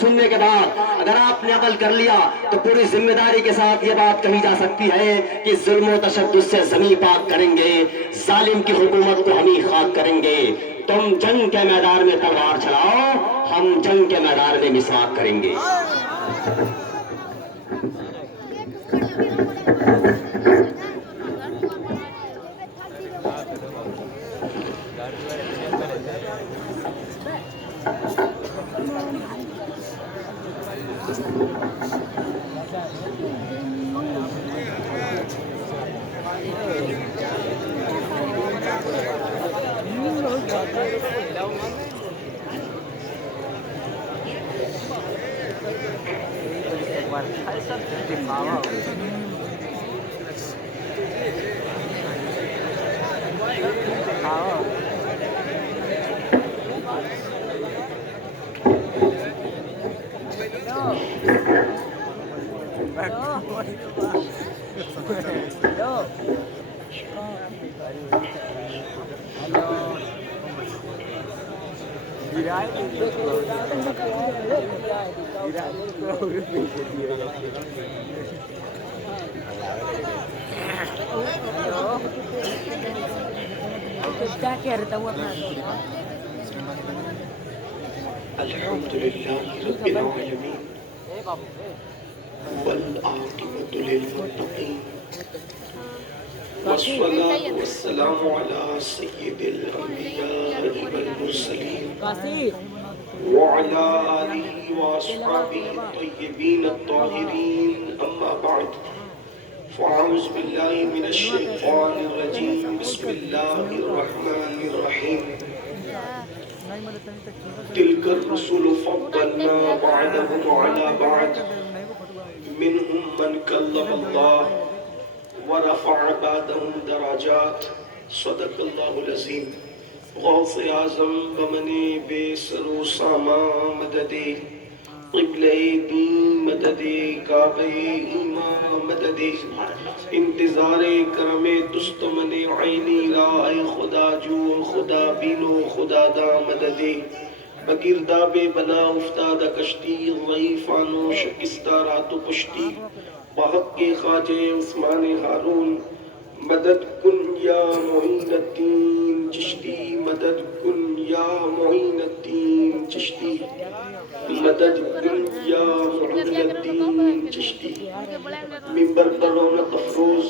سننے کے بعد اگر آپ نے عمل کر لیا تو پوری ذمہ داری کے ساتھ یہ بات کہی جا سکتی ہے کہ ظلم و تشدد سے زمین پاک کریں گے، ظالم کی حکومت کو ہم ہی خاک کریں گے۔ تم جنگ کے میدان میں تلوار چلاؤ، ہم جنگ کے میدان میں مسواک کریں گے۔ الحمد لله رب العالمين والعاقبة للمتقين والصلاة والسلام على سيد الأنبياء والمرسلين وعلى آله وأصحابه الطيبين الطاهرين أما بعد فأعوذ بالله من الشيطان الرجيم بسم الله الرحمن الرحيم تلك الرسل فضلنا بعضهم على بعض منهم من كلم الله ورفع بعضهم درجات صدق الله العظيم غوث اعظم بمنے بے سر و ساما مددے قبلہ دین مددے کعبہ ایمان مددے انتظار کرم دستمن عینی رائے خدا جو خدا بینو خدا دا مددے بگرداب بلا افتاد کشتی ضعیفانو شکستہ رات و پشتی بحق کے خواجہ عثمان ہارون مدد کن یا معین الدین چشتی مدد کن یا معین الدین چشتی مدد کن یا معین الدین چشتی منبر پر رونق افروز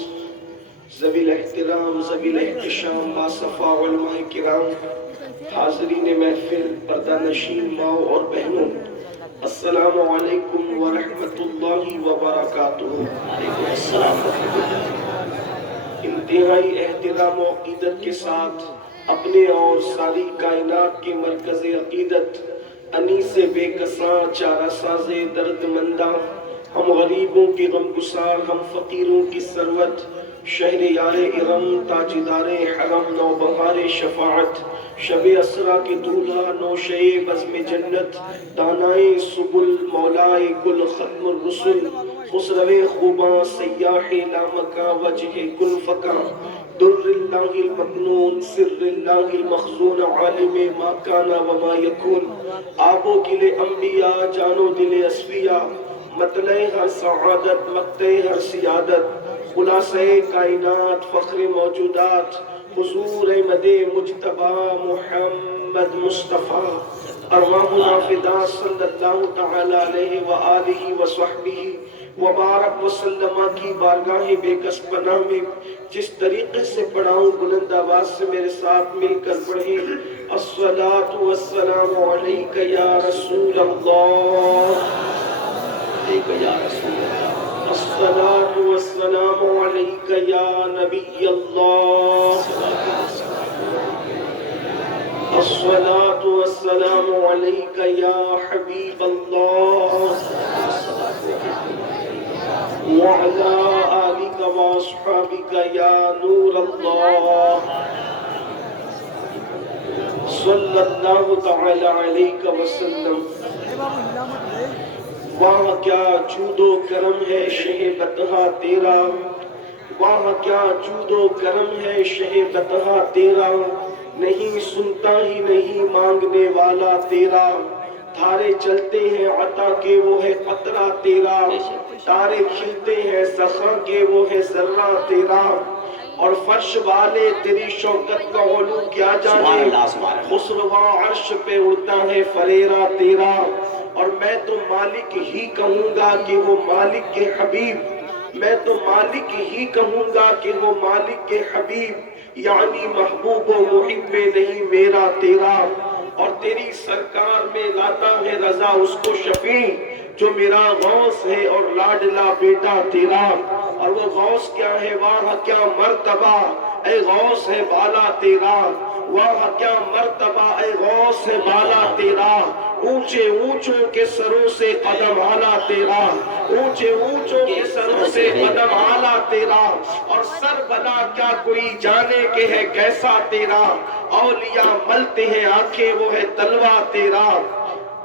ذوی الاحترام ذوی الاحتشام باصفا علماء کرام حاضرین محفل پردہ نشین ماؤں اور بہنوں السلام علیکم ورحمۃ اللہ وبرکاتہ۔ السلام انتہائی احترام و عقیدت کے ساتھ اپنے اور ساری کائنات کے مرکز عقیدت انیس بے کساں چارہ ساز درد منداں ہم غریبوں کے غم گسار ہم فقیروں کی ثروت شہر یار ارم تاجدار حرم نوبہار شفاعت شب اسرا کے دولہا نوشے بزم جنت دانائے سبل مولائے گل ختم الرسل خسرو خوباں سیاح لامکا وجہ کن فکاں در اللہ المکنون سر اللہ المخزون عالم ما کانا وما یکون آب و گل انبیاء جانو دل اسفیاء مطلع ہر سعادت مقتع ہر سیادت خلاصہ کائنات فخر موجودات حضور احمد مجتبی محمد مصطفیٰ ارواحنا فدا صلی اللہ تعالی علیہ وآلہ وصحبہ وبارک وسلم کی بارگاہ بے کس پناہ میں جس طریقے سے پڑھاؤں بلند آواز سے میرے ساتھ مل کر پڑھیں الصلاۃ والسلام علیک یا رسول اللہ علیک یا رسول اللہ الصلاۃ والسلام علیک یا نبی اللہ الصلاۃ والسلام علیک یا حبیب اللہ وعلى آلك وأصحابك يا نور الله صلی اللہ تعالی علیہ وسلم۔ وہاں کیا جود و کرم ہے شہ بطحہ تیرا، وہاں کیا جود و کرم ہے شہ بطحہ تیرا، نہیں سنتا ہی نہیں مانگنے والا تیرا، دھارے چلتے ہیں عطا کے وہ ہے قطرہ تیرا، تارے کھلتے ہیں سخا کے وہ ہے ذرہ تیرا، اور فرش والے تیری شوکت کا علو کیا جانے، خسروا عرش پہ اڑتا ہے فریرہ تیرا، اور میں تو مالک ہی کہوں گا کہ وہ مالک کے حبیب، میں تو مالک ہی کہوں گا کہ وہ مالک کے حبیب، یعنی محبوب و محب میں نہیں میرا تیرا، اور تیری سرکار میں لاتا ہے رضا اس کو شفیع جو میرا غوث ہے اور لاڈلا بیٹا تیرا، اور وہ غوث کیا ہے واہ کیا مرتبہ اے غوث ہے بالا تیرا، واہ کیا مرتبہ اے غوث ہے بالا تیرا، اونچے اونچوں کے سروں سے قدم آلا تیرا، اونچے اونچوں کے سروں سے قدم آلا تیرا، اور سر بنا کیا کوئی جانے کے ہے کیسا تیرا، اولیاء ملتے ہیں آنکھیں وہ ہے تلوہ تیرا،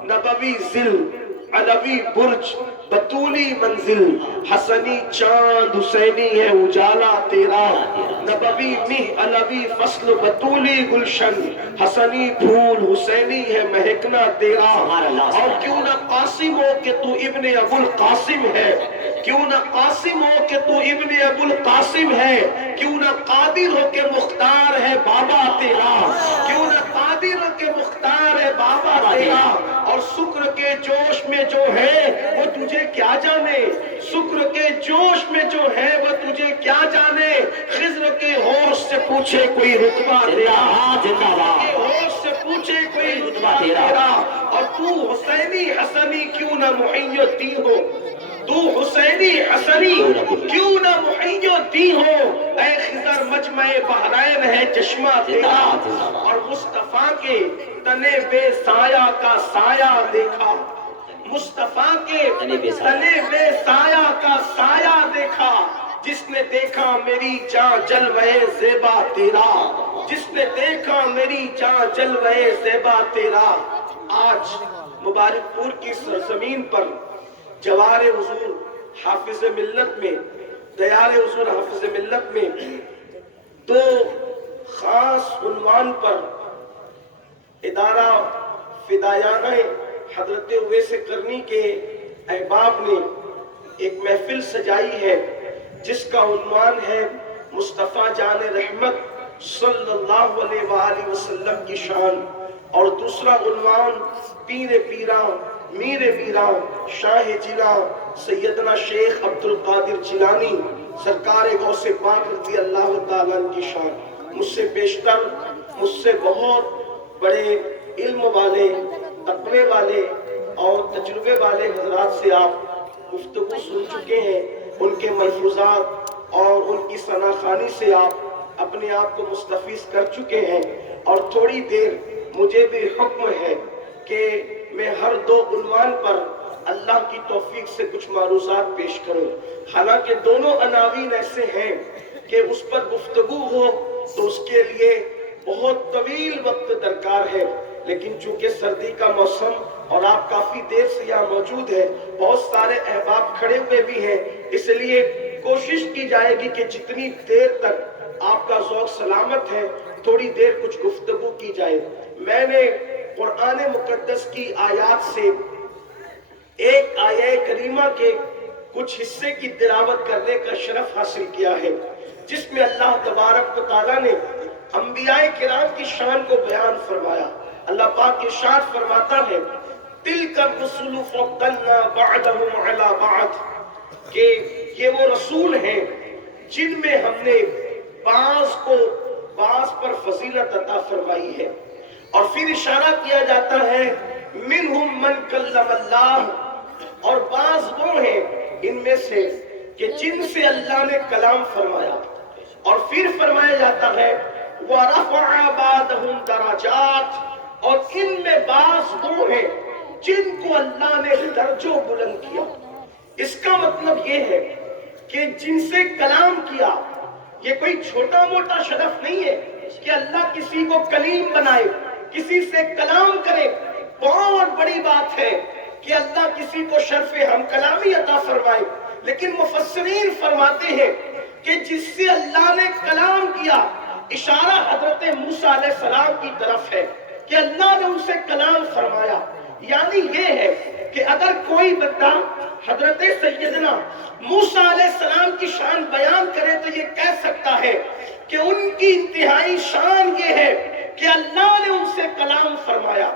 نبوی ذل علوی برج بطولی منزل، حسنی چاند حسینی ہے اجالا تیرا، نبوی مہ علوی فصل بطولی گلشن، حسنی پھول حسینی ہے مہکنا تیرا، اور کیوں نہ قاسم ہو کہ تو ابن ابو القاسم ہے، کیوں نہ قاسم ہو کہ تو ابن ابو القاسم ہے، کیوں نہ قادر ہو کہ مختار ہے بابا تیرا، کیوں نہ قادر ہو کہ مختار ہے بابا تیرا، اور شکر کے جوش میں جو ہے وہ تجھے کیا جانے، شکر کے جوش میں جو ہے وہ تجھے کیا جانے، خضر کے ہوش سے پوچھے کوئی رتبہ تیرا، خضر کے ہوش سے پوچھے کوئی رتبہ تیرا، اور تو حسینی حسنی کیوں نہ محی الدین ہو، تو حسینی حسنی کیوں نہ محی الدین ہو، اے خضر مجمع بحرین ہے چشمہ تیرا، اور مصطفیٰ کے تنے بے سایہ کا سایہ دیکھا، مصطفیٰ کے تنے بے سایہ کا سایہ دیکھا، جس نے دیکھا میری جاں جلوے زیبا تیرا، جس نے دیکھا میری جاں جلوے زیبا تیرا۔ آج مبارک پور کی سرزمین پر جوار حضور حافظ ملت میں، دیار حضور حافظ ملت میں دو خاص عنوان پر ادارہ فدایانہ حضرت اویس کرنی کے احباب نے ایک محفل سجائی ہے جس کا عنوان ہے مصطفیٰ جان رحمت صلی اللہ علیہ وآلہ وسلم کی شان، اور دوسرا عنوان پیر پیراں میر میراں شاہ جیلاں سیدنا شیخ عبد القادر جیلانی سرکار غوث پاک رضی اللہ تعالیٰ کی شان۔ مجھ سے بیشتر، مجھ سے بہت بڑے علم والے، تقوی والے اور تجربے والے حضرات سے آپ گفتگو سن چکے ہیں، ان کے ملفوظات اور ان کی ثناخوانی سے آپ اپنے آپ کو مستفیض کر چکے ہیں، اور تھوڑی دیر مجھے بھی حکم ہے کہ میں ہر دو عنوان پر اللہ کی توفیق سے کچھ معروضات پیش کروں، حالانکہ دونوں عناوین ایسے ہیں کہ اس پر گفتگو ہو تو اس کے لیے بہت طویل وقت درکار ہے، لیکن چونکہ سردی کا موسم اور آپ کافی دیر سے یہاں موجود ہیں، بہت سارے احباب کھڑے ہوئے بھی ہیں، اس لیے کوشش کی جائے گی کہ جتنی دیر تک آپ کا ذوق سلامت ہے تھوڑی دیر کچھ گفتگو کی جائے۔ میں نے قرآن مقدس کی آیات سے ایک آیہ کریمہ کے کچھ حصے کی تلاوت کرنے کا شرف حاصل کیا ہے، جس میں اللہ تبارک و تعالیٰ نے انبیاء کرام کی شان کو بیان فرمایا۔ اللہ پاک ارشاد فرماتا ہے تِلْكَ الرُّسُلُ فَضَّلْنَا بَعْضَهُمْ عَلَى بَعْضٍ، کہ یہ وہ رسول ہیں جن میں ہم نے بعض کو بعض پر فضیلت عطا فرمائی ہے، اور پھر اشارہ کیا جاتا ہے مِنْهُمْ مَنْ كَلَّمَ اللَّهُ، اور بعض وہ ہیں ان میں سے کہ جن سے اللہ نے کلام فرمایا، اور پھر فرمایا جاتا ہے وَرَفَعَ بَعْضَهُمْ دَرَجَاتٍ، اور ان میں بعض وہ ہیں جن کو اللہ نے درجوں بلند کیا۔ اس کا مطلب یہ ہے کہ جن سے کلام کیا، یہ کوئی چھوٹا موٹا شرف نہیں ہے کہ اللہ کسی کو کلیم بنائے، کسی سے کلام کرے، بہت بڑی بات ہے کہ اللہ کسی کو شرف ہم کلامی عطا فرمائے، لیکن مفسرین فرماتے ہیں کہ جس سے اللہ نے کلام کیا، اشارہ حضرت موسیٰ علیہ السلام کی طرف ہے کہ اللہ نے ان سے کلام فرمایا، یعنی یہ ہے کہ اگر کوئی بندہ حضرت سیدنا موسیٰ علیہ السلام کی شان بیان کرے تو یہ کہہ سکتا ہے کہ ان کی انتہائی شان یہ ہے کہ اللہ نے ان سے کلام فرمایا،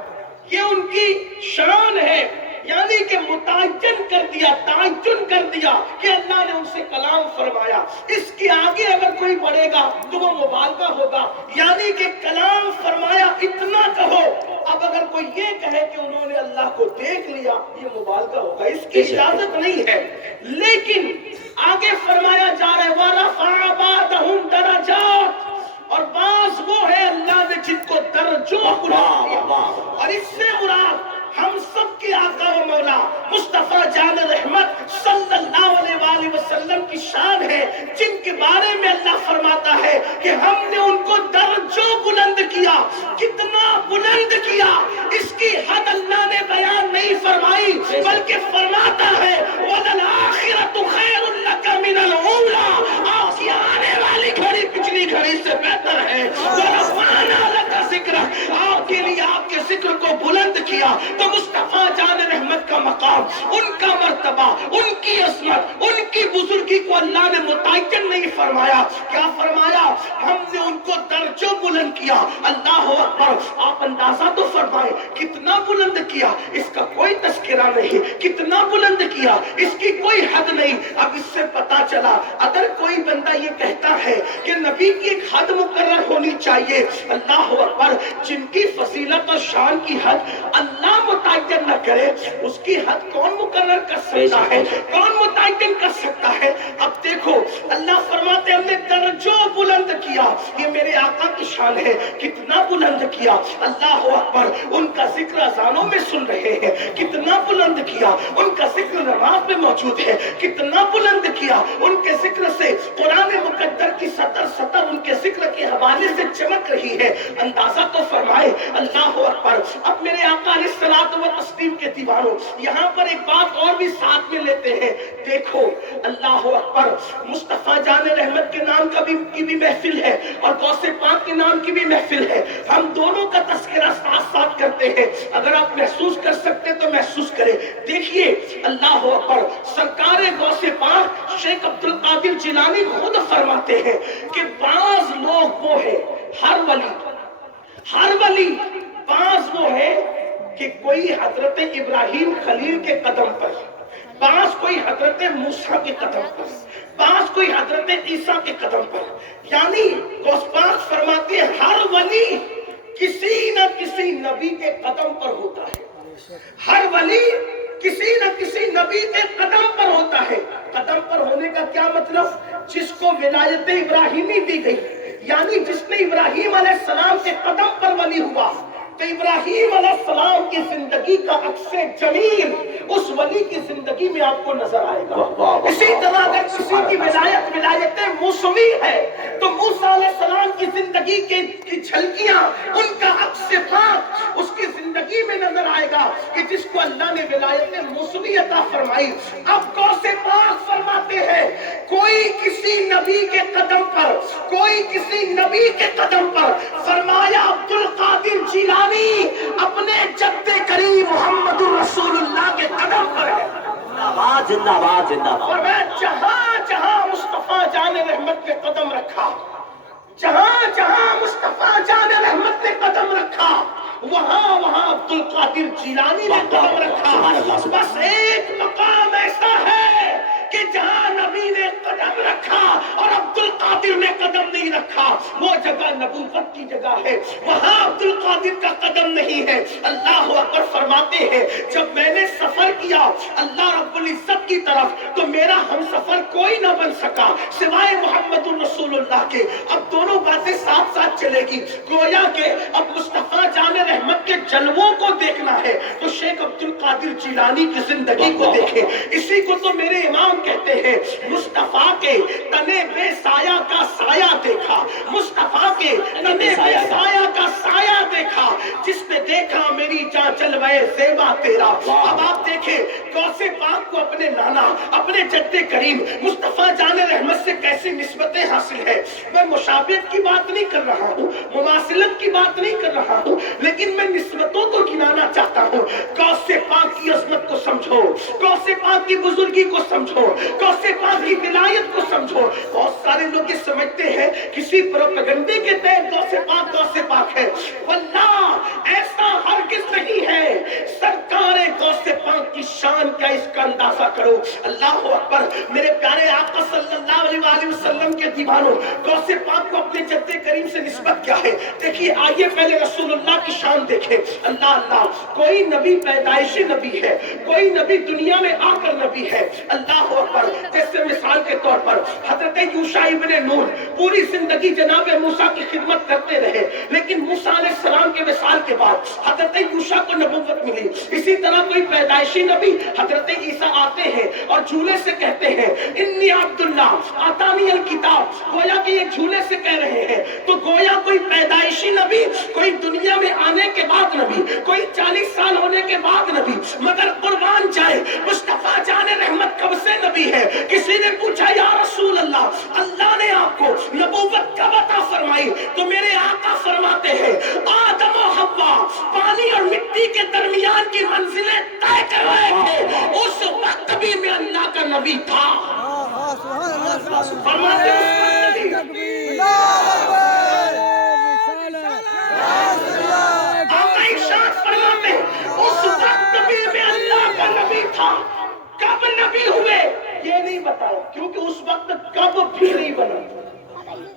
یہ ان کی شان ہے، یعنی کہ متعین کر دیا، تعین کر دیا کہ اللہ نے ان سے کلام فرمایا۔ اس کے آگے اگر کوئی بڑھے گا تو وہ مبالغہ ہوگا، یعنی کہ کلام فرمایا اتنا کہو۔ اب اگر کوئی یہ کہے کہ انہوں نے اللہ کو دیکھ لیا، یہ مبالغہ ہوگا، اس کی اجازت نہیں ہے۔ لیکن آگے فرمایا جا رہا ہے وَرَفَعَ بَعْضَهُمْ دَرَجَاتٍ، اور بعض وہ ہے اللہ نے جن کو درجوں بلند کیا، اور اس سے مراد ہم سب کے آقا و مولا مصطفیٰ جان رحمت صلی اللہ علیہ وآلہ وسلم کی شان ہے، جن کے بارے میں اللہ فرماتا ہے کہ ہم نے ان کو درجوں بلند کیا۔ کتنا بلند کیا اس کی حد اللہ نے بیان نہیں فرمائی، بلکہ فرماتا ہے وَلَلْآخِرَةُ خَيْرٌ لَكَ مِنَ الْأُولَىٰ، آپ کی آنے والی گھڑی پچھلی گھڑی سے بہتر ہے۔ وَرَفَعْنَا لَكَ ذِكْرَكَ، آپ کے لیے آپ کے ذکر کو بلند کیا۔ تو مصطفیٰ جان رحمت کا مقام، ان کا مرتبہ، ان کی عظمت، ان کی بزرگی کو اللہ نے متعین نہیں فرمایا۔ کیا فرمایا؟ ہم نے ان کو درجوں بلند کیا۔ اللہ اکبر! آپ اندازہ تو فرمائیں کتنا بلند کیا، اس کا کوئی تذکرہ نہیں، کتنا بلند کیا، اس کی کوئی حد نہیں۔ اب اس سے پتا چلا اگر کوئی بندہ یہ کہتا ہے کہ نبی کی ایک حد مقرر ہونی چاہیے، اللہ اکبر! جن کی فضیلت اور شان کی حد اللہ متعین نہ کرے، اس کی حد کون مقرر کر سکتا ہے، کون متعین کر سکتا ہے؟ اب دیکھو اللہ فرماتے ہم نے درجوں بلند کیا، یہ میرے آقا کی شان ہے، کتنا بلند کیا۔ اللہ اکبر! ان کا ذکر اذانوں میں سن رہے ہیں، کتنا بلند کیا۔ ان کا ذکر نماز میں موجود ہے، کتنا بلند کیا۔ ان کے ذکر سے قرآن مقدر کی سطر سطر ان کے ذکر کے حوالے سے چمک رہی ہے۔ اندازہ تو فرمائے اللہ اکبر! اب میرے آقا علیہ الصلوۃ والتسلیم کے دیوانوں، یہاں پر ایک بات اور بھی ساتھ میں لیتے ہیں۔ دیکھو اللہ اکبر! مصطفیٰ جان رحمت کے نام کی بھی محفل ہے اور غوث پاک کے نام کی بھی محفل ہے، ہم دونوں کا تذکرہ ساتھ ساتھ کرتے ہیں۔ اگر آپ محسوس کر سکتے تو محسوس کریں۔ دیکھیے اللہ اکبر! سرکار غوث پاک شیخ عبد القادر جیلانی خود فرماتے ہیں کہ بعض لوگ وہ ہے، ہر ولی بعض وہ ہے کہ کوئی حضرت ابراہیم خلیل کے قدم پر، بعض کوئی حضرت موسیٰ کے قدم پر، بعض کوئی حضرت عیسیٰ کے قدم پر، یعنی غوث پاک فرماتے ہیں ہر ولی کسی نہ کسی نبی کے قدم پر ہوتا ہے، ہر ولی کسی نہ کسی نبی کے قدم پر ہوتا ہے۔ قدم پر ہونے کا کیا مطلب؟ جس کو ولایت ابراہیمی دی گئی، یعنی جس نے ابراہیم علیہ السلام کے قدم پر ولی ہوا، تو ابراہیم علیہ السلام کی زندگی کا عکس جمیل اس ولی کی زندگی میں آپ کو نظر آئے گا۔ اسی طرح اگر کسی کی ولایت موسوی ہے تو موسیٰ علیہ السلام کی زندگی کی جھلکیاں، ان کا عکس پاک اس کی زندگی میں نظر آئے گا کہ جس کو اللہ نے ولایت موسوی عطا فرمائی۔ اب غوث پاک فرماتے ہیں کوئی کسی نبی کے قدم پر، کوئی کسی نبی کے قدم پر، فرمایا عبد القادر جیلانی اپنے جد کریم محمد رسول اللہ کے قدم پر ہے۔ زندہ باد زندہ باد۔ اور میں جہاں جہاں مصطفیٰ جان رحمت نے قدم رکھا، جہاں جہاں مصطفیٰ جان رحمت نے قدم رکھا، وہاں وہاں عبد القادر جیلانی نے قدم رکھا۔ بس ایک مقام ایسا ہے کہ جہاں نبی نے قدم رکھا اور عبد القادر نے قدم نہیں رکھا، وہ جگہ نبوت کی جگہ ہے، وہاں عبد القادر کا قدم نہیں ہے۔ اللہ اکبر! فرماتے ہیں جب میں نے سفر کیا اللہ رب العزت کی طرف تو میرا ہم سفر کوئی نہ بن سکا سوائے محمد الرسول اللہ کے۔ اب دونوں باتیں ساتھ ساتھ چلے گی، گویا کہ اب مصطفیٰ جان رحمت کے جلووں کو دیکھنا ہے تو شیخ عبد القادر جیلانی کی زندگی کو دیکھیں۔ اسی کو تو میرے امام کہتے ہیں مصطفیٰ کے تنے بے سایہ کا سایہ دیکھا، مصطفیٰ کے تنے بے سایہ کا سایہ دیکھا، جس نے دیکھا میری جان جلوے زیبا تیرا۔ اب آپ دیکھیں غوث پاک کو اپنے نانا، اپنے جد کریم مصطفیٰ جان رحمت سے کیسے نسبت نسبتیں حاصل ہے. میں مشابہت کی بات نہیں کر رہا ہوں, مماثلت کی بات نہیں کر رہا ہوں, لیکن میں نسبتوں کو گنانا چاہتا ہوں. غوث پاک کی عظمت کو سمجھو, غوث پاک کی بزرگی کو سمجھو, غوث پاک کی ولایت کو سمجھو. بہت سارے لوگ یہ سمجھتے ہیں کسی پروپیگنڈے کے تحت غوث پاک ہے. واللہ ایسا ہرگز نہیں ہے. سرکار غوث پاک کی شان کیا اس کا اندازہ کرو. اللہ اکبر. میرے پیارے آقا صلی اللہ علیہ وآلہ وسلم کے دیوانوں, غوث پاک کو اپنے جد کریم سے نسبت کیا ہے؟ دیکھیے, آئیے پہلے رسول اللہ کی شان دیکھیں. اللہ اللہ, کوئی نبی پیدائشی نبی ہے, کوئی نبی دنیا میں آ کر نبی ہے. اللہ اکبر. جیسے مثال کے طور پر حضرت یوشع ابن نون پوری زندگی جناب موسیٰ کی خدمت کرتے رہے, لیکن موسیٰ علیہ السلام کے وصال کے بعد حضرت یوشع کو نبوت ملی. اسی طرح کوئی پیدائشی نبی حضرت عیسیٰ آتے ہیں اور جھولے سے کہتے ہیں انی عبداللہ آتانی الکتاب, گویا کہ یہ جھولے سے کہہ رہے ہیں. تو گویا کوئی پیدائشی نبی, کوئی دنیا میں آنے کے بعد نبی, کوئی 40 سال ہونے کے بعد نبی. مگر قربان جائے, مصطفیٰ جان رحمت کب سے نبی ہے؟ کسی نے پوچھا یا رسول اللہ, اللہ نے آپ کو نبوت کب عطا فرمائی؟ تو میرے آقا فرماتے ہیں آدم و حوا پانی اور مٹی کے درمیان کی منزلیں طے کر رہے تھے, اس وقت بھی میں اللہ کا نبی تھا. فرماتے ہیں اس وقت بھی آقا ارشاد فرماتے ہیں اس وقت بھی میں اللہ کا نبی تھا. کب نبی ہوئے یہ نہیں بتایا, کیونکہ اس وقت کب بھی نہیں بنا تھا,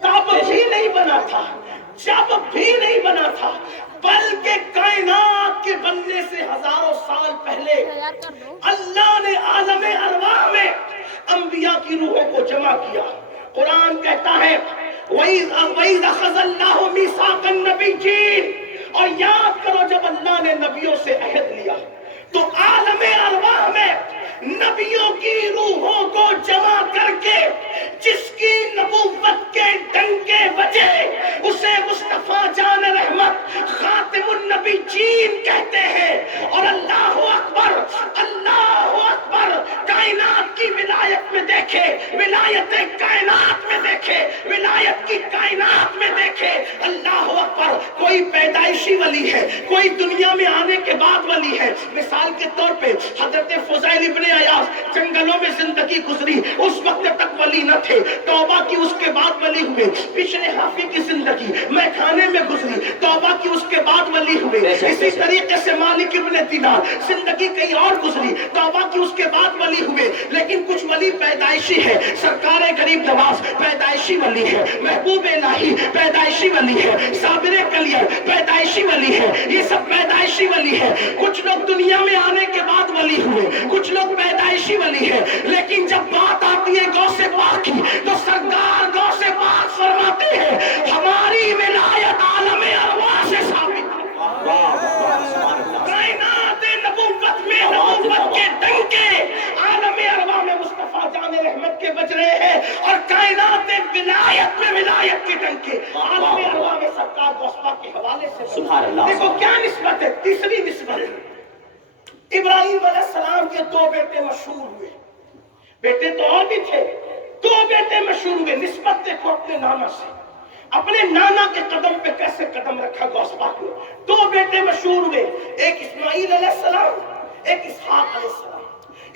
تب بھی نہیں بنا تھا, جب بھی نہیں بنا تھا, بلکہ کائنات کے بننے سے ہزاروں سال پہلے اللہ نے عالم ارواح میں انبیاء کی روحوں کو جمع کیا. قرآن کہتا ہے وَإِذْ أَخَذَ اللَّهُ مِيثَاقَ النَّبِيِّينَ, اور یاد کرو جب اللہ نے نبیوں سے عہد لیا تو عالم ارواح میں نبیوں کی روحوں کو جمع کر کے جس کی نبوت کے ڈنکے بجے اسے مصطفیٰ جان رحمت خاتم النبیین کہتے ہیں. اور اللہ اکبر, اللہ اکبر. کائنات کی ولایت میں دیکھے, ولایت کائنات میں دیکھے, ولایت کی کائنات میں دیکھے. اللہ اکبر. کوئی پیدائشی ولی ہے, کوئی دنیا میں آنے کے بعد ولی ہے. مثال کے طور پہ حضرت فضیل ابن عیاض جنگلوں میں زندگی گزری, اس وقت تک ولی نہ تھے, توبہ کی اس کے بعد ولی ہوئے. بشر حافی کی زندگی میخانے میں گزری, توبہ کی اس کے بعد ولی ہوئے. اسی طریقے سے مالک ابن دینار زندگی کئی اور گزری, توبہ کی اس کے بعد ولی ہوئے. لیکن کچھ ولی پیدائشی ہے. سرکار غریب نواز پیدائشی ولی ہے, محبوب الہی پیدائشی ولی ہے, صابر کلیر پیدائشی ولی ہے. یہ سب پیدائشی ولی ہے. کچھ لوگ دنیا میں آنے کے بعد ولی ہوئے, کچھ لوگ پیدائشی ولی ہے. لیکن جب بات آتی ہے غوث پاک کی تو سرکار غوث پاک فرماتے ہیں ہماری ولایت عالم ارواح سے ثابت ہے. کائنات نبوت میں نبوت کے ڈنکے عالم ارواح میں مصطفیٰ جان رحمت کے بج رہے ہیں, اور کائنات ولایت میں ولایت کے ڈنکے عالم ارواح میں سرکار غوث پاک کے حوالے سے. سبحان اللہ. دیکھو کیا نسبت ہے. تیسری نسبت, ابراہیم علیہ السلام کے 2 بیٹے مشہور ہوئے. بیٹے تو اور بھی تھے, 2 بیٹے مشہور ہوئے. نسبت دیکھو اپنے نانا سے, اپنے نانا کے قدم پہ کیسے قدم رکھا غوث پاک نے. 2 بیٹے مشہور ہوئے, ایک اسماعیل علیہ السلام, ایک اسحاق علیہ السلام.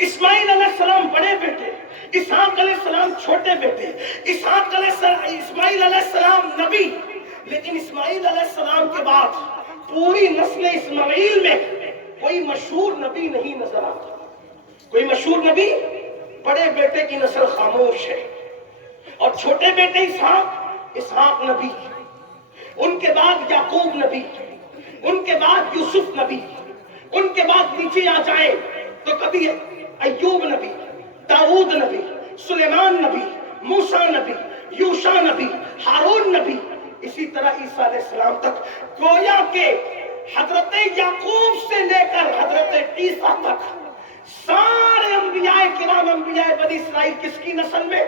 اسماعیل علیہ السلام بڑے بیٹے, اسحاق علیہ السلام چھوٹے بیٹے. اسماعیل علیہ السلام نبی, لیکن اسماعیل علیہ السلام کے بعد پوری نسل اسماعیل میں کوئی مشہور نبی نہیں نظر آتا. کوئی مشہور نبی, بڑے بیٹے کی نسل خاموش ہے, اور چھوٹے بیٹے اسحاق نبی, ان کے بعد یعقوب نبی, ان کے بعد یوسف نبی, ان کے بعد نیچے آ جائے تو کبھی ایوب نبی, داؤد نبی, سلیمان نبی, موسیٰ نبی, یوشع نبی, ہارون نبی. اسی طرح عیسیٰ علیہ السلام تک. گویا کہ حضرت یعقوب سے لے کر حضرت عیسیٰ تک سارے انبیاء کرام, انبیاء بنی اسرائیل کس کی نسل میں؟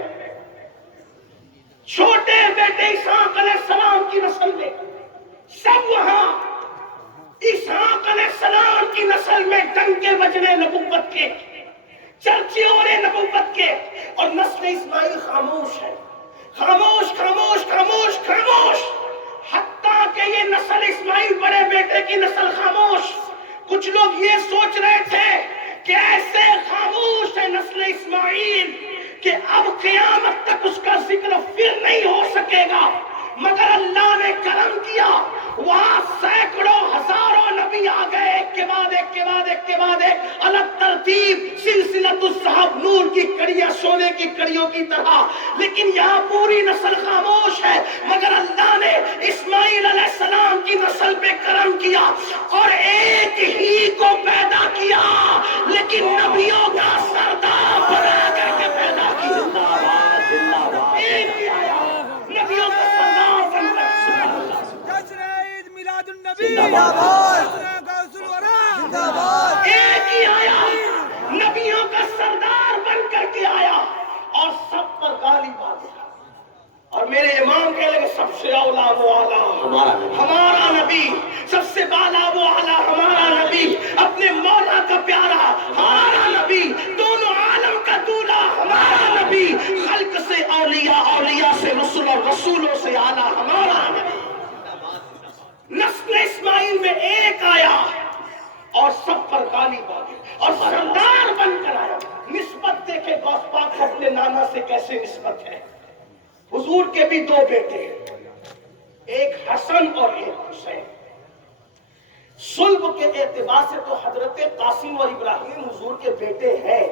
چھوٹے بیٹے اسحاق علیہ السلام کی نسل میں. سب وہاں اسحاق علیہ السلام کی نسل میں ڈنکے بجنے نبوت کے, چرچے ہو رہے نبوت کے, اور نسل اسماعیل خاموش ہے. خاموش خاموش خاموش خاموش، حتیٰ کہ یہ نسل اسماعیل بڑے بیٹے کی نسل خاموش. کچھ لوگ یہ سوچ رہے تھے کہ ایسے خاموش ہے نسل اسماعیل کہ اب قیامت تک اس کا ذکر پھر نہیں ہو سکے گا، مگر اللہ نے کرم کیا، وہاں سینکڑوں ہزاروں نبی آ گئے، ایک کے بعد ایک کے بعد ایک کے بعد ایک، الگ ترتیب، سلسلۃ الصحاب، نور کی کڑیاں سونے کی کڑیوں کی طرح. لیکن یہاں پوری نسل خاموش ہے، مگر اللہ نے اسماعیل علیہ السلام کی نسل پہ کرم کیا اور ایک ہی کو پیدا کیا، لیکن نبیوں کا سردار بنا کر کے پیدا کیا. زندہ باد زندہ باد. ایک ہی آیا نبیوں کا سردار بن کر. جشن عید میلاد النبی زندہ باد. جشن غوث الورا ایک ہی آیا نبیوں کا سردار بن کر کے آیا اور سب پر غالب آ گیا. اور میرے امام کہنے لگے سب سے اولا وہ اعلیٰ ہمارا نبی. ہمارا نبی، سب سے بالا وہ اعلیٰ ہمارا نبی، اپنے مولا کا پیارا ہمارا نبی، دونوں عالم کا دولہا ہمارا نبی، خلق سے اولیاء، اولیاء سے رسول اور رسولوں سے اعلیٰ ہمارا نبی. نسل اسماعیل میں ایک آیا اور سب پر غالب آ گیا اور سردار بن کر آیا. نسبت دیکھے غوث پاک کو اپنے نانا سے کیسے نسبت ہے. حضور کے بھی دو بیٹے ہیں، ایک حسن اور ایک حسین. صلب کے اعتبار سے تو حضرت قاسم اور ابراہیم حضور کے بیٹے ہیں،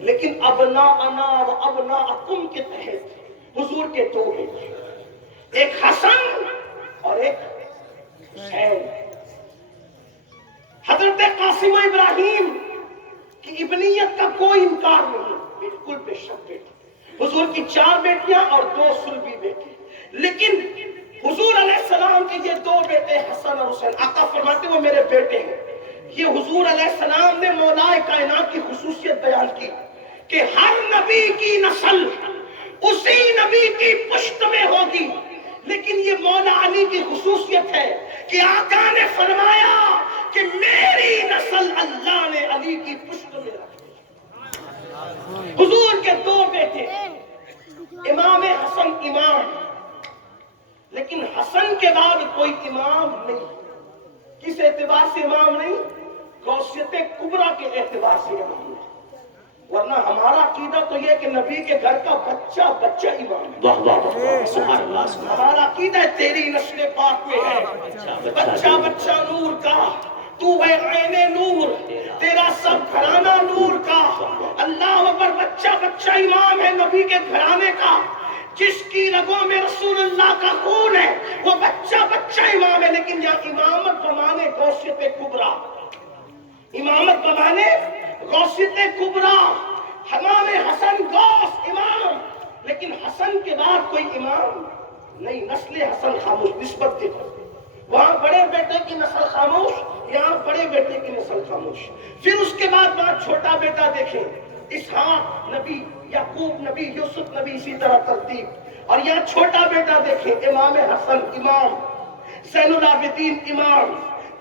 لیکن ابناءنا و ابناءکم کے تحت حضور کے دو بیٹے، ایک حسن اور ایک حسین. حضرت قاسم و ابراہیم کی ابنیت کا کوئی انکار نہیں، بالکل بے شک بیٹے. حضور کی 4 بیٹیاں اور 2 صلبی بیٹے، لیکن حضور علیہ السلام کے یہ 2 بیٹے حسن اور حسین، آقا فرماتے وہ میرے بیٹے ہیں. یہ حضور علیہ السلام نے مولا کائنات کی خصوصیت بیان کی کہ ہر نبی کی نسل اسی نبی کی پشت میں ہوگی، لیکن یہ مولا علی کی خصوصیت ہے کہ آقا نے فرمایا کہ میری نسل اللہ نے علی کی پشت میں رکھی. حضور کے 2 بیٹے، امام حسن امام، لیکن حسن کے بعد کوئی امام نہیں. کس اعتبار سے امام نہیں؟ غوثیت کبریٰ کے اعتبار سے امام نہیں. ورنہ ہمارا عقیدہ تو یہ کہ نبی کے گھر کا بچہ بچہ امام ہے. واہ واہ واہ. سبحان اللہ سبحان اللہ. ہمارا عقیدہ ہے تیری نسل پاک میں ہے بچہ بچہ نور کا، تو ہے عین نور، تیرا سب گھرانہ نور کا. اللہ اکبر. بچہ بچہ امام ہے نبی کے گھرانے کا. جس کی رگوں میں رسول اللہ کا خون ہے وہ بچہ بچہ امام ہے. لیکن یہاں امامت بمانے غوثیت کبریٰ، امامت بمانے غوثیت کبریٰ. امام حسن غوث امام، لیکن حسن کے بعد کوئی امام نہیں. نسل حسن خاموش. نسبت دیکھو، وہاں بڑے بیٹے کی نسل خاموش، یہاں بڑے بیٹے کی نسل خاموش. پھر اس کے بعد وہاں چھوٹا بیٹا دیکھیں، اسحاق نبی، یعقوب نبی، یوسف نبی، اسی طرح ترتیب. اور یہاں چھوٹا بیٹا دیکھیں، امام حسن امام، زین العابدین امام،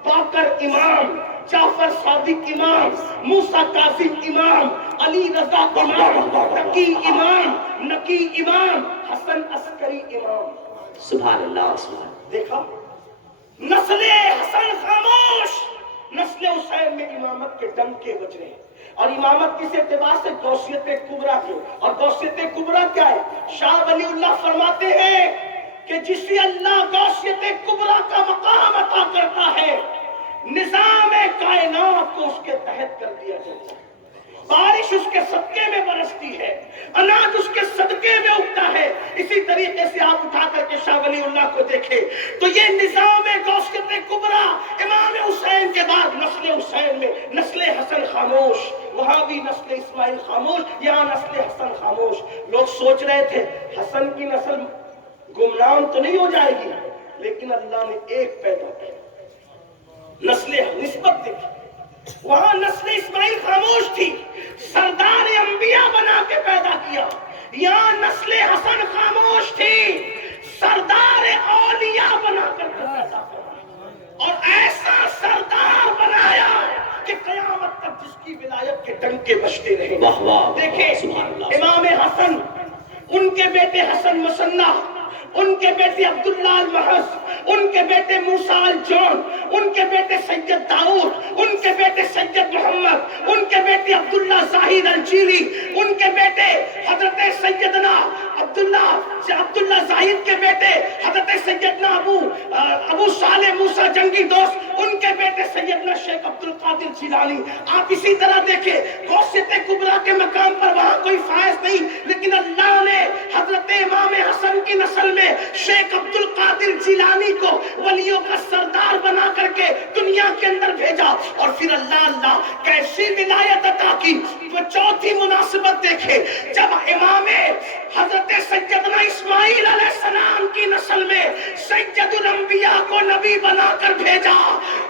باقر امام، جعفر صادق امام، موسیٰ کاظم امام، علی رضا امام، تقی امام، نقی امام، حسن عسکری امام. سبحان اللہ سبحان اللہ. دیکھا نسل حسن خاموش، نسل حسین میں امامت کے ڈنکے بج رہے ہیں. اور امامت کس اعتبار سے؟ غوثیت کبریٰ کے. اور غوثیت کبریٰ کیا ہے؟ شاہ ولی اللہ فرماتے ہیں کہ جسے اللہ غوثیت کبریٰ کا مقام عطا کرتا ہے، نظام کائنات کو اس کے تحت کر دیا جاتا ہے. بارش اس کے صدقے میں برستی ہے، اناج اس کے صدقے میں اگتا ہے. اسی طریقے سے آپ اٹھا کر کے شاہ ولی اللہ کو دیکھیں تو یہ نظام غوثیت کبریٰ. امام حسین کے بعد نسل حسین میں نسل حسن خاموش، وہاں بھی نسل اسماعیل خاموش، یہاں نسل حسن خاموش. لوگ سوچ رہے تھے حسن کی نسل گمنام تو نہیں ہو جائے گی، لیکن اللہ نے ایک پیدا کیا. نسل نسبت دیکھی، وہاں نسل اسماعیل خاموش تھی، سردار انبیاء بنا کے پیدا کیا. یہاں نسل حسن خاموش تھی، سردار اولیاء بنا کر کے پیدا کیا. اور ایسا سردار بنایا کہ قیامت تک جس کی ولایت کے ڈنکے بجتے رہے. واہ واہ. دیکھیں سبحان اللہ. امام حسن ان کے بیٹے حسن مسنہ، ان کے بیٹے عبداللہ المحض، ان کے بیٹے موسیٰ الجون، ان کے بیٹے سید داؤد، ان کے بیٹے سید محمد، ان کے بیٹے عبداللہ زاہد الجیلی، ان کے بیٹے حضرت سیدنا عبداللہ زاہد کے بیٹے حضرت سیدنا ابو صالح موسیٰ جنگی دوست، ان کے بیٹے سیدنا شیخ عبد القادر جیلانی۔ آپ اسی طرح دیکھیں غوثیت کبریٰ کے مقام پر وہاں کوئی فائز نہیں، لیکن اللہ نے حضرت امام حسن کی نسل میں شیخ عبد القادر جیلانی کو ولیوں کا سردار بنا کر کے دنیا کے اندر بھیجا، اور پھر اللہ کیسی ولایت عطا کی۔ وہ چوتھی مناسبت دیکھے، جب امام حضرت سیدنا اسماعیل علیہ السلام کی نسل میں سید الانبیاء کو نبی بنا کر بھیجا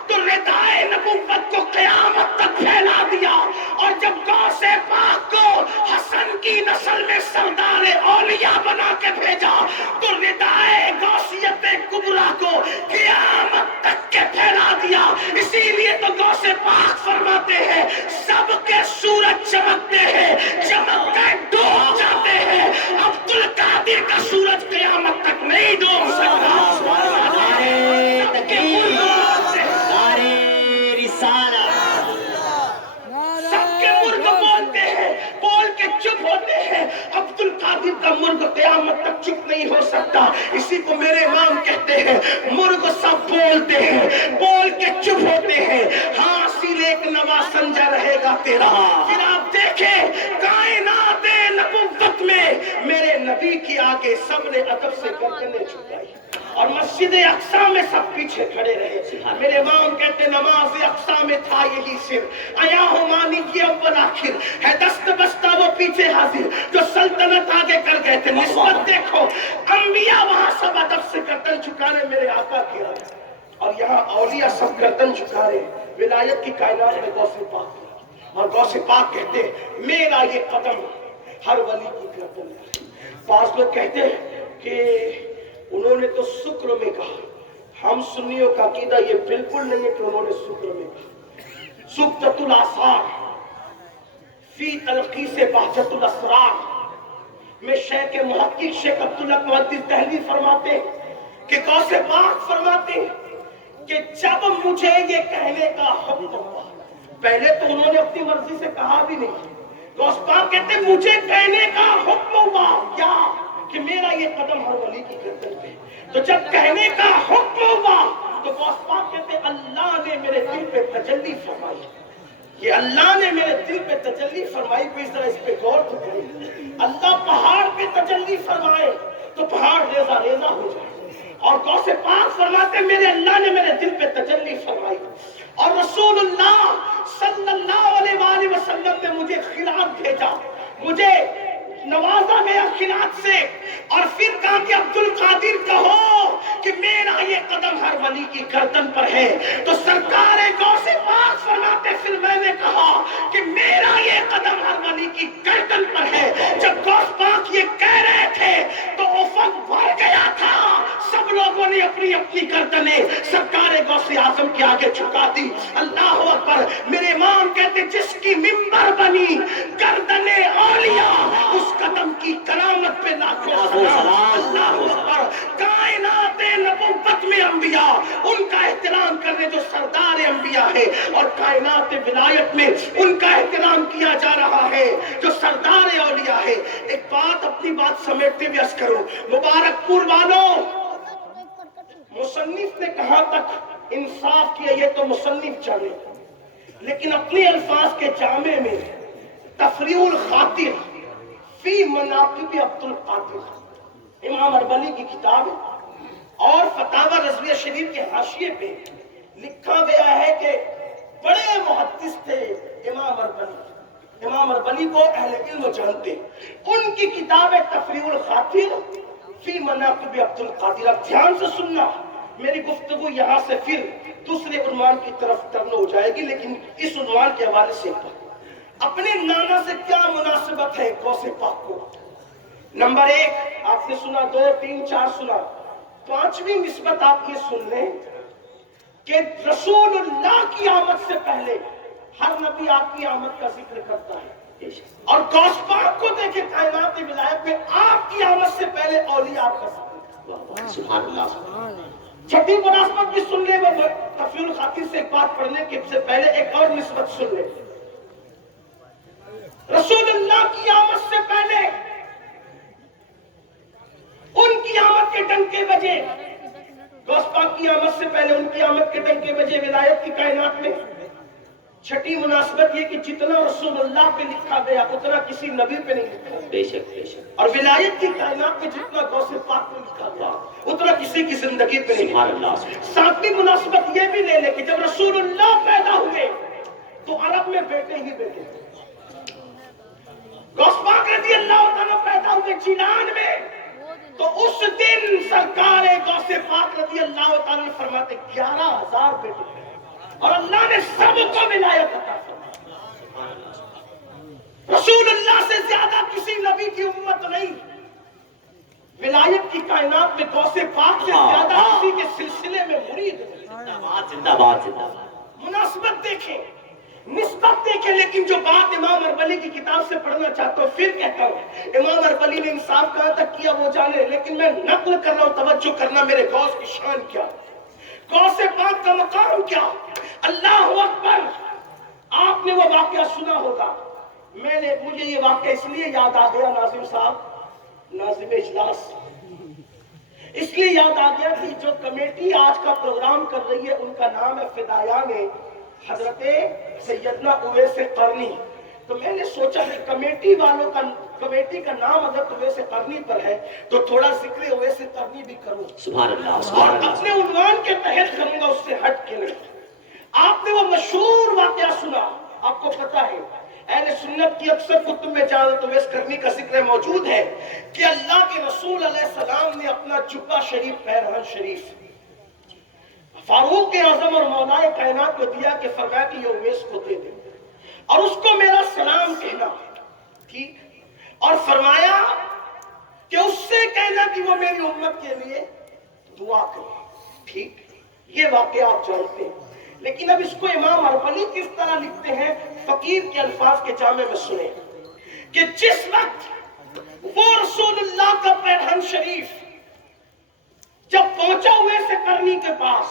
تو ردائے نبوت کو قیامت تک پھیلا دیا، اور جب غوث پاک کو حسن کی نسل میں سردار اولیاء بنا کے بھیجا تو ردائے غوثیت کبریٰ کو قیامت تک کے پھیلا دیا۔ اسی لیے تو غوث پاک فرماتے ہیں سب کے سورج چمکتے ہیں، چمک کر ڈوب جاتے ہیں، عبد القادر کا سورج قیامت تک نہیں ڈوب سکتا۔ سب کے مرغ بولتے ہیں، بول کے چپ ہوتے ہیں، عبد القادر کا مرغ قیامت تک چپ نہیں ہو سکتا۔ اسی کو میرے امام کہتے ہیں مرغ سب بولتے ہیں، بول کے چپ ہوتے ہیں، ہاں صرف ایک نوا سنجا رہے گا تیرا۔ پھر آپ دیکھیں کائنات نبوت میں میرے نبی کی آگے سب نے ادب سے گردنیں جھکائی، اور مسجد اقصیٰ میں سب پیچھے کھڑے رہے۔ میرے امام کہتے نماز اقصیٰ میں تھا یہی سر، آیا ہو مانی کی اول آخر، ہے دست بستہ وہ پیچھے حاضر، جو سلطنت آگے کر گئے تھے۔ نسبت دیکھو، انبیاء وہاں سب ادب سے گردن جھکانے میرے آقا کی آگے، اور یہاں اولیاء سب گردن جھکا رہے ولایت کی کائنات میں غوث پاک، اور غوث پاک کہتے میرا یہ قدم ہر ولی کی گردن پر۔ بعض لوگ کہتے ہیں کہ انہوں نے تو شکر میں کہا، ہم سنیوں کا عقیدہ یہ بالکل نہیں ہے کہ انہوں نے شکر میں کہا۔ سکتۃ الآثار فی تلخیص بہجت الاسرار میں شیخ محقق شیخ عبداللہ محدث دہلوی فرماتے ہیں کہ غوث پاک فرماتے ہیں کہ جب مجھے یہ کہنے کا حکم ہوا، پہلے تو انہوں نے اپنی مرضی سے کہا بھی نہیں، غوث پاک کہتے مجھے کہنے کا حکم ہوا کیا کہ میرا یہ قدم ہر ولی کی گردن پہ، تو جب کہنے کا حکم ہوا تو غوث پاک کہتے اللہ نے میرے دل پہ تجلی فرمائی، کہ اللہ نے میرے دل پہ تجلی فرمائی۔ کوئی ذرا اس پہ غور تو کرے، اللہ پہاڑ پہ تجلی فرمائے تو پہاڑ ریزہ ریزہ ہو جائے، اور غوث پاک فرماتے میرے اللہ نے میرے دل پہ تجلی فرمائی، اور رسول اللہ صلی اللہ علیہ وآلہ وسلم نے مجھے خلعت بھیجا، مجھے نوازا گیا خلعت سے، اور پھر کہا کہ عبد القادر کہو کہ میرا یہ قدم ہر ولی کی گردن پر ہے، تو سرکار غوث پاک فرماتے پھر میں نے کہا کہ میرا یہ قدم ہر ولی کی گردن پر ہے۔ جب غوث پاک یہ کہہ رہے تھے تو افق بھر گیا تھا، سب لوگوں نے اپنی اپنی گردنیں سرکار غوث اعظم کے آگے جھکا دی۔ اللہ اکبر۔ میرے امام کہتے جس کی منبر بنی گردن اولیاء، اس قدم کی کرامت پہ لاکھوں سلام۔ اللہ اکبر۔ کائنات نبوت میں انبیاء ان کا احترام کرنے جو سردار انبیاء ہے، اور کائنات ولایت میں ان کا احترام کیا جا رہا ہے جو سردار اولیاء ہے۔ ایک بات اپنی بات سمیٹتے ہوئے عرض کروں، مبارک پور والوں، مصنف نے کہاں تک انصاف کیا یہ تو مصنف جانے، لیکن اپنے الفاظ کے جامع میں تفریع الخاطر فی مناقب عبد القادر امام اربلی کی کتاب اور فتاوی رضویہ شریف کے حاشیے پہ لکھا گیا ہے کہ بڑے محدث تھے امام اربلی، امام اربلی کو اہل علم جانتے، ان کی کتاب ہے تفریع الخاطر فی مناقب عبد القادر۔ اب دھیان سے سننا، میری گفتگو یہاں سے پھر دوسرے عنوان کی طرف ٹرن ہو جائے گی، لیکن اس عنوان کے حوالے سے اپنے نانا سے کیا مناسبت ہے غوث پاک کو۔ نمبر ایک آپ نے سنا، 2 3 4 سنا، 5ویں نسبت آپ یہ سن لیں کہ رسول اللہ کی آمد سے پہلے ہر نبی آپ کی آمد کا ذکر کرتا ہے، اور غوث پاک کو دیکھیں کائنات ولایت میں آپ کی آمد سے پہلے اولیاء آپ کا ساتھ۔ سبحان اللہ۔ چھٹی مناسبت بھی سن لیں، وہ تفریح الخاطر سے ایک بات پڑھنے کے سے پہلے ایک اور نسبت سن لیں۔ رسول اللہ کی آمد سے پہلے ان کی آمد کے ڈنکے بجے، غوث پاک کی آمد سے پہلے ان کی آمد کے ڈنکے بجے ولایت کی کائنات میں۔ چھٹی مناسبت یہ کہ جتنا رسول اللہ پہ لکھا گیا اتنا کسی نبی پہ نہیں لکھا گیا، بے شک بے شک، اور ولایت کی کائنات میں جتنا غوث پاک پہ لکھا گیا اتنا کسی کی زندگی پہ نہیں سبحان لکھا اللہ۔ گیا۔ ساتویں مناسبت یہ بھی لے لے کہ جب رسول اللہ پیدا ہوئے تو عرب میں بیٹے ہی بیٹے تھے۔ غوث پاک رضی اللہ تعالیٰ پیدا ہوئے جیلان میں، تو اس دن سرکار غوث پاک رضی اللہ تعالیٰ نے فرماتے 11,000 بیٹے تھے، اور اللہ نے سب کو ولایت عطا فرمائی۔ رسول اللہ سے زیادہ کسی نبی کی امت نہیں، ولایت کی کائنات میں غوث پاک سے زیادہ کسی کے سلسلے میں مرید نہیں۔ زندہ باد زندہ باد زندہ باد۔ مناسبت دیکھیں، نسبت دیکھیں، لیکن جو بات امام اربلی کی کتاب سے پڑھنا چاہتا ہوں پھر کہتا ہوں، امام اربلی نے انصاف کہاں تک کیا وہ جانے، لیکن میں نقل کر رہا ہوں، توجہ کرنا میرے غوث کی شان کیا، غوث پاک کا مقام کیا۔ اللہ اکبر۔ آپ نے وہ واقعہ سنا ہوگا، مجھے یہ واقعہ اس لیے یاد آ گیا، ناظم صاحب، ناظم اجلاس، اس لیے یاد آ گیا کہ جو کمیٹی آج کا پروگرام کر رہی ہے ان کا نام ہے فدایان حضرت سیدنا اویس قرنی۔ تو میں نے سوچا کہ کمیٹی والوں کا، کمیٹی کا نام حضرت اویس قرنی پر ہے تو تھوڑا ذکر اویس قرنی بھی کروں، سبحان اللہ سبحان اور اللہ۔ اپنے عنوان کے تحت کروں گا، اس سے ہٹ کے نہیں۔ آپ نے وہ مشہور واقعہ سنا، آپ کو پتا ہے اہل سنت کی اکثر کتب میں حضرت اویس قرنی کا ذکر موجود ہے کہ اللہ کے رسول علیہ السلام نے اپنا جبہ شریف، پیرہن شریف فاروق اعظم اور مولا کائنات کو دیا کہ فرمایا کہ یہ اویس کو دے دے اور اس کو میرا سلام کہنا، ٹھیک، اور فرمایا کہ اس سے کہنا کہ وہ میری امت کے لیے دعا کرے، ٹھیک۔ یہ واقعہ آپ جانتے ہیں، لیکن اب اس کو امام اربلی کس طرح لکھتے ہیں، فقیر کے الفاظ کے جامع میں سنیں کہ جس وقت وہ رسول اللہ کا پیرہن شریف جب پہنچا اویس قرنی کے پاس،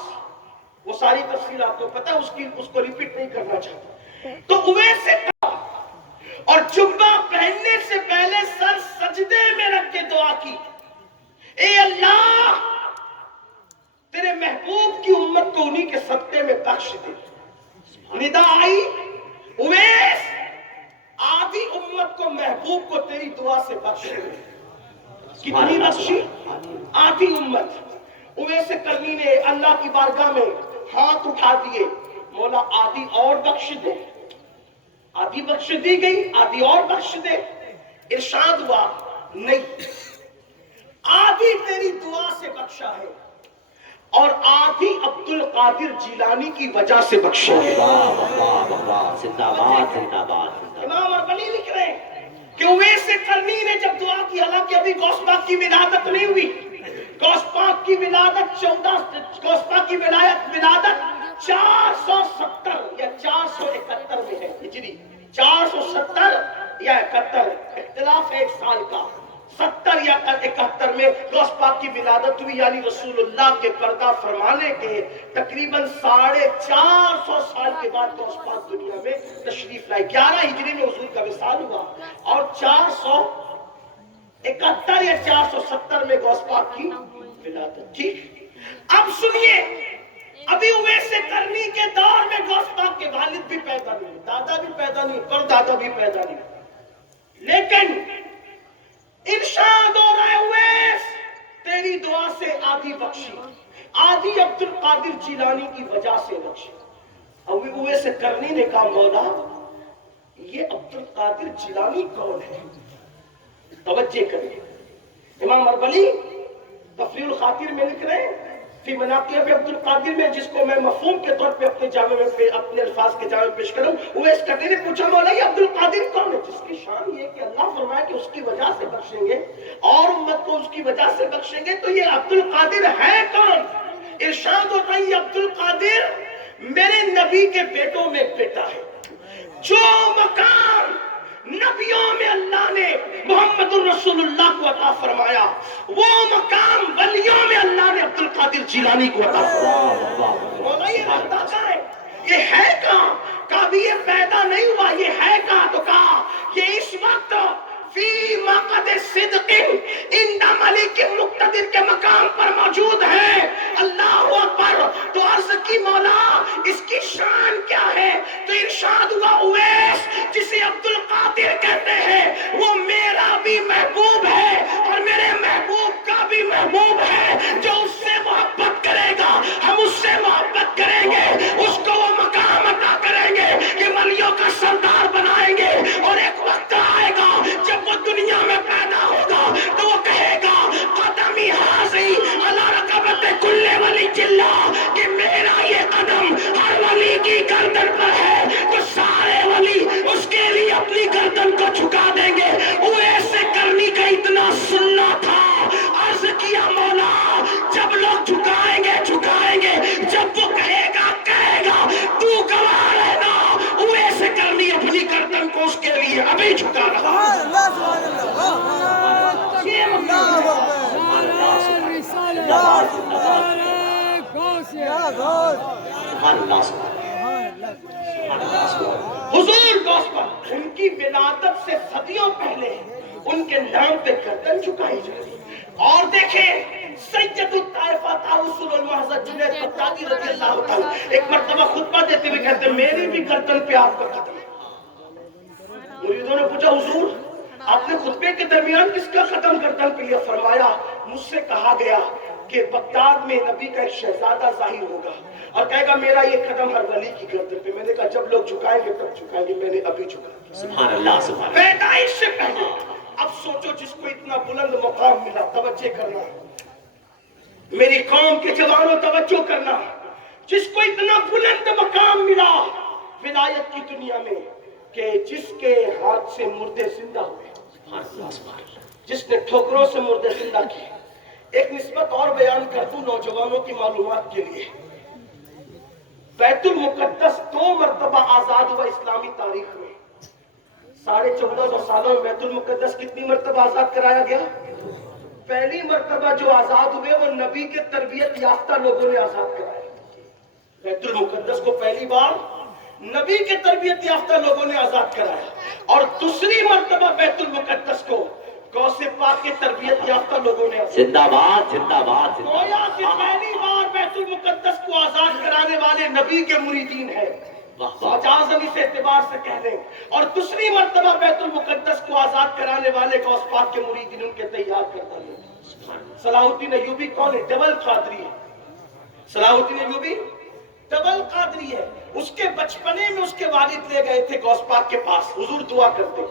وہ ساری تفصیل آپ کو پتا ہے، اس کو ریپیٹ نہیں کرنا چاہتا، تو اویس سے کہا اور جبہ پہننے سے پہلے سر سجدے میں رکھ کے دعا کی، اے اللہ تیرے محبوب کی امت کو انہی کے صدقے میں بخش دے۔ ندا آئی، اویس آدھی امت کو محبوب کو تیری دعا سے بخش دے۔ کتنی بخشی؟ آدھی امت۔ اویس قرنی نے اللہ کی بارگاہ میں ہاتھ اٹھا دیے، مولا آدھی اور بخش دے۔ آدھی بخش دی گئی، آدھی اور بخش دے۔ ارشاد ہوا نہیں، آدھی تیری دعا سے بخشا ہے اور آدھی عبد القادر جیلانی کی وجہ سے بخشا ہے۔ واہ واہ واہ، زندہ باد زندہ باد۔ امام اربلی لکھ رہے ہیں کہ اویس قرنی نے جب دعا کی، حالانکہ ابھی غوث پاک کی ولادت نہیں ہوئی، غوث پاک کی ولادت غوث پاک کی ولادت 470 یا 471 میں ہے ہجری، 470 یا 71، اختلاف ہے ایک سال کا، 70 یا 71 میں غوث پاک کی ولادت ہوئی، یعنی رسول اللہ کے پردہ فرمانے کے تقریباً 450 سال کے بعد غوث پاک دنیا میں تشریف لائے۔ 11 ہجری میں حضور کا وصال ہوا اور 471 یا 470 میں غوث پاک کی ولادت، ٹھیک۔ اب سنیے، ابھی اویس قرنی کے دور میں غوث پاک کے والد بھی پیدا نہیں، دادا بھی پیدا نہیں، پردادا بھی پیدا نہیں، لیکن ارشاد ہو رہا ہے اویس تیری دعا سے آدھی بخشی، آدھی عبد القادر جیلانی کی وجہ سے بخشی۔ ابھی اویس قرنی نے کہا مولا یہ عبد القادر جیلانی کون ہے؟ توجہ کریں، امام اربلی تفریح الخاطر میں لکھ رہے ہیں فی مناقب عبد القادر میں، جس کو میں مفہوم کے طور پہ اپنے جامع میں اپنے الفاظ کے جامع پیش کروں، اویس قرنی نے پوچھا مولا یہ عبد القادر کون ہے؟ جس کی شان یہ کہ اللہ فرمایا کہ اس کی وجہ سے بخشیں گے اور امت کو اس کی وجہ سے بخشیں گے، تو یہ عبد القادر ہے کون؟ ارشاد ہوتا ہے یہ عبد القادر میرے نبی کے بیٹوں میں بیٹا ہے۔ جو مقام نبیوں میں اللہ نے محمد الرسول اللہ کو عطا فرمایا، وہ مقام ولیوں میں اللہ نے عبد القادر جیلانی کو عطا فرمایا۔ مولا یہ رہتا کہاں ہے؟ یہ ہے کہاں؟ کبھی یہ پیدا نہیں ہوا، یہ ہے کہاں؟ تو کہا یہ اس وقت فی مقعد صدق عند ملک مقتدر کے مقام پر موجود ہے۔ اللہ اکبر۔ تو عرض کی مولا اس کی شان کیا ہے؟ تو ارشاد ہوا اویس جسے عبد القادر کہتے ہیں وہ میرا بھی محبوب ہے اور میرے محبوب کا بھی محبوب ہے۔ جو اس سے محبت کرے گا ہم اس سے محبت کریں گے، اس کو وہ مقام عطا کریں گے کہ ولیوں کا سردار بنائیں گے۔ اور ایک وقت آئے گا جب وہ دنیا میں پیدا ہوگا تو وہ کہے گا قدمی حاضی علی رقبت کل ولی جلہ، کہ میرا یہ قدم ہر ولی کی گردن پر ہے تو سارے ولی اس کے لیے اپنی گردن کو جھکا دیں گے۔ وہ ایسے کرنی کا اتنا سننا تھا۔ عرض کیا مولا جب لوگ جھکائیں گے جھکائیں گے، جب وہ کہے گا تو گواہ رہنا وہ ایسے کرنی اپنی گردن کو اس کے لیے ابھی جھکا رہا۔ سبحان اللہ سبحان اللہ یہ حضور دوست ان کی ولادت سے صدیوں پہلے ان کے نام پہ گردن جھکائی جاتی۔ اور دیکھیں سید الطائفہ طاؤس المحضر جنید بغدادی رضی اللہ تعالیٰ ایک مرتبہ خطبہ دیتے ہوئے کہتے میری بھی گردن پہ آپ کا قدم ہے۔ مریدوں نے پوچھا حضور آپ نے خطبے کے درمیان کس کا قدم گردن پہ لیا؟ فرمایا مجھ سے کہا گیا کہ بغداد میں نبی کا ایک شہزادہ ظاہر ہوگا اور کہے گا میرا یہ قدم ہر ولی کی گردن پہ۔ میں نے کہا جب لوگ جھکائیں گے تب جھکائیں گے، میں نے ابھی جھکا دیا۔ سبحان اللہ سبحان اللہ۔ پیدائش سے پہلے اب سوچو جس کو اتنا بلند مقام ملا، توجہ کرنا میری قوم کے جوانوں، توجہ کرنا، جس کو اتنا بلند مقام ملا ولایت کی دنیا میں کہ جس کے ہاتھ سے مردے زندہ ہوئے، جس نے ٹھوکروں سے مردے زندہ کیے۔ ایک نسبت اور بیان کر دوں نوجوانوں کی معلومات کے لیے، بیت المقدس 2 مرتبہ آزاد ہوا اسلامی تاریخ میں۔ 1450 سالوں میں بیت المقدس کتنی مرتبہ آزاد کرایا گیا؟ پہلی مرتبہ جو آزاد ہوئے وہ نبی کے تربیت یافتہ لوگوں نے آزاد کرایا۔ بیت المقدس کو پہلی بار نبی کے تربیت یافتہ لوگوں نے آزاد کرایا، اور دوسری مرتبہ بیت المقدس کو غوث پاک کے تربیت یافتہ لوگوں نے آزاد۔ زندہ باد زندہ باد۔ گویا کہ پہلی بار بیت المقدس کو آزاد کرانے والے نبی کے مریدین ہیں، مجازن اس اعتبار سے کہہ لیں، اور دوسری مرتبہ بیت المقدس کو آزاد کرانے والے غوث پاک کے مریدین ان کے تیار کرتا لوگ۔ صلاح الدین ایوبی کون ہے؟ ڈبل قادری ہے۔ صلاح الدین ایوبی ڈبل قادری ہے۔ اس کے بچپنے میں اس کے والد لے گئے تھے غوث پاک کے پاس، حضور دعا کرتے۔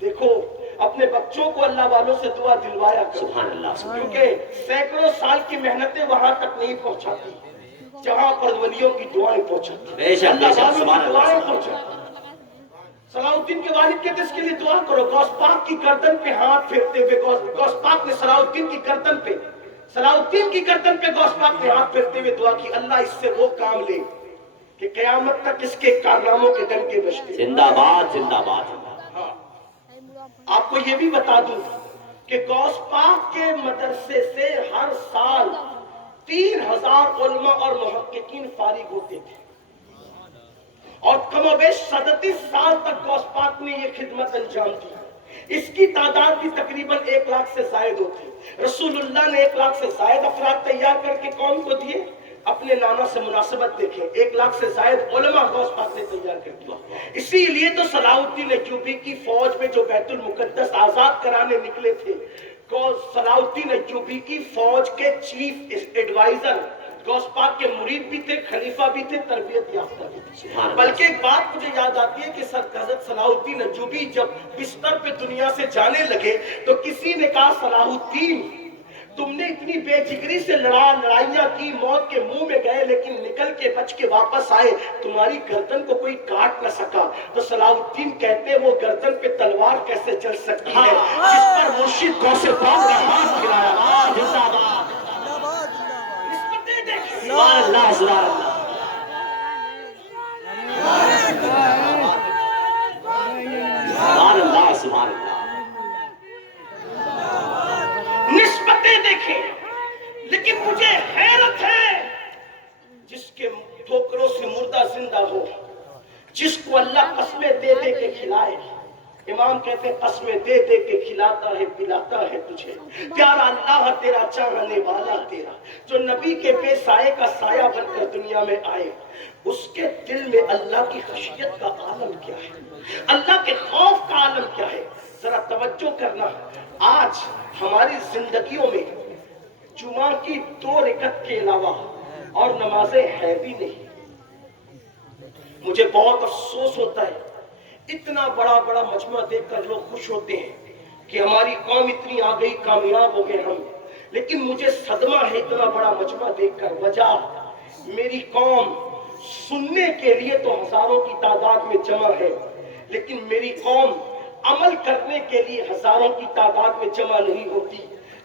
دیکھو اپنے بچوں کو اللہ والوں سے دعا دلوایا کرو، سبحان اللہ۔ کیونکہ سینکڑوں سال کی محنتیں وہاں تک نہیں پہنچاتی جہاں پر ولیوں کی دعائیں پہنچاتی، بے شک بے شک، اللہ سبحان والوں کی اللہ۔ دعائیں پہنچاتی۔ صلاح الدین کے والد کہتے اس کے لیے دعا کرو، غوث پاک کی گردن پہ ہاتھ پھیرتے ہوئے غوث پاک نے صلاح الدین کی گردن پہ غوث پاک نے ہاتھ پھیرتے ہوئے دعا کی، اللہ اس سے وہ کام لے کہ قیامت تک اس کے کارناموں کے ڈنکے بجتے۔ زندہ باد زندہ باد۔ ہاں آپ کو یہ بھی بتا دوں کہ غوث پاک کے مدرسے سے ہر سال 3000 علماء اور محققین فارغ ہوتے تھے، اور کم و بیش 37 سال تک غوث پاک نے یہ خدمت انجام دی۔ اس کی تعداد بھی تقریباً 1 لاکھ سے زائد ہوتی۔ رسول اللہ نے 1 لاکھ سے زائد افراد تیار کر کے قوم کو دیے۔ اپنے نانا سے مناسبت دیکھیں، 1 لاکھ سے زائد علماء غوث پاک نے تیار کر دیا۔ اسی لیے تو صلاح الدین ایوبی کی فوج میں جو بیت المقدس آزاد کرانے نکلے تھے، صلاح الدین ایوبی کی فوج کے چیف ایڈوائزر غوث پاک کے مرید بھی تھے، خلیفہ بھی تھے، تربیت یافتہ بھی تھے۔ بلکہ ایک بات مجھے یاد آتی ہے کہ حضرت صلاح الدین ایوبی جب بستر پہ دنیا سے جانے لگے تو کسی نے کہا صلاح الدین تم نے اتنی بے جگری سے لڑائیاں کی، موت کے منہ میں گئے لیکن نکل کے بچ کے واپس آئے، تمہاری گردن کو کوئی کاٹ نہ سکا۔ تو صلاح الدین کہتے ہیں وہ گردن پہ تلوار کیسے چل سکتی ہے جس پر مرشد غوث پاک کا ہاتھ گرایا۔ نسبتیں دیکھیں، سبحان اللہ سبحان اللہ۔ سبحان لیکن مجھے حیرت ہے جس کے ٹھوکروں سے مردہ زندہ ہو، جس کو اللہ قسمیں دے دے کے کھلائے. امام کہتے ہیں قسمیں دے دے کے کھلاتا ہے پلاتا ہے تجھے. پیارا اللہ تیرا، چاہنے والا تیرا، جو نبی کے بے سائے کا سایہ بن کر دنیا میں آئے، اس کے دل میں اللہ کی خشیت کا عالم کیا ہے، اللہ کے خوف کا عالم کیا ہے. ذرا توجہ کرنا، آج ہماری زندگیوں میں جمعہ کی 2 رکعت کے علاوہ اور نمازیں ہیں بھی نہیں. مجھے بہت افسوس ہوتا ہے، اتنا بڑا بڑا مجمع دیکھ کر لوگ خوش ہوتے ہیں کہ ہماری قوم اتنی آ گئی، کامیاب ہو گئے ہم. لیکن مجھے صدمہ ہے اتنا بڑا مجمع دیکھ کر. وجہ میری قوم سننے کے لیے تو ہزاروں کی تعداد میں جمع ہے، لیکن میری قوم عمل کرنے کے لیے ہزاروں کی تعداد میں جمع نہیں ہوتی.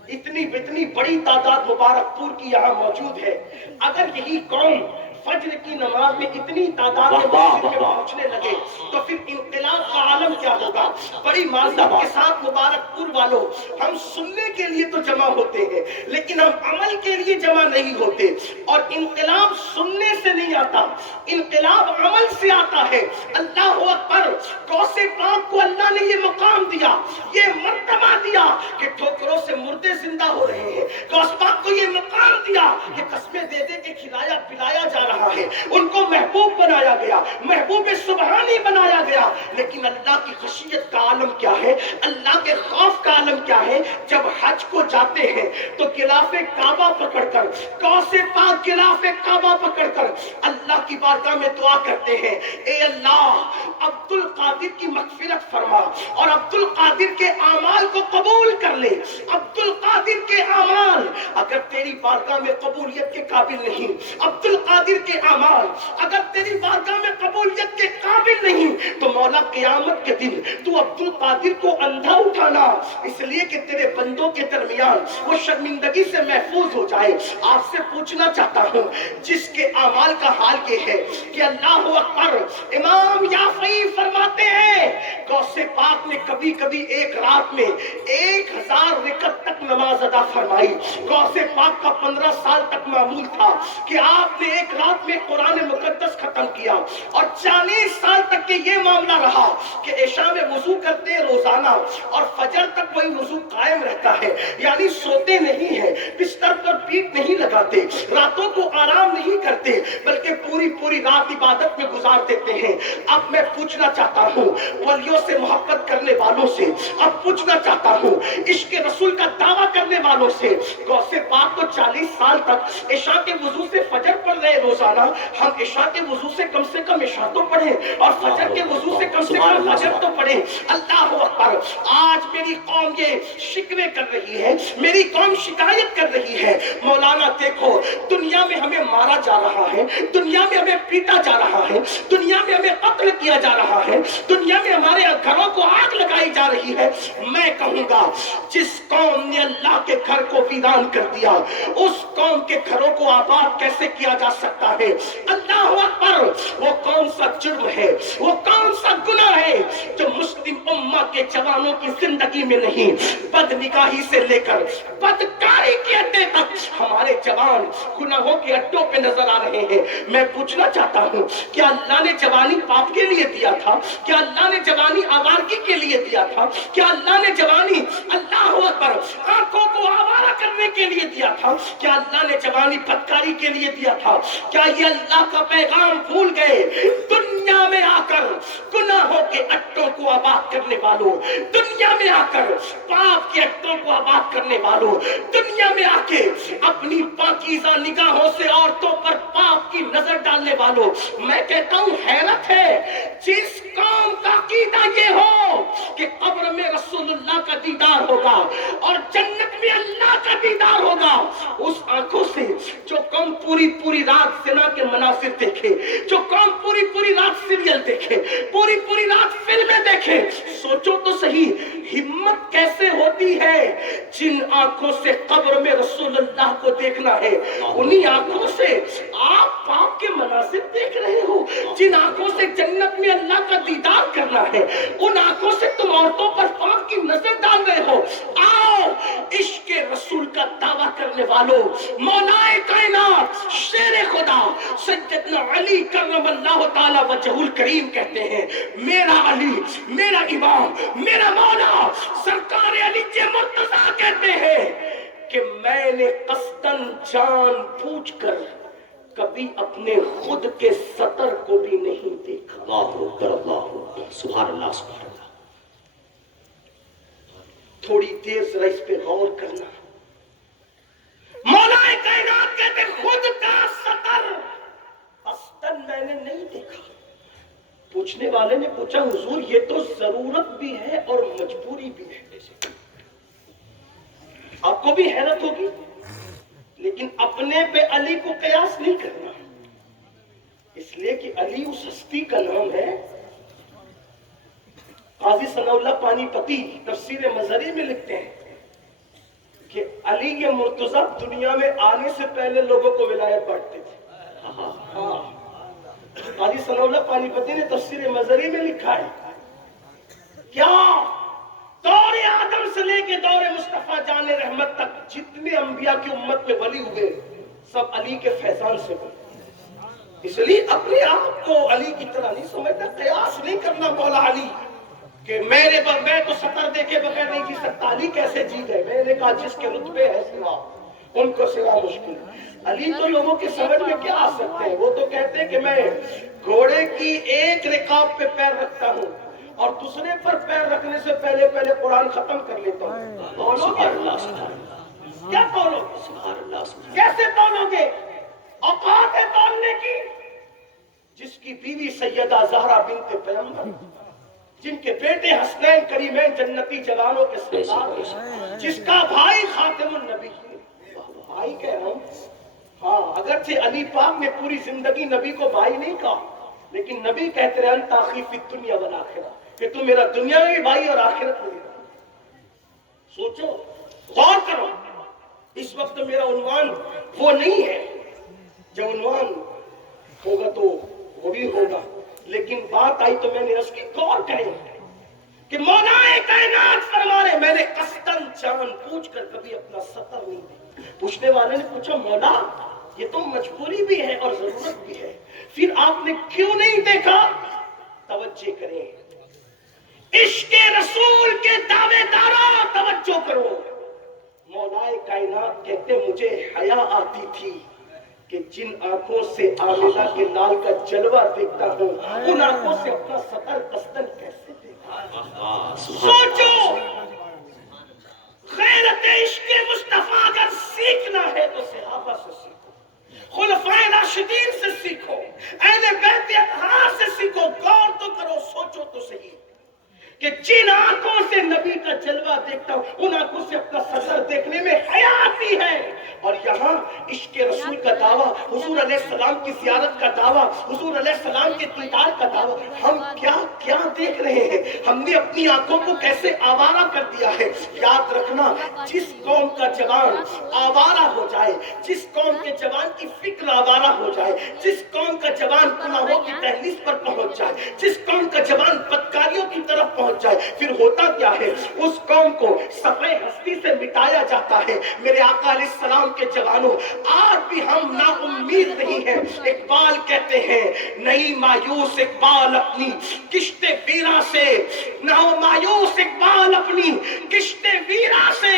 اتنی بڑی تعداد مبارک پور کی یہاں موجود ہے. اگر یہی قوم فجر کی نماز میں اتنی تعداد میں مسجد میں پہنچنے لگے تو پھر انقلاب کا عالم کیا ہوگا. بڑی معذرت کے ساتھ مبارک پور والوں، ہم سننے کے لیے تو جمع ہوتے ہیں لیکن ہم عمل کے لیے جمع نہیں ہوتے. اور انقلاب سننے سے نہیں آتا، انقلاب عمل سے آتا ہے. اللہ اکبر. غوث پاک کو اللہ نے یہ مقام دیا، یہ مرتبہ دیا کہ ٹھوکروں سے مردے زندہ ہو رہے ہیں. غوث پاک کو یہ مقام دیا کہ قسمیں دے دے کے کھلایا پلایا جا رہا ہے. ان کو محبوب بنایا گیا، محبوب سبحانی بنایا گیا. لیکن اللہ کی خشیت کا عالم کیا ہے، اللہ کے خوف کا عالم کیا ہے. جب حج کو جاتے ہیں تو غلاف کعبہ پکڑ کر، غوث پاک غلاف کعبہ پکڑ کر اللہ کی بارگاہ میں دعا کرتے ہیں، اے اللہ عبد القادر کی مغفرت فرما اور عبد القادر کے اعمال کو قبول کر لے. عبد القادر کے اعمال اگر تیری بارگاہ میں قبولیت کے قابل نہیں، عبد القادر کے اعمال اگر تیری بارگاہ میں قبولیت کے قابل نہیں، تو مولا قیامت کے دن تو عبد القادر کو اندھا اٹھانا، اس لیے کہ تیرے بندوں کے درمیان وہ شرمندگی سے محفوظ ہو جائے. آپ سے پوچھنا چاہتا ہوں، جس کے اعمال کا حال یہ ہے کہ اللہ اکبر. امام یافعی فرماتے ہیں غوث پاک نے کبھی کبھی ایک رات میں 1000 رکعت تک نماز ادا فرمائی. غوث پاک کا 15 سال تک معمول تھا کہ آپ نے ایک رات میں قرآن مقدس ختم کیا، اور 40 سال تک کہ یہ معاملہ رہا کہ عشاء میں وضو کرتے روزانہ اور فجر تک وہی وضو قائم رہتا ہے. یعنی سوتے نہیں ہیں، بستر پر پیٹ نہیں لگاتے، راتوں کو آرام نہیں کرتے، بلکہ پوری رات عبادت میں گزار دیتے ہیں. اب میں پوچھنا چاہتا ہوں ولیوں سے محبت کرنے والوں سے، اب پوچھنا چاہتا ہوں عشق رسول کا دعویٰ کرنے والوں سے، غوث پاک تو 40 سال تک عشاء کے وضو سے فجر پڑھ رہے روزانہ. ہم عشاء کے وضو سے کم عشاء تو پڑھیں اور فجر کے وضو سے کم فجر تو پڑھیں. اللہ اکبر. آج میری قوم یہ شکوے کر رہی ہے، میری قوم شکایت کر رہی ہے، مولانا دیکھو دنیا میں ہمیں مارا جا رہا ہے، دنیا میں ہمیں پیٹا جا رہا ہے، دنیا میں ہمیں قتل کیا جا رہا ہے، دنیا میں ہمارے گھروں کو آگ لگائی جا رہی ہے. میں کہوں گا جس قوم نے اللہ کے گھر کو ویران کر دیا، اس قوم کے گھروں کو آباد کیسے کیا جا سکتا ہے؟ اللہ اکبر. وہ کون سا جرم ہے، وہ کون سا گناہ ہے جو مسلم امہ کے جوانوں کی زندگی میں نہیں؟ بد نگاہی سے لے کر بدکاری کے اڈے تک ہمارے جوان گناہوں کے اڈوں پہ نظر آ رہے ہیں. میں پوچھنا چاہتا ہوں کیا اللہ نے جوانی پاپ کے لیے دیا تھا؟ کیا اللہ نے جوانی آوارگی کے لیے دیا تھا؟ کیا اللہ نے جوانی اللہ اکبر آنکھوں کو آوارہ کرنے کے لیے دیا تھا؟ کیا اللہ نے جوانی بدکاری کے لیے دیا تھا؟ کیا یہ اللہ کا پیغام بھول گئے؟ دنیا میں آ کر گناہوں کے اڈوں کو آباد کرنے والوں، دنیا میں آ کر پاپ کے اڈوں کو آباد کرنے والوں، دنیا میں آ کے اپنی پاکیزہ نگاہوں سے عورتوں پر پاپ کی نظر ڈالنے والوں، میں کہتا ہوں حیرت ہے جس قوم کا عقیدہ یہ ہو کہ قبر میں رسول اللہ کا دیدار ہوگا اور جنت میں اللہ کا دیدار ہوگا، اس آنکھوں سے جو قوم پوری رات زنا کے مناظر دیکھے، جو قوم پوری رات سیریل دیکھے، پوری رات فلمیں دیکھے، سوچو تو صحیح ہمت کیسے ہوتی ہے جن آنکھوں سے قبر میں رسول اللہ کو دیکھنا ہے، انہی آنکھوں سے آپ پاپ کے مناظر دیکھ رہے ہو. جن آنکھوں سے جنت میں اللہ کا دیدار کرنا ہے، ان آنکھوں سے تم عورتوں پر پاپ کی نظر ڈال رہے ہو؟ آؤ عشق رسول کا دعویٰ کرنے والوں، مولائے کائنات شیر خدا سیدنا علی کرم اللہ تعالی وجہ الکریم کہتے ہیں، میرا علی، میرا امام، میرا مولا سرکار علی مرتضیٰ کہتے ہیں کہ میں نے قصداً جان بوجھ کر کبھی اپنے خود کے سطر کو بھی نہیں دیکھا۔ اللہ اکبر، اللہ اکبر، سبحان اللہ، سبحان اللہ۔ تھوڑی دیر ذرا اس پہ غور کرنا۔ مولا کائنات کہتے خود کا سطر قصداً میں نے نہیں دیکھا۔ پوچھنے والے نے پوچھا حضور یہ تو ضرورت بھی ہے اور مجبوری بھی ہے، آپ کو بھی حیرت ہوگی، لیکن اپنے پہ علی کو قیاس نہیں کرنا، اس لیے کہ علی اس ہستی کا نام ہے۔ قاضی ثناء اللہ پانی پتی تفسیر مظہری میں لکھتے ہیں کہ علی یہ مرتضیٰ دنیا میں آنے سے پہلے لوگوں کو ولایت بانٹتے تھے۔ ہاں، قاضی ثناء اللہ پانی پتی نے تفسیر مظہری میں لکھا ہے کیا دور آدم سے لے کے دور مصطفیٰ جان رحمت تک جتنے انبیاء کی امت میں ولی ہوئے سب علی کے فیضان سے ہوئے۔ اس لیے اپنے آپ کو علی کی طرح نہیں سمجھنا، قیاس نہیں کرنا مولا علی کہ میں تو سطر دیکھے بغیر نہیں جی سکتا، علی کیسے جی گئے؟ میں نے کہا جس کے رتبے ہے سوا ان کو سوا مشکل۔ علی تو لوگوں کے سمجھ میں کیا آ سکتے ہیں، وہ تو کہتے ہیں کہ میں گھوڑے کی ایک رکاب پہ پیر رکھتا ہوں اور دوسرے پر پیر رکھنے سے پہلے قرآن ختم کر لیتا ہوں۔ تولو گے؟ کیا تولو گے؟ کیسے تولو گے؟ اوقات ہے تولنے کی۔ جس کی بیوی سیدہ زہرا بنت پیغمبر، جن کے بیٹے حسنین کریمین جنتی جوانوں کے سردار، جس کا بھائی خاتم النبی، بھائی کہہ رہا ہوں، ہاں اگرچہ علی پاک نے پوری زندگی نبی کو بھائی نہیں کہا، لیکن نبی کہتے رہے انت اخی فی الدنیا والآخرہ، کہ تم میرا دنیا میں بھی بھائی اور آخرت میں بھی بھائی۔ سوچو، غور کرو، اس وقت میرا عنوان وہ نہیں ہے، جب عنوان ہوگا تو وہ بھی ہوگا، لیکن بات آئی تو میں نے اس کی غور کریں کہ مولا کائنات فرما رہے میں نے قصداً جان پوچھ کر کبھی اپنا سطر نہیں دیکھا۔ پوچھنے والے نے پوچھا مولا یہ تو مجبوری بھی ہے اور ضرورت بھی ہے، پھر آپ نے کیوں نہیں دیکھا؟ توجہ کریں، عشق رسول کے دعوے داروں توجہ کرو۔ مولا کائنات کہتے مجھے حیا آتی تھی کہ جن آنکھوں سے آمنہ کے لال کا جلوہ دیکھتا ہوں ان آنکھوں سے اپنا سطر قصداً کیسے دیکھا۔ سوچو، غیرت عشق مصطفیٰ اگر سیکھنا ہے تو صحابہ سے سیکھو، خلفائے راشدین سے سیکھو، اہل بیت اطہار سے سیکھو۔ غور تو کرو، سوچو تو صحیح کہ جن آنکھوں سے نبی کا جلوہ دیکھتا ہوں ان آنکھوں سے اپنا سطر دیکھنے میں حیا آتی ہے، اور یہاں عشق رسول کا دعویٰ، حضور علیہ السلام کی زیارت کا دعویٰ، حضور علیہ السلام کے دیدار کا دعویٰ۔ ہم کیا کیا دیکھ رہے ہیں، ہم نے اپنی آنکھوں کو کیسے آوارہ کر دیا ہے۔ یاد رکھنا، جس قوم کا جوان آوارہ ہو جائے، جس قوم کے جوان کی فکر آوارہ ہو جائے، جس قوم کا جوان گناہوں کی دہلیز پر پہنچ جائے، جس قوم کا جوان بدکاریوں کی طرف پہنچ جائے، پھر ہوتا کیا ہے، اس قوم کو صفحہ ہستی سے مٹایا جاتا ہے۔ میرے آقا علیہ السلام کے جوانوں، آج بھی ہم نا امید نہیں ہیں۔ اقبال کہتے ہیں نہیں مایوس اقبال اپنی کشت ویرا سے، نہ ہو مایوس اقبال اپنی کشت ویرا سے،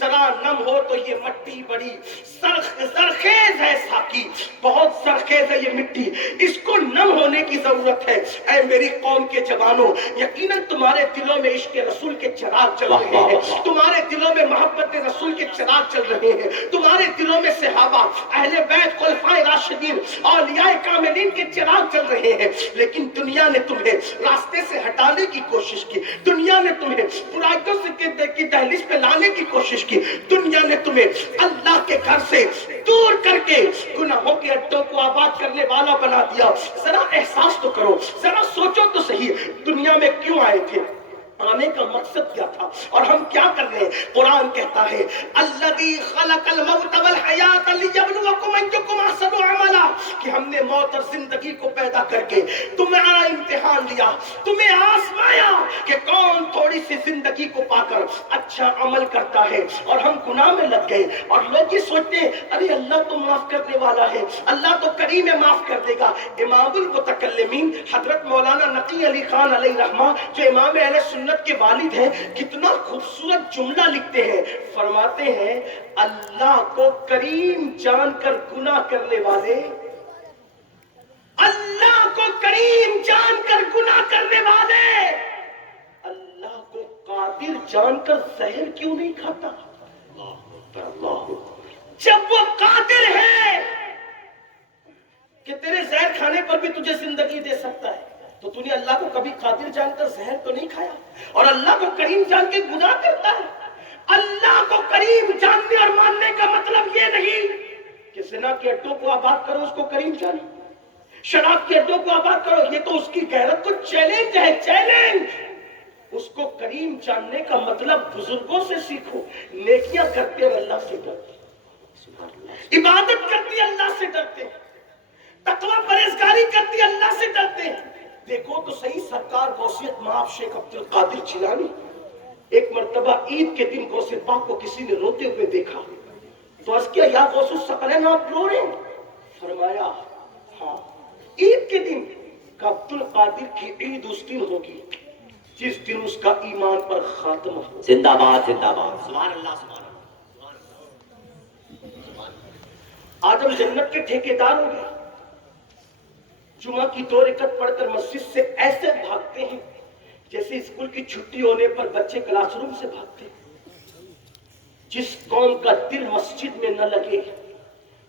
ذرا نم ہو تو یہ مٹی بڑی زرخیز ہے ساقی، بہت زرخیز ہے یہ مٹی، اس کو نم ہونے کی ضرورت ہے۔ اے میری قوم کے جوانوں، یقیناً تمہارے دلوں میں عشق رسول کے چراغ چل رہے ہیں، تمہارے دلوں میں محبت رسول کے چراغ چل رہے ہیں، تمہارے دلوں میں صحابہ، اہل بیت، خلفائے راشدین، اولیاء کاملین کے چراغ چل رہے ہیں، لیکن دنیا نے تمہیں راستے سے ہٹانے کی کوشش کی، دنیا نے تمہیں برائیوں سے کی دہلیز پہ لانے کی کوشش کی، دنیا نے تمہیں اللہ کے گھر سے دور کر کے گناہوں کے اڈوں کو آباد کرنے والا بنا دیا۔ ذرا احساس تو کرو، ذرا سوچو تو صحیح، دنیا میں کیوں آئے تھے، آنے کا مقصد کیا تھا، اور ہم کیا کر رہے ہیں؟ قرآن کہتا ہے الذی خلق الموت والحیات لیبلوکم ایکم احسن عملا، کہ ہم نے موت اور زندگی کو پیدا کر کے تمہارا امتحان لیا، تمہیں آزمایا کہ کون تھوڑی سی زندگی کو پا کر اچھا عمل کرتا ہے، اور ہم گناہ میں لگ گئے۔ اور لوگ یہ سوچتے ہیں ارے اللہ تو معاف کرنے والا ہے، اللہ تو کریم ہے، معاف کر دے گا۔ امام المتکلمین حضرت مولانا نقی علی خان علیہ رحمہ جو امام اہل سنت کے والد ہیں، کتنا خوبصورت جملہ لکھتے ہیں، فرماتے ہیں اللہ کو کریم جان کر گناہ کرنے والے، اللہ کو کریم جان کر گناہ کرنے والے اللہ کو قادر جان کر زہر کیوں نہیں کھاتا؟ اللہ، جب وہ قادر ہے کہ تیرے زہر کھانے پر بھی تجھے زندگی دے سکتا ہے، تو تو نے اللہ کو کبھی قادر جان کر زہر تو نہیں کھایا، اور اللہ کو کریم جان کے گناہ کرتا ہے۔ اللہ کو کریم جاننے اور ماننے کا مطلب یہ نہیں کہ زنا کے اڈوں کو آباد کرو اس کو کریم جانو، شراب کے اڈوں کو آباد کرو، یہ تو اس کی غیرت کو چیلنج ہے، چیلنج۔ اس کو کریم جاننے کا مطلب بزرگوں سے سیکھو، نیکیاں کرتے اور اللہ سے ڈرتے، عبادت کرتی اللہ سے ڈرتے، تقوی پرہیزگاری کرتی اللہ سے ڈرتے ہیں۔ دیکھو تو صحیح سرکار غوثیت مآب شیخ عبد القادر جیلانی، ایک مرتبہ عید کے دن غوث پاک کو کسی نے روتے ہوئے دیکھا تو عرض کیا یا غوث الثقلین آپ رو رہے ہیں؟ فرمایا ہاں، عید کے دن کہ عبد القادر کی عید اس دن ہوگی جس دن اس کا ایمان پر خاتمہ ہو۔ زندہ باد، زندہ باد، سبحان اللہ، سبحان اللہ۔ آج ہم جنت کے ٹھیکیدار ہو گئے، جمعہ کی 2 رکعت پڑھ کر مسجد سے ایسے بھاگتے ہیں جیسے اسکول کی چھٹی ہونے پر بچے کلاس روم سے بھاگتے ہیں۔ جس قوم کا دل مسجد میں نہ لگے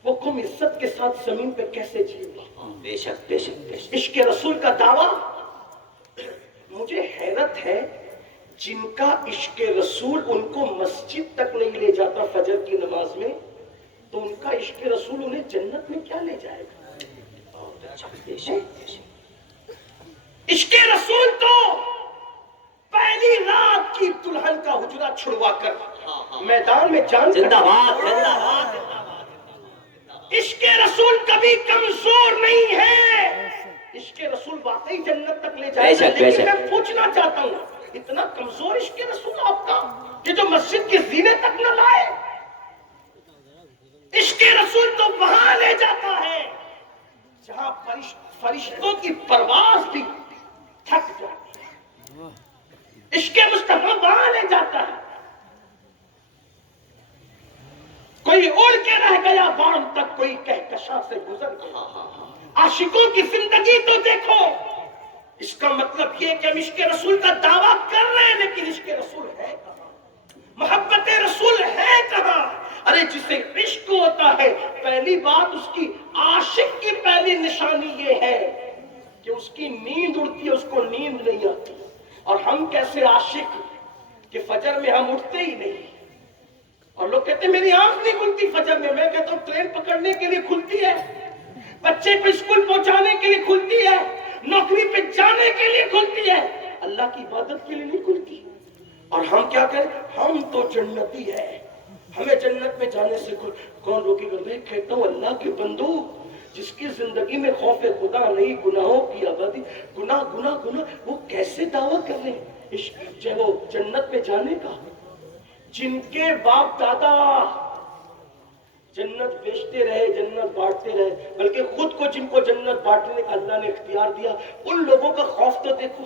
وہ قوم عزت کے ساتھ زمین پہ کیسے جیے گا؟ بے شک، بے شک، بے شک۔ عشق رسول کا دعویٰ، مجھے حیرت ہے جن کا عشق رسول ان کو مسجد تک نہیں لے جاتا فجر کی نماز میں، تو ان کا عشق رسول انہیں جنت میں کیا لے جائے گا؟ عشق رسول تو پہلی رات کی دلہن کا حجرہ چھڑوا کر میدان میں جان زندہ باد، زندہ باد۔ عشق رسول کبھی کمزور نہیں ہے، عشق رسول واقعی جنت تک لے جائے گا۔ لیکن میں پوچھنا چاہتا ہوں اتنا کمزور عشق رسول آپ کا کہ جو مسجد کے زینے تک نہ لائے؟ عشق رسول تو وہاں لے جاتا ہے جہاں فرشتوں کی پرواز بھی تھک جاتی ہے، عشق مصطفیٰ وہاں لے جاتا ہے۔ کوئی اڑ کے رہ گیا بام تک، کوئی کہکشاں سے گزر گیا۔ عاشقوں کی زندگی تو دیکھو، اس کا مطلب یہ کہ ہم عشق رسول کا دعویٰ کر رہے ہیں لیکن عشق رسول ہے کہاں؟ محبت رسول ہے کہاں؟ ارے جسے عشق ہوتا ہے پہلی بات اس کی عاشق کی پہلی نشانی یہ ہے کہ اس کی نیند اڑتی ہے، اس کو نیند نہیں آتی۔ اور ہم کیسے عاشق کہ فجر میں ہم اٹھتے ہی نہیں، اور لوگ کہتے ہیں میری آنکھ نہیں کھلتی فجر میں، میں کہتا ہوں ٹرین پکڑنے کے لیے کھلتی ہے، بچے کو اسکول پہنچانے کے لیے کھلتی ہے، نوکری پہ جانے کے لیے کھلتی ہے، اللہ کی عبادت کے لیے نہیں کھلتی۔ اور ہم کیا کریں؟ ہم تو جنتی ہے، ہمیں جنت میں جانے سے کون روکے گا؟ میں کہتا ہوں اللہ کے بندو، جس کی زندگی میں خوف خدا نہیں، گناہوں کی آبادی، گناہ گناہ گناہ، وہ کیسے دعویٰ کر رہے ہیں وہ جنت میں جانے کا؟ جن کے باپ دادا جنت بیچتے رہے، جنت بانٹتے رہے، بلکہ خود کو جن کو جنت بانٹنے کا اللہ نے اختیار دیا، ان لوگوں کا خوف تو دیکھو۔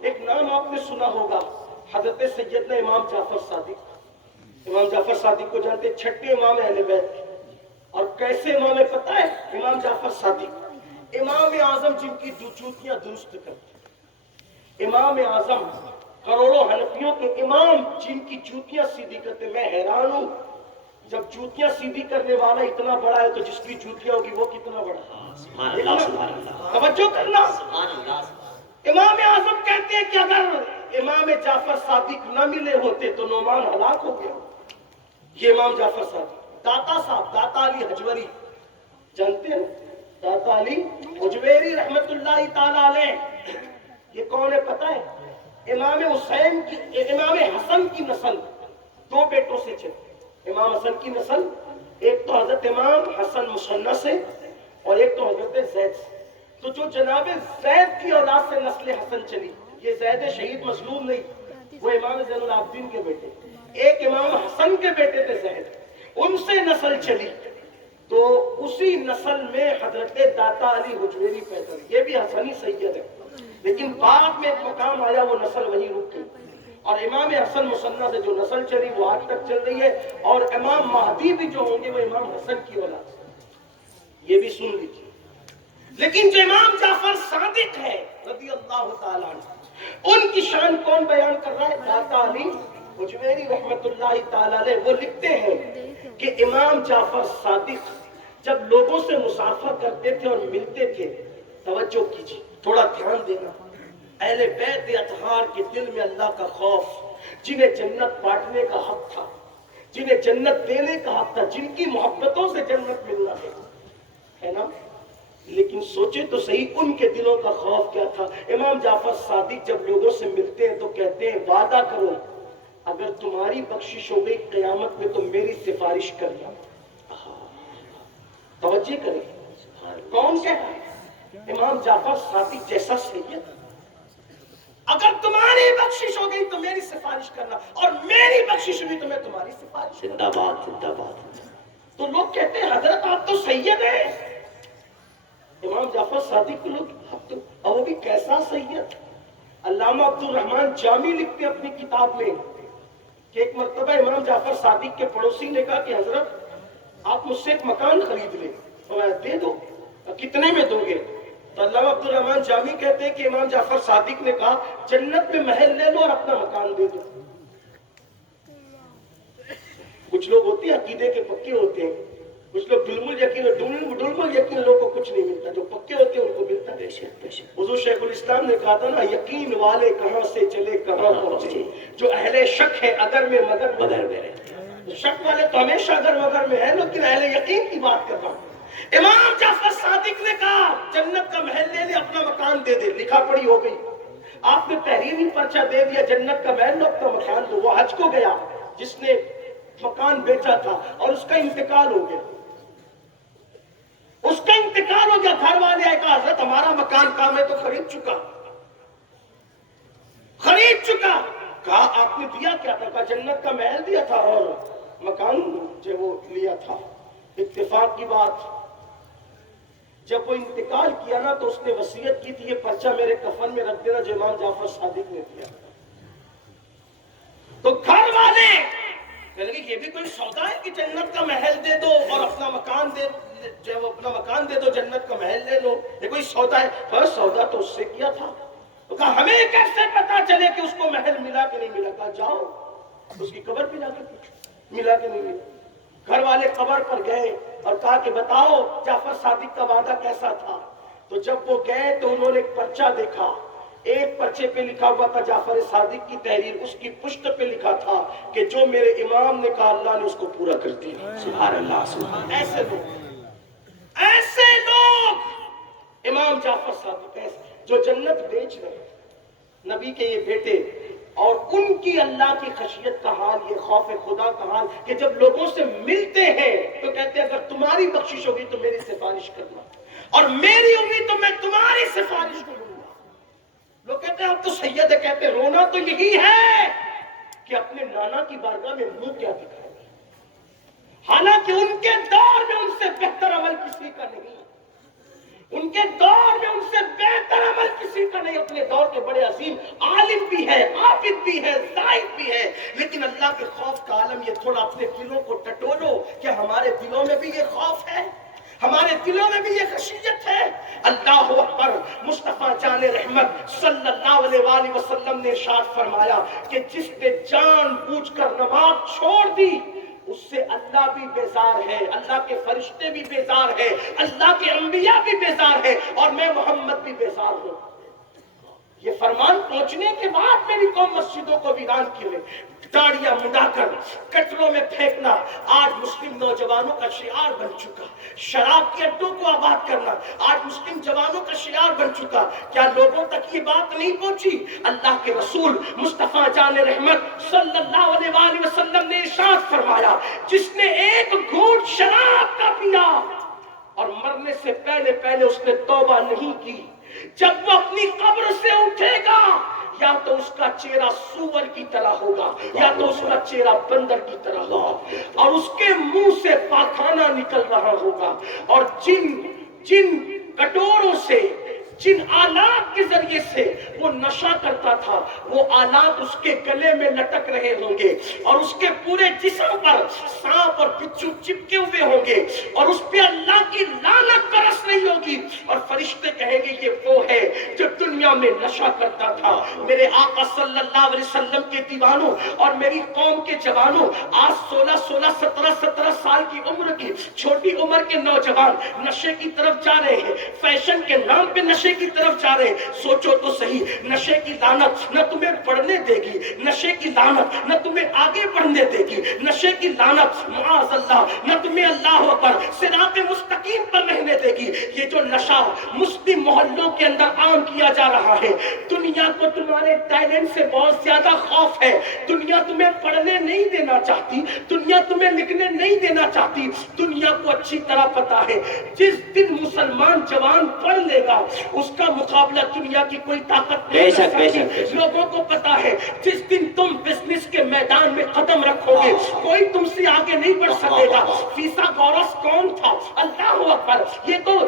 ایک نام آپ نے سنا ہوگا، حضرت سیدنا امام جعفر صادق۔ امام جعفر صادق کو جانتے، چھٹے امام اہل بیت، اور کیسے امام ہے پتہ ہے؟ امام جعفر صادق امام اعظم جن کی جوتیاں درست کرتے، امام اعظم کروڑوں حنفیوں کے امام جن کی جوتیاں سیدھی کرتے۔ میں حیران ہوں، جب جوتیاں سیدھی کرنے والا اتنا بڑا ہے تو جس کی جوتیاں ہوگی وہ کتنا بڑا؟ توجہ کرنا۔ امام اعظم کہتے ہیں کہ اگر امام جعفر صادق نہ ملے ہوتے تو نعمان ہلاک ہو گیا۔ یہ امام جعفر صادق۔ داتا صاحب، داتا علی حجویری جانتے ہیں؟ داتا علی حجویری رحمت اللہ تعالی علیہ، یہ کون ہے پتہ ہے؟ امام حسین کی، امام حسن کی نسل 2 بیٹوں سے چلتی۔ امام حسن کی نسل ایک تو حضرت امام حسن مصنع سے، اور ایک تو حضرت زید سے. تو جو جناب زید کی اولاد سے نسل حسن چلی، یہ زید شہید مظلوم نہیں، وہ امام زین العابدین کے بیٹے، ایک امام حسن کے بیٹے تھے زید، ان سے نسل چلی. تو اسی نسل میں حضرت داتا علی حجویری پیدا ہوئے، یہ بھی حسنی سید ہے، لیکن بعد میں ایک مقام آیا وہ نسل وہیں رک گئی. اور امام حسن مصنع سے جو نسل چلی وہ آج تک چل رہی ہے، اور امام مہدی بھی جو ہوں گے وہ امام حسن کی اولاد سے. یہ بھی سن لیجیے. لیکن جو امام جعفر صادق ہے رضی اللہ تعالیٰ عنہ، ان کی شان کون بیان کر رہا ہے؟ داتا علی حجویری رحمت اللہ تعالیٰ علیہ. وہ لکھتے ہیں کہ امام جعفر صادق جب لوگوں سے مصافحہ کرتے تھے اور ملتے تھے، توجہ کیجیے، تھوڑا دھیان دینا، اہل بیت اطہار کے دل میں اللہ کا خوف، جنہیں جنت بانٹنے کا حق تھا، جنہیں جنت دینے کا حق تھا، جن کی محبتوں سے جنت ملنا ہے نا. لیکن سوچے تو صحیح ان کے دلوں کا خوف کیا تھا. امام جعفر صادق جب لوگوں سے ملتے ہیں تو کہتے ہیں وعدہ کرو اگر تمہاری بخشش ہو گئی قیامت میں تو میری سفارش کرنا. توجہ کریں، کون کہتا ہے؟ امام جعفر صادق جیسا سید، اگر تمہاری بخشش ہو گئی تو میری سفارش کرنا، اور میری بخشش ہوئی تو میں تمہاری سفارش. زندہ باد زندہ باد. تو لوگ کہتے ہیں حضرت آپ تو سید ہیں. امام جعفر صادق کو لوگ، اور وہ بھی کیسا سید. علامہ عبد الرحمن جامی لکھتے اپنی کتاب میں کہ ایک مرتبہ امام جعفر صادق کے پڑوسی نے کہا کہ حضرت آپ مجھ سے ایک مکان خرید لیں. اور دے دو. کتنے میں دو گے؟ تو علامہ عبد الرحمن جامی کہتے ہیں کہ امام جعفر صادق نے کہا جنت میں محل لے لو اور اپنا مکان دے دو. کچھ لوگ ہوتے ہیں عقیدے کے پکے ہوتے ہیں، کچھ لوگ ڈلمل یقین لوگوں کو کچھ نہیں ملتا، جو پکے ہوتے ہیں ان کو ملتا ہے. حضور شیخ الاسلام نے کہا تھا نا، یقین والے کہاں سے چلے کہاں پہنچے، جو اہل شک ہے اگر میں مگر میں. شک والے تو ہمیشہ اگر مگر میں ہیں، لیکن اہل یقین کی بات کر رہا ہوں. امام جعفر صادق نے کہا جنت کا محل لے لے، اپنا مکان دے دے. لکھا پڑھی ہو گئی. آپ نے تحریری پرچہ دے دیا جنت کا محل لو اپنا مکان دو. وہ حج کو گیا جس نے مکان بیچا تھا اور اس کا انتقال ہو گیا، اس کا انتقال ہو گیا. گھر والے آئے کہا حضرت ہمارا مکان کام ہے تو خرید چکا. کہا آپ نے دیا کیا تھا؟ کہا جنت کا محل دیا تھا اور مکان جو وہ لیا تھا. اتفاق کی بات، جب وہ انتقال کیا نا تو اس نے وصیت کی تھی یہ پرچہ میرے کفن میں رکھ دینا جو امام جعفر صادق نے دیا. تو گھر والے کہنے لگے یہ بھی کوئی سودا ہے کہ جنت کا محل دے دو اور اپنا مکان دے، جب اپنا مکان دے دو جنت کا محل لے لو، یہ کوئی سودا ہے؟ پر سودا تو اس سے کیا تھا. تو کہا ہمیں کیسے پتا چلے کہ اس کو محل ملا کہ نہیں ملا؟ کہا جاؤ اس کی قبر پہ جا کے پوچھو ملا کہ نہیں ملا. گھر والے قبر پر گئے اور کہا کہ بتاؤ جعفر صادق کا وعدہ کیسا تھا. تو جب وہ گئے تو انہوں نے ایک پرچہ دیکھا، ایک پرچے پہ لکھا ہوا تھا جعفر صادق کی تحریر، اس کی پشت پہ لکھا تھا کہ جو میرے امام نے کہا اللہ نے اس کو پورا کر دیا. سبحان اللہ سبحان. ایسے لوگ امام جعفر صادق ایسے جو جنت بیچ رہے ہیں، نبی کے یہ بیٹے، اور ان کی اللہ کی خشیت کا حال، یہ خوف خدا کا حال کہ جب لوگوں سے ملتے ہیں تو کہتے ہیں اگر تمہاری بخشش ہوگی تو میری سفارش کرنا، اور میری ہوگی تو میں تمہاری سفارش کروں گا. لوگ کہتے ہیں اب تو سید ہے. کہتے ہیں رونا تو یہی ہے کہ اپنے نانا کی بارگاہ میں منہ کیا دکھائے، حالانکہ ان کے دور میں ان سے بہتر عمل کسی کا نہیں، ان کے دور میں ان سے بہتر عمل کسی کا نہیں. اپنے دور کے بڑے عظیم عالم بھی ہے، عابد بھی ہے، زاہد بھی ہے، لیکن اللہ کے خوف کا عالم. یہ تھوڑا اپنے دلوں کو ٹٹولو کہ ہمارے دلوں میں بھی یہ خوف ہے، ہمارے دلوں میں بھی یہ خشیت ہے. اللہ اکبر. مصطفیٰ جان رحمت صلی اللہ علیہ وآلہ وسلم نے ارشاد فرمایا کہ جس نے جان بوجھ کر نماز چھوڑ دی اس سے اللہ بھی بیزار ہے، اللہ کے فرشتے بھی بیزار ہے، اللہ کے انبیاء بھی بیزار ہے، اور میں محمد بھی بیزار ہوں. یہ فرمان پہنچنے کے بعد میری قوم مسجدوں کو ویران کیے، داڑیاں مڈا کر کٹروں میں پھینکنا آج مسلم نوجوانوں کا شعار بن چکا. شراب کے اڈوں کو آباد کرنا آج مسلم جوانوں کا شعار بن چکا. کیا لوگوں تک یہ بات نہیں پہنچی؟ اللہ کے رسول مصطفیٰ جان رحمت صلی اللہ علیہ وآلہ وسلم نے ارشاد فرمایا جس نے ایک گھونٹ شراب کا پیا اور مرنے سے پہلے پہلے اس نے توبہ نہیں کی. جب وہ اپنی قبر سے اٹھے گا یا تو اس کا چہرہ سور کی طرح ہوگا یا تو اس کا چہرہ بندر کی طرح ہوگا, اور اس کے منہ سے پاخانہ نکل رہا ہوگا, اور جن کٹوروں سے, جن آلات کے ذریعے سے وہ نشہ کرتا تھا, وہ آلات اس کے گلے میں لٹک رہے ہوں گے, اور اس کے پورے جسم پر سانپ اور بچھو چپکے ہوئے ہوں گے, اور اس پہ اللہ کی لعنت برس رہی ہوگی, اور فرشتے کہیں گے یہ وہ ہے جو دنیا میں نشہ کرتا تھا. میرے آقا صلی اللہ علیہ وسلم کے دیوانوں اور میری قوم کے جوانوں, آج 16 سال کی عمر کی چھوٹی عمر کے نوجوان نشے کی طرف جا رہے ہیں, فیشن کے نام پہ نشے کی طرف جا رہے ہیں. سوچو تو صحیح, نشے کی لعنت نہ تمہیں پڑھنے دے گی, نشے کی لعنت نہ تمہیں آگے بڑھنے دے گی, نشے کی لعنت معاذ اللہ نہ تمہیں اللہ اکبر صراط مستقیم پر رہنے دے گی. یہ جو نشہ مسلم محلوں کے اندر عام کیا جا رہا ہے, دنیا کو تمہارے ٹیلنٹ سے بہت زیادہ خوف ہے. دنیا تمہیں پڑھنے نہیں دینا چاہتی, دنیا تمہیں لکھنے نہیں دینا چاہتی. دنیا کو اچھی طرح پتا ہے جس دن مسلمان جوان پڑھ لے گا اس کا مقابلہ دنیا کی کوئی طاقت نہیں کر سکتی. لوگوں کو پتا ہے جس دن تم بزنس کے میدان میں قدم رکھو گے کوئی تم سے آگے نہیں بڑھ سکے گا. فیثاغورس کون تھا؟ اللہ اکبر. یہ تو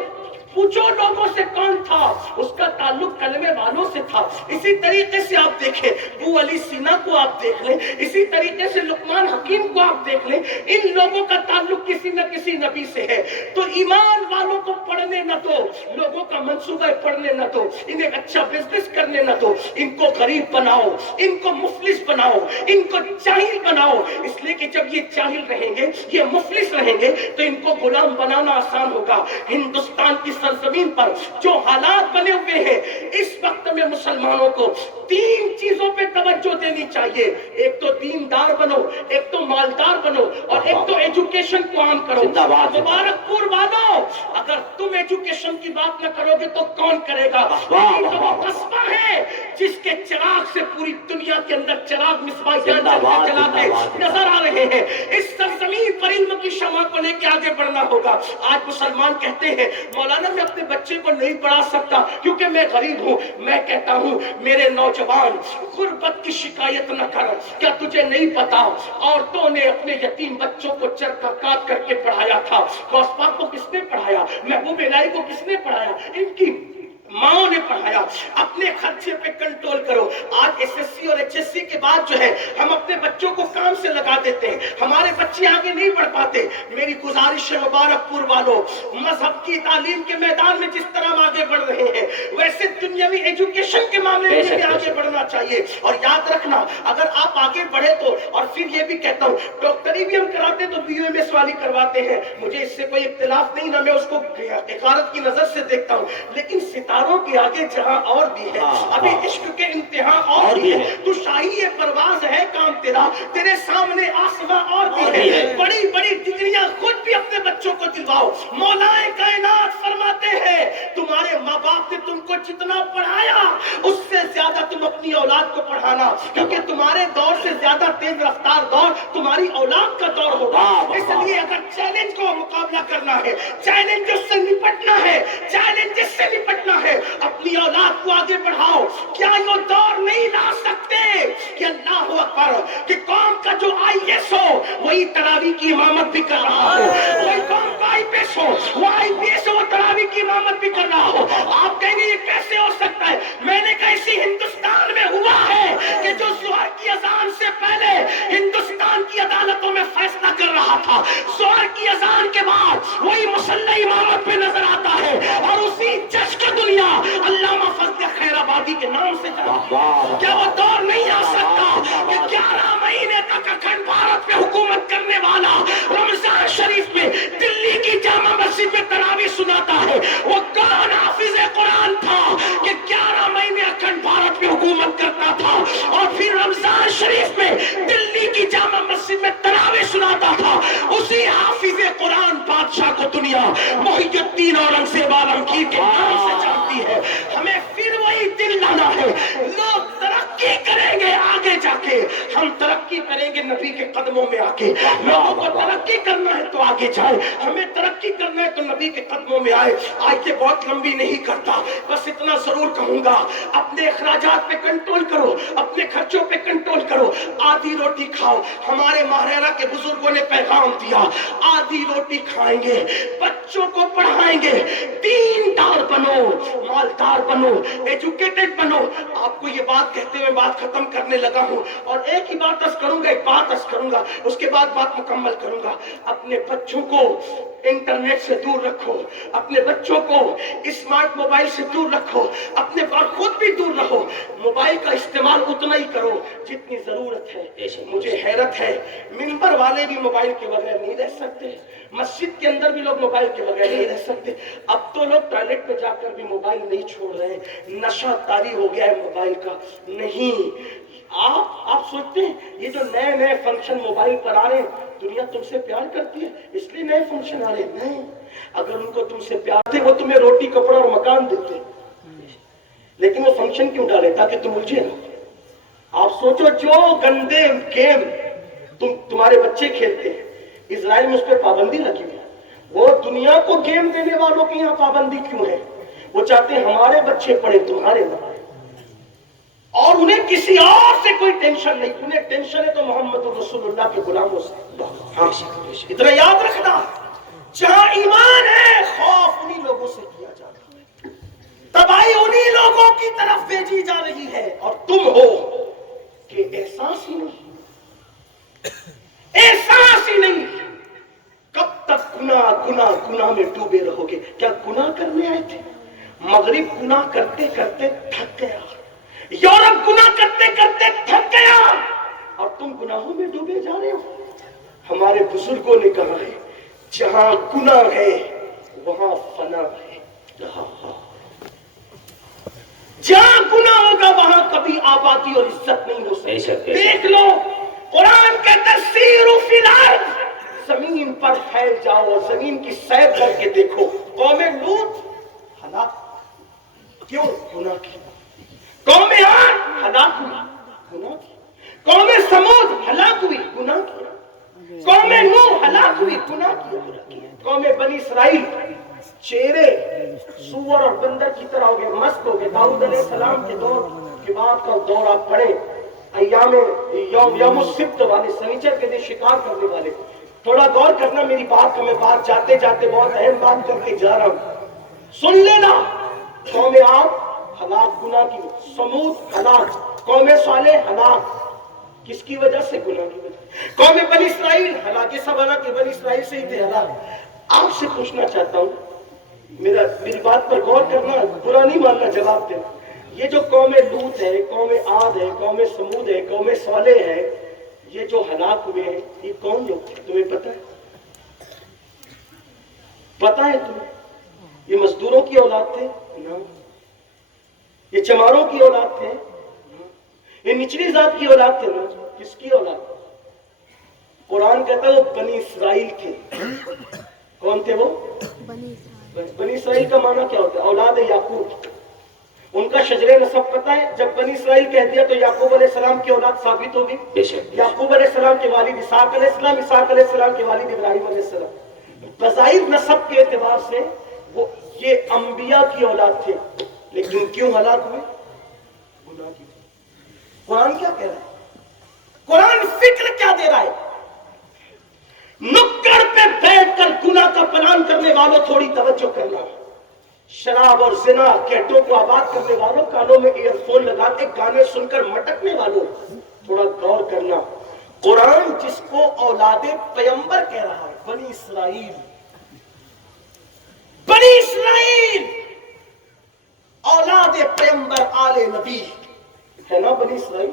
پوچھو لوگوں سے کون تھا, اس کا تعلق کلمے والوں سے تھا. اسی طریقے سے آپ دیکھیں ابو علی سینا کو آپ دیکھ لیں, اسی طریقے سے لقمان حکیم کو آپ دیکھ لیں, ان لوگوں کا تعلق کسی نہ کسی نبی سے ہے. تو ایمان والوں کو پڑھنے نہ دو, لوگوں کا منصوبہ پڑھنے نہ دو, انہیں اچھا بزنس کرنے نہ دو, ان کو غریب بناؤ, ان کو مفلس بناؤ, ان کو جاہل بناؤ. اس لیے کہ جب یہ جاہل رہیں گے, یہ مفلس رہیں گے, تو ان کو غلام بنانا آسان ہوگا. ہندوستان کی سرزمین پر جو حالات بنے ہوئے ہیں اس وقت میں مسلمانوں کو 3 چیزوں پہ توجہ دینی چاہیے. ایک تو دیندار بنو, ایک تو مالدار بنو, اور ایک تو ایجوکیشن کو عام کرو. مبارک پور والوں, اگر تم ایجوکیشن کی بات نہ کرو گے تو کون کرے گا؟ یہ تو وہ قصبہ ہے جس کے چراغ سے پوری دنیا کے اندر چراغ مصباحیان جلاتے نظر آ رہے ہیں. اس سرزمین پر علم کی شمع کو لے کے آگے بڑھنا ہوگا. آج مسلمان کہتے ہیں مولانا میں اپنے بچے کو نہیں پڑھا سکتا کیونکہ میں غریب ہوں. میں کہتا ہوں میرے نوجوان, غربت کی شکایت نہ کر. کیا تجھے نہیں پتا عورتوں نے اپنے یتیم بچوں کو چرخہ کاٹ کر کے پڑھایا تھا؟ غوث پاک کو کس نے پڑھایا؟ محبوب الہی کو کس نے پڑھایا؟ ان کی ماں نے پڑھایا. اپنے خرچے پہ کنٹرول کرو. آج ایس ایس سی اور ایچ ایس سی کے بعد جو ہے ہم اپنے بچوں کو کام سے لگا دیتے ہیں, ہمارے بچے آگے نہیں بڑھ پاتے. میری گزارش ہے مبارک پور والوں, مذہب کی تعلیم کے میدان میں جس طرح ہم آگے بڑھ رہے ہیں ویسے دنیاوی ایجوکیشن کے معاملے میں بھی آگے بڑھنا چاہیے. اور یاد رکھنا اگر آپ آگے بڑھے تو, اور پھر یہ بھی کہتا ہوں ڈاکٹری بھی ہم کراتے تو بی ایم ایس والی کرواتے ہیں, مجھے اس سے کوئی اختلاف نہیں, نہ میں اس کو حقارت کی نظر سے دیکھتا ہوں, لیکن ستاروں کے آگے جہاں اور بھی ہے, ابھی عشق کے انتہا اور بھی ہے. تو شاہی پرواز ہے کام تیرا, تیرے سامنے آسماں اور بھی ہے. بڑی بڑی ڈگریاں خود بھی اپنے بچوں کو دلواؤ. مولا کائنات فرماتے ہیں تمہارے ماں باپ نے تم کو جتنا پڑھایا اس سے زیادہ تم اپنی اولاد کو پڑھانا, کیونکہ تمہارے دور سے زیادہ تیز رفتار دور تمہاری اولاد کا دور ہوگا. اس لیے اگر چیلنج کو مقابلہ کرنا ہے, چیلنج سے نپٹنا ہے, چیلنج سے نپٹنا ہے, اپنی اولاد کو آگے بڑھاؤ. کیا یہ دور نہیں لا سکتے کہ اللہ اکبر کہ قوم کا جو آئی ایس ہو وہی تراویح کی امامت بھی کر رہا ہو, وہی قوم کا آئی پی ایس ہو وہ آئی پی ایس وہ تراویح کی امامت بھی کر رہا ہو. آپ کہیں گے یہ کیسے ہو سکتا ہے؟ میں نے کہا اسی ہندوستان میں ہوا ہے کہ جو ظہر کی اذان سے پہلے ہندوستان کی عدالتوں میں فیصلہ کر رہا تھا, ظہر کی اذان کے بعد وہی مسلح امامت پہ نظر آتا ہے, اور اسی جج کو دنیا علامہ فضل خیر آبادی کے نام سے جانتی ہے. کیا وہ دور نہیں آ سکتا کہ 11 مہینے تک اکھنڈ بھارت پہ حکومت کرنے والا رمضان شریف میں دلی کی جامع مسجد میں تراویح سناتا ہے وہ کون حافظ قرآن تھا کہ 11 مہینے اکھنڈ بھارت پہ حکومت کرتا تھا اور پھر رمضان شریف میں دلی کی جامع مسجد میں تراویح سناتا تھا؟ اسی حافظ قرآن بادشاہ کو دنیا محی الدین اورنگزیب عالمگیر کے نام سے جانتی ہے. ہمیں پھر وہی دل لانا ہے. لوگ ترقی ترقی کریں گے آگے جا کے، ہم ترقی کریں گے نبی کے قدموں میں آ کے. لوگوں کو ترقی کرنا ہے تو آگے جائے، ہمیں ترقی کرنا ہے تو نبی کے قدموں میں آئے. آج یہ بہت لمبی نہیں کرتا، بس اتنا ضرور کہوں گا، اپنے اخراجات پہ کنٹرول کرو، اپنے خرچوں پہ کنٹرول کرو. آدھی روٹی کھاؤ. ہمارے ماہرہ کے بزرگوں نے پیغام دیا، آدھی روٹی کھائیں گے، بچوں کو پڑھائیں گے، دیندار بنو، مالدار بنو، ایجوکیٹڈ بنو. آپ کو یہ بات کہتے ہوئے بات ختم کرنے لگا ہوں، اور ایک ہی بات عرض کروں گا، ایک بات عرض کروں گا، اس کے بعد بات مکمل کروں گا. اپنے بچوں کو انٹرنیٹ سے دور رکھو، اپنے بچوں کو اسمارٹ موبائل سے دور رکھو، اپنے اور خود بھی دور رہو. موبائل کا استعمال اتنا ہی کرو جتنی ضرورت ہے. مجھے حیرت ہے، منبر والے بھی موبائل کے بغیر نہیں رہ سکتے، مسجد کے اندر بھی لوگ موبائل کے بغیر نہیں رہ سکتے. اب تو لوگ ٹوائلٹ میں جا کر بھی موبائل نہیں چھوڑ رہے. نشہ طاری ہو گیا ہے موبائل کا. نہیں، آپ سوچتے ہیں یہ جو نئے نئے فنکشن موبائل پر آ رہے ہیں، دنیا تم سے پیار کرتی ہے اس لیے نئے فنکشن آ رہے ہیں؟ نہیں، اگر ان کو تم سے پیار تھے وہ تمہیں روٹی کپڑا اور مکان دیتے، لیکن وہ فنکشن کیوں ڈالے؟ تاکہ تم الجھے نہ. آپ سوچو، جو گندے گیم تمہارے بچے کھیلتے ہیں، اسرائیل میں اس پہ پابندی لگی ہوئی ہے. وہ دنیا کو گیم دینے والوں کے یہاں پابندی کیوں ہے؟ وہ چاہتے ہیں ہمارے بچے پڑھے، تمہارے نہ پڑھے، اور انہیں کسی اور سے کوئی ٹینشن نہیں. انہیں ٹینشن ہے تو محمد رسول اللہ کے غلاموں سے. اتنا یاد رکھنا، جہاں ایمان ہے خوف انہی لوگوں سے کیا جاتا ہے، تباہی انہی لوگوں کی طرف بھیجی جا رہی ہے. اور تم ہو کہ احساس ہی نہیں، احساس ہی نہیں. کب تک گناہ گناہ گناہ میں ڈوبے رہو گے؟ کیا گناہ کرنے آئے تھے؟ مغرب گناہ کرتے کرتے تھک گیا، یورپ گناہ کرتے کرتے تھک گیا، اور تم گناہوں میں ڈوبے جا رہے ہو. ہمارے بزرگوں نے کہا ہے، جہاں گناہ ہے وہاں فنا ہے. جہاں گناہ ہوگا وہاں کبھی آبادی اور عزت نہیں ہو سکتی. دیکھ لو، قرآن کہتا ہے سیروا فی الارض، زمین پر پھیل جاؤ اور زمین کی سیر کر کے دیکھو. قوم لوط ہلاک، کیوں؟ گناہ کی. قوم عاد ہلاک ہوئی، گناہ کی. قوم سمود ہلاک ہوئی، گناہ کیا. قوم نوح ہلاک ہوئی، گناہ کیا. قوم بنی اسرائیل چہرے سور اور بندر کی طرح ہو گئے، مست ہو گئے. داؤد علیہ السلام کے دور کے بعد کا دور آپ پڑھیں، ایام یوم السبت والے، سنیچر کے دن شکار کرنے والے. تھوڑا غور کرنا میری بات کو، میں بات جاتے جاتے بہت اہم بات کر کے جا رہا ہوں، سن لینا. قوم عاد ہلاک گناہ کی، سمود ہلاک، قوم صالح ہلاک. کس کی وجہ سے؟ گناہ کی وجہ. قوم بنی اسرائیل ہلاک، یہ سب ہلاک بنی اسرائیل سے ہی تھے ہلاک. آپ سے پوچھنا چاہتا ہوں، میری بات پر غور کرنا، برا نہیں ماننا، جواب دینا. یہ جو قوم لوط ہے، قوم عاد ہے، قوم سمود ہے، قوم صالح ہے، یہ جو ہلاک ہوئے ہیں، یہ کون لوگ تھے؟ تمہیں پتہ ہے؟ پتہ ہے تمہیں؟ یہ مزدوروں کی اولاد تھے؟ نہ. یہ چماروں کی اولاد تھے؟ یہ نچلی ذات کی اولاد تھے؟ نا. کس کی اولاد؟ قرآن کہتا ہے وہ بنی اسرائیل تھے. کون تھے وہ؟ بنی اسرائیل کا معنی کیا ہوتا ہے؟ اولاد یعقوب. ان کا شجرے نسب پتہ ہے؟ جب بنی اسرائیل کہہ دیا تو یعقوب علیہ السلام کی اولاد ثابت ہوگی. یعقوب علیہ السلام کے والد اسحاق علیہ السلام، اسحاق علیہ السلام کے والد ابراہیم علیہ السلام. بظاہر نسب کے اعتبار سے وہ یہ انبیاء کی اولاد تھے، لیکن کیوں ہلاک ہوئے؟ گناہ کی. قرآن کیا کہہ رہا ہے؟ قرآن فکر کیا دے رہا ہے؟ نکڑ پہ بیٹھ کر گناہ کا پلان کرنے والوں تھوڑی توجہ کرنا. شراب اور زنا کیٹوں کو آباد کرنے والوں، کانوں میں ایئر فون لگا کے گانے سن کر مٹکنے والوں، تھوڑا غور کرنا. قرآن جس کو اولاد پیغمبر کہہ رہا ہے، بنی اسرائیل، بنی اسرائیل اولاد پیغمبر آل نبی ہے نا. بنی اسرائیل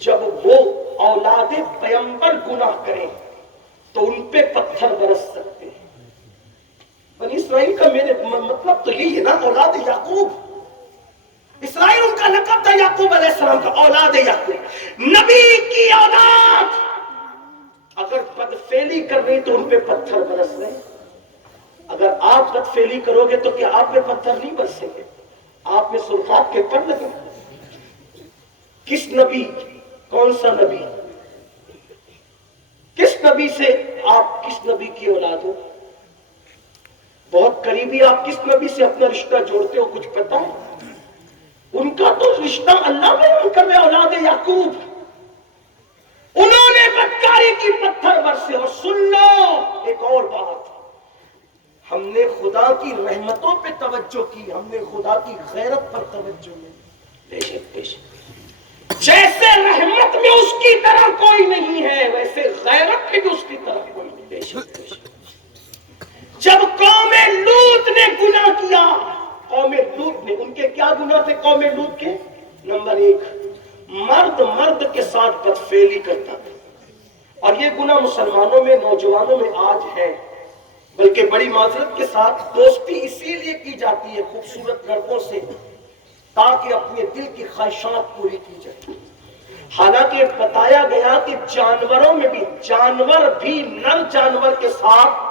جب وہ اولاد پیغمبر گناہ کریں تو ان پہ پتھر برس سکتے ہیں. بنی اسرائیل کا میرے مطلب تو یہی ہے نا، اولاد یعقوب. اسرائیل ان کا لقب تھا یعقوب علیہ السلام کا، اولاد یعقوب، نبی کی اولاد. اگر بدفعلی کر رہی تو ان پہ پتھر برس رہے. اگر آپ بدفعلی کرو گے تو کیا آپ پہ پتھر نہیں برسیں گے؟ آپ میں سلفات کے پڑ لگے. کس نبی, کون سا نبی, کس نبی سے آپ کس نبی کی اولاد ہو؟ بہت قریبی آپ کس نبی سے اپنا رشتہ جوڑتے ہو کچھ پتا ہے؟ ان کا تو رشتہ اللہ بیان کر رہے اولاد یعقوب, انہوں نے بدکاری کی پتھر برسے. اور سن لو ایک اور بات, ہم نے خدا کی رحمتوں پہ توجہ کی, ہم نے خدا کی غیرت پر توجہ نہیں. بے شک بے شک, جیسے رحمت میں اس کی طرح کوئی نہیں ہے ویسے غیرت میں بھی اس کی طرح کوئی نہیں. بے شک بے شک. جب قوم لوط نے گناہ کیا, قوم لوط نے, ان کے کیا گناہ تھے قوم لوط کے؟ نمبر 1, مرد مرد کے ساتھ بدفعلی کرتا تھا. اور یہ گناہ مسلمانوں میں, نوجوانوں میں آج ہے, بلکہ بڑی معذرت کے ساتھ دوستی اسی لیے کی جاتی ہے خوبصورت لڑکوں سے تاکہ اپنے دل کی خواہشات پوری کی جائے. حالانکہ بتایا گیا کہ جانوروں میں بھی, جانور بھی نر جانور کے ساتھ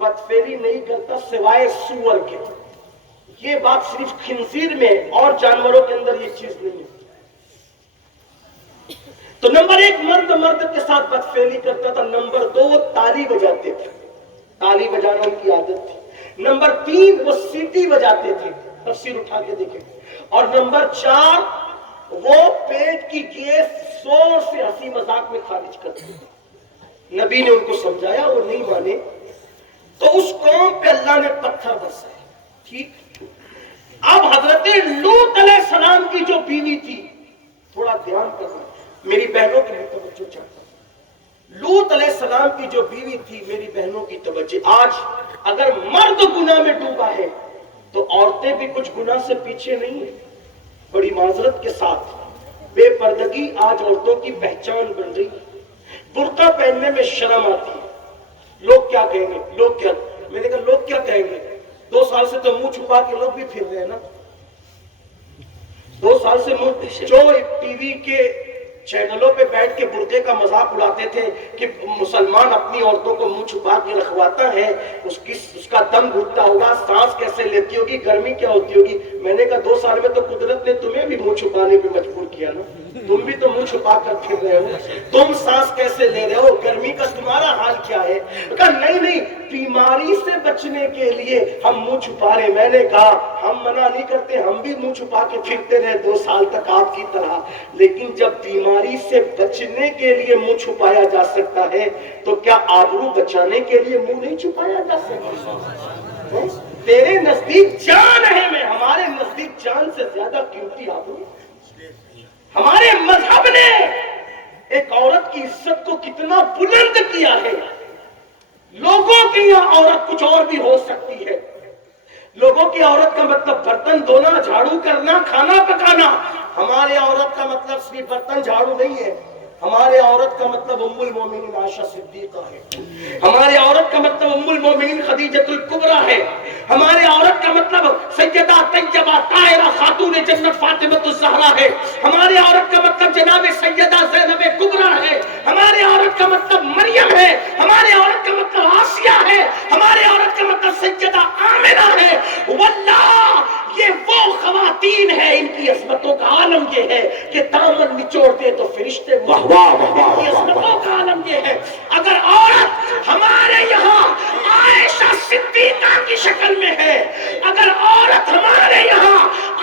بدفعلی نہیں کرتا سوائے سور کے. یہ بات صرف خنزیر میں, اور جانوروں کے اندر یہ چیز نہیں ہے. تو نمبر 1 مرد مرد کے ساتھ بدفعلی کرتا تھا. نمبر 2 وہ تالی بجاتے تھے, تالی بجانا ان کی عادت تھی. نمبر 3 وہ سیٹی بجاتے تھے, تفسیر اٹھا کے دیکھیں. اور نمبر 4 وہ پیٹ کی گیس زور سے ہنسی مذاق میں خارج کرتے تھے. نبی نے ان کو سمجھایا, وہ نہیں مانے تو اس قوم پہ اللہ نے پتھر برسائے. ٹھیک, اب حضرت لوط علیہ السلام کی جو بیوی تھی, تھوڑا دھیان کرنا, میری بہنوں کی بھی توجہ چاہتا ہوں. لوط علیہ السلام کی جو بیوی تھی, میری بہنوں کی توجہ. آج اگر مرد گناہ میں ڈوبا ہے تو عورتیں بھی کچھ گناہ سے پیچھے نہیں ہیں. بڑی معذرت کے ساتھ بے پردگی آج عورتوں کی پہچان بن رہی ہے. برقع پہننے میں شرم آتی ہے. لوگ کیا کہیں گے, لوگ کیا, میں نے کہا لوگ کیا کہیں گے. 2 سال سے تو منہ چھپا کے لوگ بھی پھر رہے ہیں نا. 2 سال سے جو ٹی وی کے چینلوں پہ بیٹھ کے برقعے کا مذاق اڑاتے تھے کہ مسلمان اپنی عورتوں کو منہ چھپا کے رکھواتا ہے, اس کا دم گھٹتا ہوگا, سانس کیسے لیتی ہوگی, گرمی کیا ہوتی ہوگی. میں نے کہا 2 سال میں تو قدرت نے تمہیں بھی منہ چھپانے پہ مجبور کیا نا. تم بھی تو منہ چھپا کر پھر رہے ہو, تم سانس کیسے لے رہے ہو, گرمی کا تمہارا حال کیا ہے. کہا نہیں, بیماری سے بچنے کے لیے ہم منہ چھپا رہے. میں نے کہا ہم منع نہیں کرتے, ہم بھی منہ چھپا کے پھرتے رہے 2 سال تک آپ کی طرح, لیکن جب بیماری سے بچنے کے لیے منہ چھپایا جا سکتا ہے تو کیا آبرو بچانے کے لیے منہ نہیں چھپایا جا سکتا؟ تیرے نزدیک جان ہے, میں ہمارے نزدیک جان سے زیادہ قیمتی آبرو. ہمارے مذہب نے ایک عورت کی عزت کو کتنا بلند کیا ہے. لوگوں کی یہاں عورت کچھ اور بھی ہو سکتی ہے. لوگوں کی عورت کا مطلب برتن دھونا, جھاڑو کرنا, کھانا پکانا. ہمارے عورت کا مطلب صرف برتن جھاڑو نہیں ہے. ہمارے عورت کا مطلب ام المومنین عائشہ صدیقہ ہے. ہمارے عورت کا مطلب ام المومنین خدیجۃ الکبریٰ ہے. ہمارے عورت کا مطلب سیدہ طیبہ طاہرہ خاتون جنت فاطمہ الزہرا ہے. ہمارے عورت کا مطلب جناب سیدہ زینب کبریٰ ہے. ہمارے عورت کا مطلب مریم ہے. ہمارے عورت کا مطلب آسیہ ہے. ہمارے عورت کا مطلب سیدہ آمنہ ہے. واللہ یہ وہ خواتین ہیں, ان کی عظمتوں کا عالم یہ ہے کہ دامن نچوڑ دے تو فرشتے ان کی عظمتوں کا عالم یہ ہے. اگر عورت ہمارے یہاں عائشہ صدیقہ کی شکل میں ہے, اگر عورت ہمارے یہاں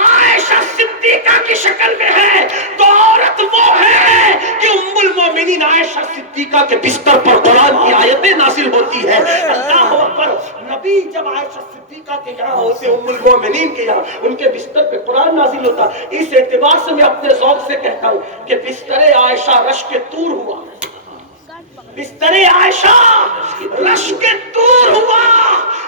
عائشہ صدیقہ کی شکل میں ہے تو عورت وہ ہے کہ ام المومنین عائشہ صدیقہ کے بستر پر قرآن کی آیتیں نازل ہوتی ہے. اللہ اکبر. نبی جب عائشہ صدیقہ کے یہاں ہوتے, ام المومنین کے یہاں, ان کے بستر پہ قرآن نازل ہوتا. اس اعتبار سے میں اپنے ذوق سے کہتا ہوں کہ بستر عائشہ رش کے طور ہوا. بستر عائشہ رش کے طور ہوا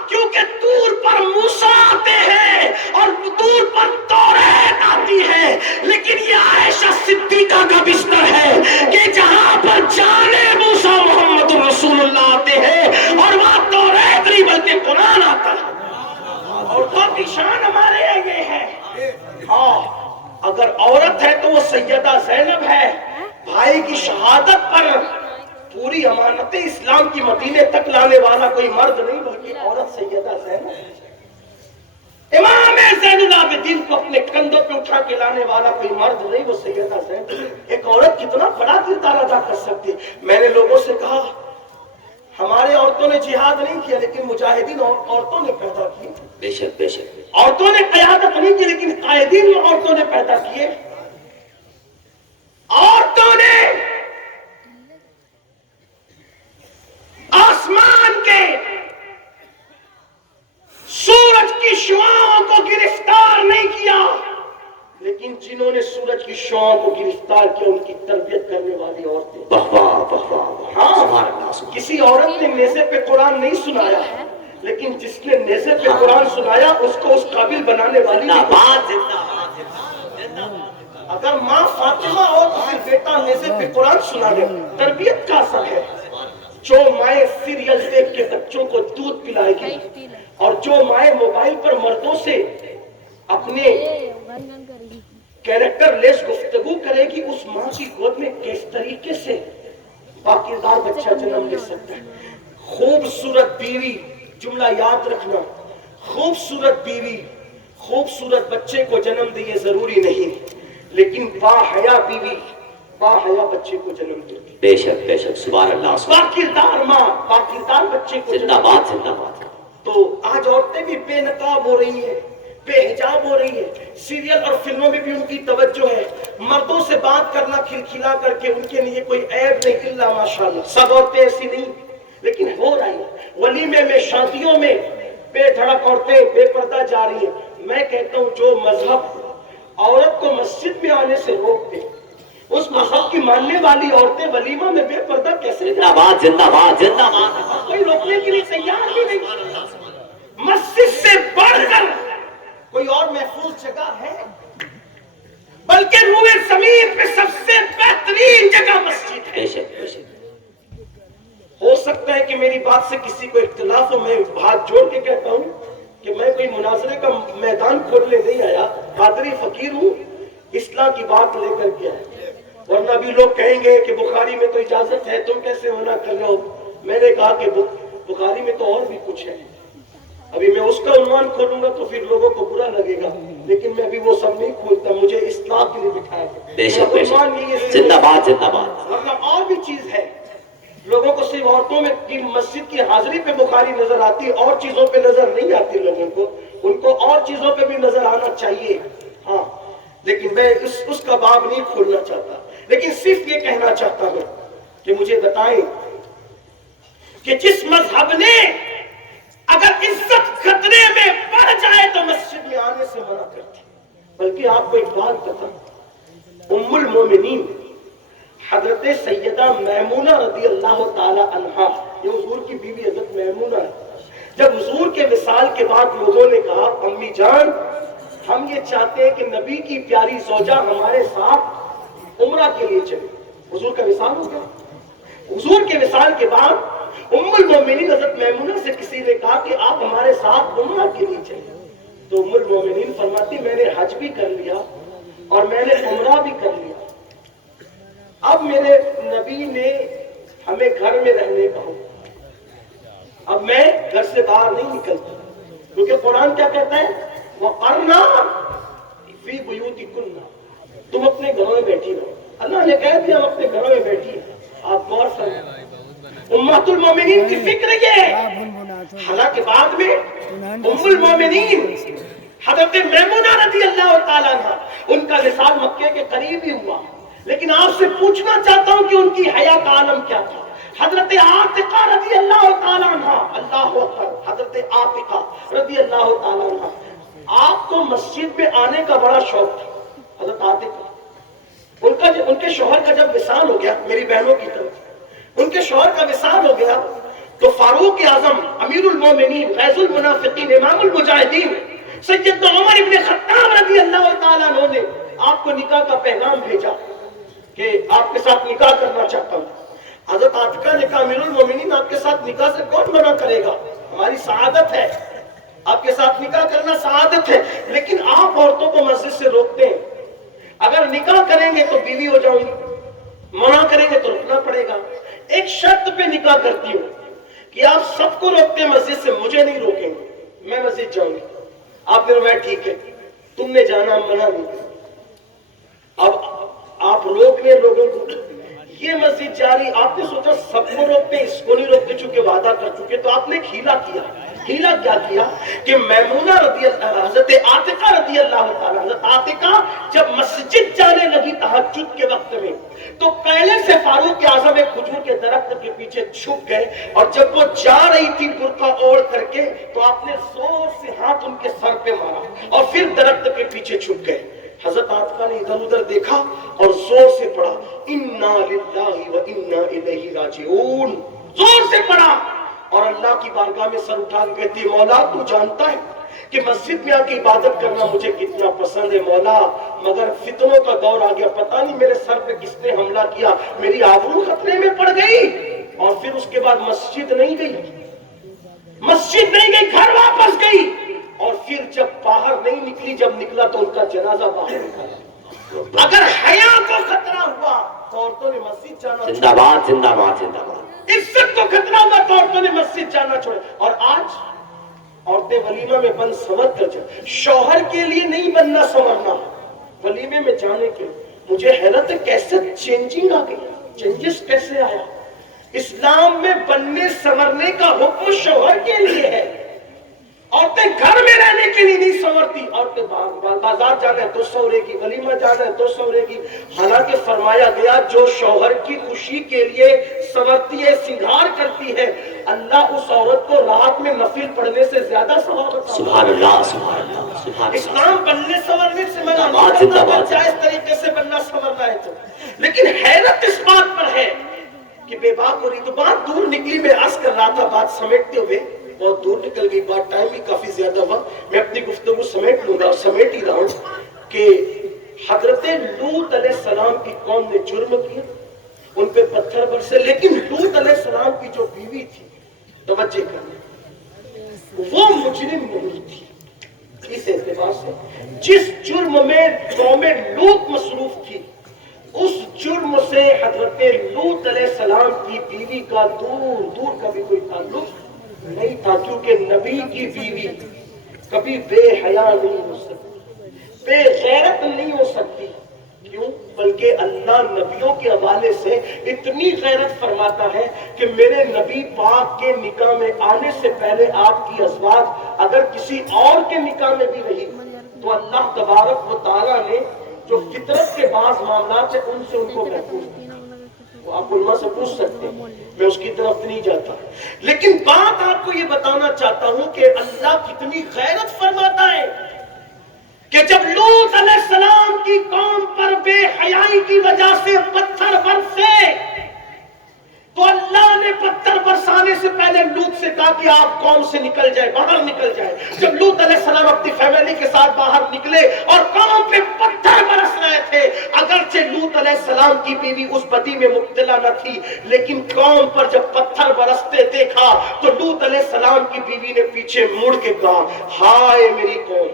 کیونکہ طور پر موسیٰ آتے ہیں اور طور پر توریت آتی ہے. لیکن یہ عائشہ صدیقہ کا بستر ہے کہ جہاں پر جانے موسیٰ محمد رسول اللہ آتے ہیں اور وہاں توریت نہیں بلکہ قرآن آتا ہے. عورتوں کی شان ہمارے یہ ہے. ہاں, اگر عورت ہے تو وہ سیدہ زینب ہے. بھائی کی شہادت پر پوری امانت اسلام کی مدینے تک لانے والا کوئی مرد نہیں بلکہ عورت سیدہ زینب. امام زین العابدین کو اپنے کندھوں پہ اٹھا کے لانے والا کوئی مرد نہیں، وہ سیدہ زینب۔ ایک عورت کتنا بڑا کردار ادا کر سکتی۔ میں نے لوگوں سے کہا ہمارے عورتوں نے جہاد نہیں کیا لیکن مجاہدین عورتوں نے پیدا کی۔ بے شک بے شک، عورتوں نے قیادت نہیں کی لیکن قائدین عورتوں نے پیدا کیے۔ عورتوں نے آسمان کے سورج کی شعاعوں کو گرفتار نہیں کیا لیکن جنہوں نے سورج کی شعاعوں کو گرفتار کیا ان کی تربیت کرنے والی عورتیں۔ واہ واہ واہ واہ، ہاں، سبحان اللہ سبحان کسی عورت نے نیزے پہ قرآن نہیں سنایا لیکن جس نے نیزے پہ قرآن سنایا اس کو اس قابل بنانے والی اللہ، زندہ باد زندہ باد زندہ باد۔ اگر ماں فاطمہ ہو تو پھر بیٹا نیزے پہ قرآن سنا دے۔ تربیت کا اثر ہے۔ جو مائیں سیریل دیکھ کے بچوں کو دودھ پلائے گی اور جو مائیں موبائل پر مردوں سے اپنے کیریکٹر لیس گفتگو کرے گی اس ماں کی گود میں کس طریقے سے باقیدار بچہ جنم لے سکتا ہے۔ خوبصورت بیوی، جملہ یاد رکھنا، خوبصورت بیوی خوبصورت بچے کو جنم دے یہ ضروری نہیں لیکن باحیا بیوی باحیا بچے کو جنم دے۔ بے شک بے شک، سبحان اللہ سبحان باقیدار ماں باقیدار بچے کو اللہ، زندہ جنم باد زندہ باد۔ تو آج عورتیں بھی بے نقاب ہو رہی ہیں، بے حجاب ہو رہی ہیں۔ سیریل اور فلموں میں بھی ان کی توجہ ہے۔ مردوں سے بات کرنا کھلکھلا کر کے ان کے لیے کوئی عیب نہیں، الا ماشاءاللہ۔ سب عورتیں ایسی نہیں لیکن ہو رہی ہیں۔ ولیمے میں، شادیوں میں بے دھڑک عورتیں بے پردہ جا رہی ہیں۔ میں کہتا ہوں جو مذہب عورت کو مسجد میں آنے سے روک دے اس مذہب کی ماننے والی عورتیں ولیمہ میں بے پردہ کیسے زندہ جائیں؟ باد زندہ باد زندہ باد۔ کوئی روکنے کے لیے تیار ہی نہیں۔ مسجد سے بڑھ کر کوئی اور محفوظ جگہ ہے؟ بلکہ روئے زمین پہ سب سے بہترین جگہ مسجد ہے۔ بے شک بے شک، ہو سکتا ہے کہ میری بات سے کسی کو اختلاف ہو، میں ہاتھ جوڑ کے کہتا ہوں کہ میں کوئی مناظرے کا میدان کھولنے نہیں آیا، قادری فقیر ہوں، اصلاح کی بات لے کر کے آیا۔ ورنہ بھی لوگ کہیں گے کہ بخاری میں تو اجازت ہے، تم کیسے منع کر رہے ہو؟ میں نے کہا کہ بخاری میں تو اور بھی کچھ ہے، ابھی میں اس کا عنوان کھولوں گا تو پھر لوگوں کو برا لگے گا، لیکن میں ابھی وہ سب نہیں کھولتا، مجھے اصلاح کے لیے بٹھایا ہے۔ بے شک بے عنوان یہ شک، ہے، زندہ باد زندہ باد۔ ورنہ اور بھی چیز ہے۔ لوگوں کو صرف عورتوں میں کی مسجد کی حاضری پہ بخاری نظر آتی ہے، اور چیزوں پہ نظر نہیں آتی لوگوں کو، ان کو اور چیزوں پہ بھی نظر آنا چاہیے۔ ہاں، لیکن میں اس کا باب نہیں کھولنا چاہتا، لیکن صرف یہ کہنا چاہتا ہوں کہ مجھے بتائیں کہ جس مذہب نے اگر عزت خطرے میں پڑ جائے تو مسجد میں آنے سے منع کرتی۔ بلکہ آپ کو ایک بات بتاؤں، ام المومنین حضرت سیدہ میمونہ رضی اللہ تعالی عنہا، یہ حضور کی بیوی حضرت میمونہ ہے، جب حضور کے وصال کے بعد لوگوں نے کہا امی جان ہم یہ چاہتے ہیں کہ نبی کی پیاری زوجہ ہمارے ساتھ عمرہ کے لیے چلے، حضور کا وصال ہو گیا۔ حضور کے وصال کے بعد ام المومنین حضرت میمونہ سے کسی نے کہا کہ آپ ہمارے ساتھ عمرہ کے لیے چلے، تو ام المومنین فرماتی میں نے حج بھی کر لیا اور میں نے عمرہ بھی کر لیا، اب میرے نبی نے ہمیں گھر میں رہنے کا حکم، اب میں گھر سے باہر نہیں نکلتا، کیونکہ قرآن کیا کہتا ہے وَقَرْنَا فِي بُيُوتِكُنَّ، تم اپنے گھروں میں بیٹھی رہو۔ اللہ نے کہہ دیا ہم اپنے گھروں میں بیٹھی ہیں۔ آپ غور فرمائیں، امہات المومنین کی فکر یہ ہے۔ حالانکہ بعد میں ام المومنین حضرت میمونہ رضی اللہ تعالیٰ عنہ ان کا وصال مکے کے قریب ہی ہوا، لیکن آپ سے پوچھنا چاہتا ہوں کہ ان کی حیا کا عالم کیا تھا۔ حضرت عاتقہ رضی اللہ تعالیٰ عنہ، اللہ اکبر، حضرت عاتقہ رضی اللہ تعالیٰ عنہ، آپ کو مسجد میں آنے کا بڑا شوق تھا۔ حضرت عاتقہ ان کے شوہر کا جب وصال ہو گیا، میری بہنوں کی طرف ان کے شوہر کا وصال ہو گیا تو فاروق اعظم امیر المومنین غیظ المنافقین امام المجاہدین سیدنا عمر ابن خطاب رضی اللہ تعالیٰ عنہ نے آپ کو نکاح کا پیغام بھیجا کہ آپ کے ساتھ نکاح کرنا چاہتا ہوں۔ حضرت عاتقہ نے کہا امیر المومنین آپ کے ساتھ نکاح سے کون منع کرے گا، ہماری سعادت ہے، آپ کے ساتھ نکاح کرنا سعادت ہے، لیکن آپ عورتوں کو مسجد سے روکتے ہیں، اگر نکاح کریں گے تو بیوی ہو جاؤں گی، منع کریں گے تو رکنا پڑے گا، ایک شرط پہ نکاح کرتی ہوں کہ آپ سب کو روکتے ہیں مسجد سے، مجھے نہیں روکیں گے، میں مسجد جاؤں گی۔ آپ نے فرمایا ٹھیک ہے، تم نے جانا، ہم منع نہیں کریں۔ اب آپ روک رہے لوگوں کو، یہ مسجد جاری، آپ نے سوچا سب کو روکتے، اس کو نہیں روکتے چونکہ وعدہ کر چکے، تو آپ نے ایک ہیلا کیا۔ ہیلا کیا کیا کہ میمونہ رضی اللہ، حضرت عاتقہ رضی اللہ تعالیٰ، حضرت عاتقہ جب مسجد جانے لگی تہجد کے وقت میں، تو پہلے سے فاروق اعظم ایک کھجور کے درخت کے پیچھے چھپ گئے، اور جب وہ جا رہی تھی برقع اوڑھ کر کے، تو آپ نے زور سے ہاتھ ان کے سر پہ مارا اور پھر درخت کے پیچھے چھپ گئے۔ حضرت عاتقہ نے ادھر ادھر دیکھا اور زور سے پڑھا انا للہ و انا الیہ راجعون، زور سے پڑھا، اور اللہ کی بارگاہ میں سر اٹھا کے کہتی مولا تو جانتا ہے کہ مسجد میں آ کے عبادت کرنا مجھے کتنا پسند ہے مولا، مگر فتنوں کا دور آ گیا، پتہ نہیں میرے سر پہ کس نے حملہ کیا، میری آبرو خطرے میں پڑ گئی۔ اور پھر اس کے بعد مسجد نہیں گئی، مسجد نہیں گئی، گھر واپس گئی، اور پھر جب باہر نہیں نکلی، جب نکلا تو ان کا جنازہ باہر نکلا۔ اگر حیا کو خطرہ ہوا تو عورتوں نے مسجد جانا، زندہ باد زندہ باد زندہ باد۔ عزت کو خطرہ ہوا تو عورتوں نے مسجد جانا چھوڑا۔ اور آج عورتیں ولیمہ میں بن سمر کر جائیں، شوہر کے لیے نہیں بننا سمرنا، ولیمے میں جانے کے۔ مجھے حیرت ہے کیسے چینجنگ آ گئی، چینجز کیسے آیا۔ اسلام میں بننے سمرنے کا حکم شوہر کے لیے ہے، عورتیں گھر میں رہنے کے لیے نہیں سنورتی، عورتیں بازار جانا ہے تو سورے گی، ولیمہ جانا ہے تو سورے گی۔ حالانکہ فرمایا گیا جو شوہر کی خوشی کے لیے سنورتی ہے، سنگار کرتی ہے، اللہ اس عورت کو رات میں نفل پڑھنے سے زیادہ ثواب عطا۔ سبحان اللہ سبحان اللہ سبحان اللہ۔ اسلام بننے سنورنے سے منع نہیں کرتا، جائز طریقے سے بننا سنورنا ہے تو، لیکن حیرت اس بات پر ہے کہ بے باک ہو رہی۔ تو بات دور نکلی، میں عرض کر رہا تھا بات سمیٹتے ہوئے، بہت دور نکل گئی بات، ٹائم بھی کافی زیادہ ہوا، میں اپنی گفتگو سمیٹ لوں گا اور سمیٹ ہی رہا ہوں کہ حضرت لوط علیہ السلام کی قوم نے جرم کیا، ان پہ پتھر برسے، لیکن لوط علیہ السلام کی جو بیوی تھی، توجہ کرنا، وہ مجرم نہیں تھی۔ اس اعتبار سے جس جرم میں قوم لوط مصروف تھی، اس جرم سے حضرت لوط علیہ السلام کی بیوی کا دور دور کا بھی کوئی تعلق نہیں تھا، کیونکہ نبی کی بیوی کبھی بے حیا نہیں ہو سکتی، بے غیرت نہیں ہو سکتی۔ کیوں؟ بلکہ اللہ نبیوں کے حوالے سے اتنی غیرت فرماتا ہے کہ میرے نبی پاک کے نکاح میں آنے سے پہلے آپ کی ازواج اگر کسی اور کے نکاح میں بھی رہی تو اللہ تبارک و تعالیٰ نے جو فطرت کے بعض معاملات ہیں ان سے ان کو محفوظ کیا۔ وہ آپ علماء سے پوچھ سکتے ہیں، میں اس کی طرف نہیں جاتا، لیکن بات آپ کو یہ بتانا چاہتا ہوں کہ اللہ کتنی غیرت فرماتا ہے کہ جب لوط علیہ السلام کی قوم پر بے حیائی کی وجہ سے پتھر برسے تو اللہ نے پتھر برسانے سے پہلے لوط سے کہا کہ آپ قوم سے نکل جائے، باہر نکل جائے۔ جب لوط علیہ السلام اپنی فیملی کے ساتھ باہر نکلے اور قوم پہ پتھر برس رہے تھے، اگرچہ لوط علیہ السلام کی بیوی اس بدی میں مبتلا نہ تھی، لیکن قوم پر جب پتھر برستے دیکھا تو لوط علیہ السلام کی بیوی نے پیچھے مڑ کے کہا ہائے میری قوم۔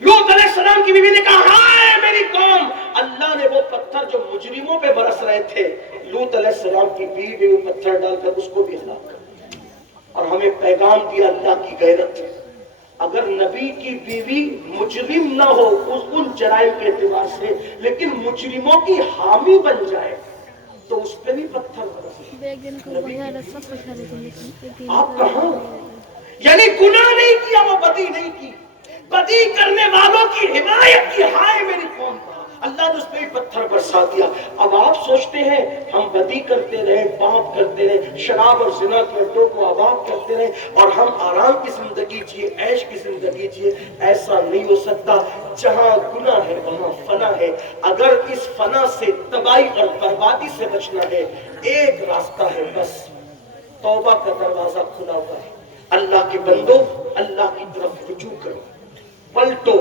لوط علیہ السلام کی بیوی نے کہا ہائے میری قوم۔ اللہ نے وہ پتھر جو مجرموں پہ برس رہے تھے، لوط علیہ السلام کی بیوی نے وہ پتھر ڈال کر اس کو بھی ہلاک کر دیا، اور ہمیں پیغام دیا اللہ کی غیرت۔ اگر نبی کی بیوی مجرم نہ ہو ان جرائم کے اعتبار سے، لیکن مجرموں کی حامی بن جائے تو اس پہ بھی پتھر برسے۔ آپ کہاں؟ یعنی گناہ نہیں کیا، وہ بدی نہیں کی، بدی کرنے والوں کی حمایت کی، ہائے میری قوم کا، اللہ نے اس پہ بھی پتھر برسا دیا۔ اب آپ سوچتے ہیں ہم بدی کرتے رہے، پاپ کرتے رہے، شراب اور زنا کے اڈوں کو آباد کرتے رہے اور ہم آرام کی زندگی جیے، عیش کی زندگی جیے، ایسا نہیں ہو سکتا۔ جہاں گناہ ہے وہاں فنا ہے۔ اگر اس فنا سے، تباہی اور بربادی سے بچنا ہے، ایک راستہ ہے بس، توبہ کا دروازہ کھلا ہوا ہے۔ اللہ کے بندو، اللہ کی طرف رجوع کرو، پلٹو،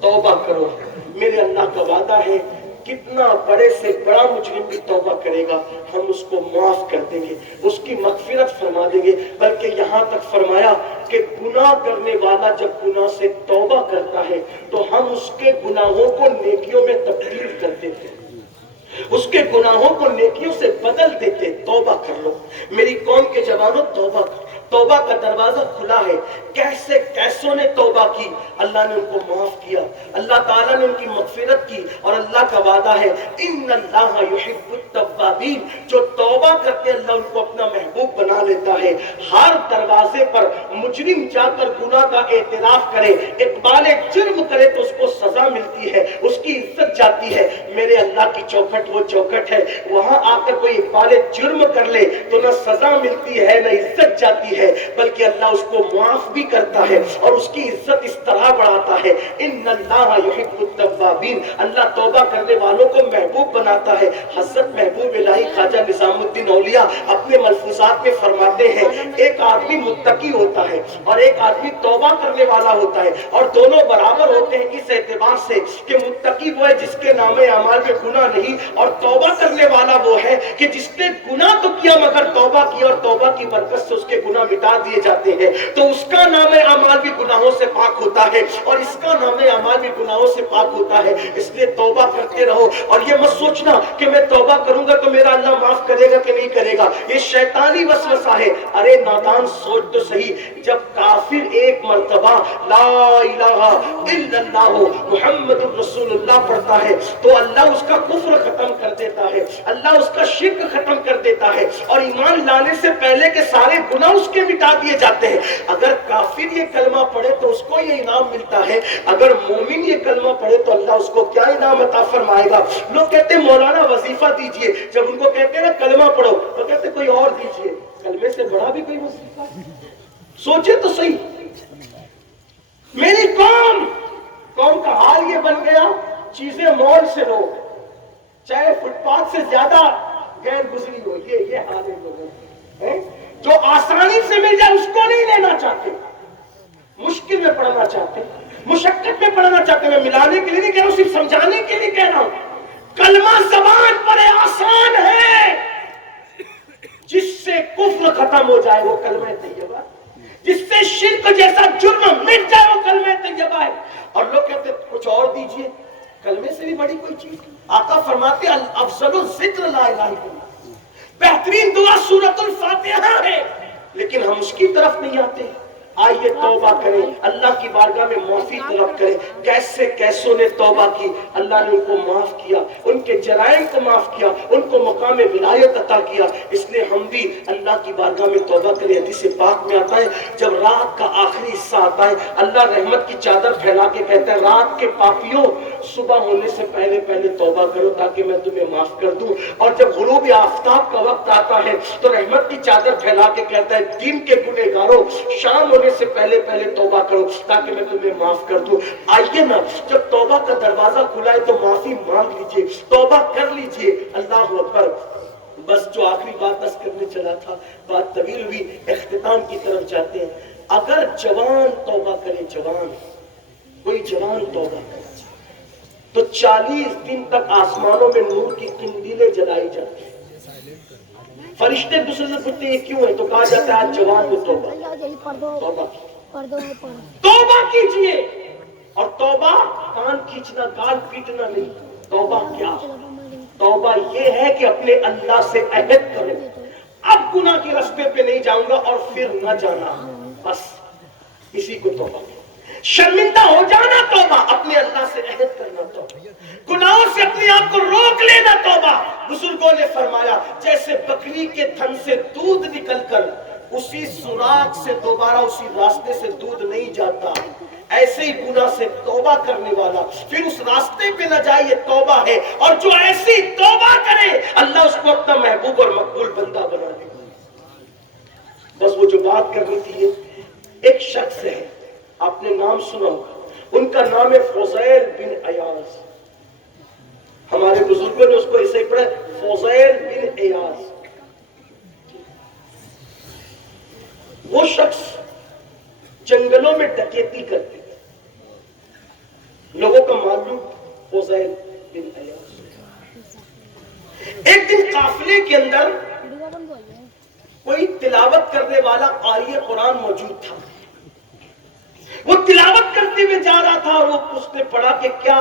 توبہ کرو۔ میرے اللہ کا وعدہ ہے کتنا بڑے سے بڑا مجرم بھی توبہ کرے گا ہم اس کو معاف کر دیں گے، اس کی مغفرت فرما دیں گے۔ بلکہ یہاں تک فرمایا کہ گناہ کرنے والا جب گناہ سے توبہ کرتا ہے تو ہم اس کے گناہوں کو نیکیوں میں تبدیل کر دیتے ہیں۔ اس کے گناہوں کو نیکیوں سے بدل دیتے. توبہ کر لو میری قوم کے جوانوں, توبہ کرو. توبہ کا دروازہ کھلا ہے. کیسے کیسوں نے توبہ کی, اللہ نے ان کو معاف کیا, اللہ تعالیٰ نے ان کی مغفرت کی, اور اللہ کا وعدہ ہے ان اللہ یحب التوابین, جو توبہ کرتے اللہ ان کو اپنا محبوب بنا لیتا ہے. ہر دروازے پر مجرم جا کر گناہ کا اعتراف کرے, اقبال جرم کرے تو اس کو سزا ملتی ہے, اس کی عزت جاتی ہے. میرے اللہ کی چوکھٹ وہ چوکھٹ ہے, وہاں آ کر کوئی اقبال جرم کر لے تو نہ سزا ملتی ہے نہ عزت جاتی ہے, بلکہ اللہ اس کو معاف بھی کرتا ہے اور اس کی عزت اس طرح بڑھاتا ہے. ان اللہ یحب التوابین, اللہ توبہ کرنے والوں کو محبوب بناتا ہے. حضرت محبوب الہی خواجہ نظام الدین اولیاء اپنے ملفوظات میں فرماتے ہیں ایک آدمی متقی ہوتا ہے اور ایک آدمی توبہ کرنے والا ہوتا ہے, اور دونوں برابر ہوتے ہیں اس اعتبار سے کہ متقی وہ ہے جس کے نام اعمال میں گناہ نہیں, اور توبہ کرنے والا وہ ہے کہ جس نے گناہ تو کیا مگر توبہ کیا, اور توبہ کی برکت سے اس کے گناہ مٹا دیے جاتے ہیں. تو اس کا نام اعمال بھی گناہوں سے پاک ہوتا ہے اور اس کا نام اعمال بھی گناہوں سے پاک ہوتا ہے. اس لیے توبہ کرتے رہو, اور یہ مت سوچنا کہ میں توبہ کروں گا تو میرا اللہ معاف کرے گا کہ نہیں کرے گا, یہ شیطانی وسوسہ ہے. ارے نادان سوچ تو صحیح, جب کافر ایک مرتبہ لا الہ الا اللہ محمد الرسول اللہ پڑھتا ہے تو اللہ اس کا کفر ختم کر دیتا ہے, اللہ اس کا شرک ختم کر دیتا ہے, اور ایمان لانے سے پہلے کے سارے گناہ اس کے مٹا دیے جاتے ہیں. اگر کافر یہ کلمہ پڑھے تو اس کو یہ انعام ملتا ہے, اگر مومن یہ کلمہ پڑھے تو اللہ اس کو کیا انعام عطا فرمائے گا. لوگ کہتے ہیں مولانا وظیفہ دیجئے, جب ان کو کہتے ہیں نا کلمہ پڑھو تو کہتے ہیں کوئی اور دیجئے. کلمے سے بڑا بھی کوئی وظیفہ, سوچے تو صحیح. میری قوم کا حال یہ بن گیا, چیزیں مول سے لو, چاہے فٹ پاتھ سے زیادہ غیر گزری ہو, یہ حال ہے لوگوں کا. جو آسانی سے مل جائے اس کو نہیں لینا چاہتے, مشکل میں پڑھنا چاہتے, مشقت میں پڑھنا چاہتے. میں ملانے کے لیے نہیں کہہ رہا ہوں, صرف سمجھانے کے لیے کہہ رہا ہوں. کلمہ زبان پر آسان ہے, جس سے کفر ختم ہو جائے وہ کلمہ طیبہ, جس سے شرک جیسا جرم مٹ جائے وہ کلمہ طیبہ ہے. اور لوگ کہتے کچھ اور دیجئے, کلمے سے بھی بڑی کوئی چیز. آقا فرماتے افضل الذکر لا الہ الا اللہ, بہترین دعا سورۃ الفاتحہ ہے, لیکن ہم اس کی طرف نہیں آتے. آئیے توبہ کریں, اللہ کی بارگاہ میں معافی طلب کریں. کیسے کیسوں نے توبہ کی, اللہ نے ان کو معاف کیا, ان کے جرائم کو معاف کیا, ان کو مقام ولایت عطا کیا. اس لیے ہم بھی اللہ کی بارگاہ میں توبہ کریں. حدیث پاک میں آتا ہے جب رات کا آخری حصہ آتا ہے اللہ رحمت کی چادر پھیلا کے کہتا ہے رات کے پاپیوں صبح ہونے سے پہلے پہلے توبہ کرو تاکہ میں تمہیں معاف کر دوں. اور جب غروب آفتاب کا وقت آتا ہے تو رحمت کی چادر پھیلا کے کہتا ہے دین کے گنہگاروں شام ہونے سے پہلے پہلے توبہ کرو تاکہ میں تمہیں معاف کر دوں. آئیے نا, جب توبہ کا دروازہ کھلا ہے تو معافی مانگ لیجئے, توبہ کر لیجئے. اللہ اکبر. بس جو آخری بات بس کرنے چلا تھا, بات طویل ہوئی, اختتام کی طرف جاتے ہیں. اگر جوان توبہ کرے, جوان کوئی جوان توبہ کرے تو 40 دن تک آسمانوں میں نور کی قندیلیں جلائی جاتی ہیں. فرشتے دوسرے سے پوچھتے یہ کیوں ہے تو کہا جاتا ہے آج جوان کو توبہ کیجئے. اور توبہ کان کھینچنا گال پیٹنا نہیں. توبہ کیا, توبہ یہ ہے کہ اپنے اللہ سے عہد کرو اب گناہ کے راستے پہ نہیں جاؤں گا اور پھر نہ جانا, بس اسی کو توبہ. شرمندہ ہو جانا توبہ, اپنے اللہ سے عہد کرنا توبہ, گناہوں سے اپنے آپ کو روک لینا توبہ. بزرگوں نے فرمایا جیسے بکری کے تھن سے دودھ نکل کر اسی سوراخ سے دوبارہ اسی راستے سے دودھ نہیں جاتا, ایسے ہی گناہ سے توبہ کرنے والا پھر اس راستے پہ نہ جائے, یہ توبہ ہے. اور جو ایسی توبہ کرے اللہ اس کو اپنا محبوب اور مقبول بندہ بنا دے. بس وہ جو بات کرنی تھی, ایک شخص ہے آپ نے نام سنا ہوگا, ان کا نام ہے فضیل بن ایاز. ہمارے بزرگوں نے اس کو ایسے ہی پڑھا فضیل بن ایاز. وہ شخص جنگلوں میں ڈکیتی کرتے تھے, لوگوں کا معلوم فضیل بن ایاز. ایک دن قافلے کے اندر کوئی تلاوت کرنے والا قاری قرآن موجود تھا. وہ تلاوت کرتے ہوئے جا رہا تھا اور وہ اس نے پڑھا کہ کیا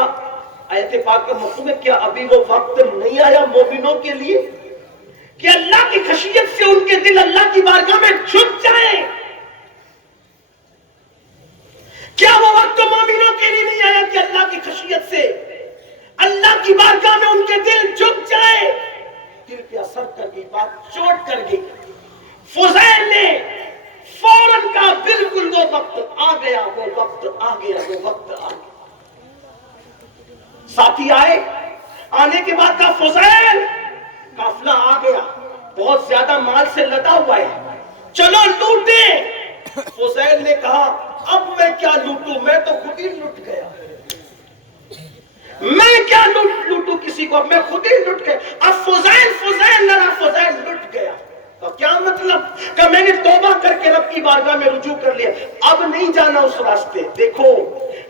آیت پاک کا مفہوم ہے کیا ابھی وہ وقت نہیں آیا مومنوں کے لیے کہ اللہ کی خشیت سے ان کے دل اللہ کی بارگاہ میں جھک جائیں؟ کیا وہ وقت مومنوں کے لیے نہیں آیا کہ اللہ کی خشیت سے اللہ کی بارگاہ میں ان کے دل جھک جائیں؟ دل پہ اثر کر گئی، بات چوٹ کر گئی. فضیل نے فوراً کہا بالکل وہ وقت آ گیا، وہ وقت آ گیا، وہ وقت آ گیا. ساتھی آئے، آنے کے بعد کہا فضیل قافلہ آ گیا، بہت زیادہ مال سے لدا ہوا ہے، چلو لوٹے. فضیل نے کہا اب میں کیا لوٹوں، میں تو خود ہی لٹ گیا، میں کیا لوٹوں کسی کو، میں خود ہی لٹ گیا. اب فضیل لڑا، فضیل لٹ گیا. تو کیا مطلب کہ میں نے توبہ کر کے رب کی بارگاہ میں رجوع کر لیا، اب نہیں جانا اس راستے. دیکھو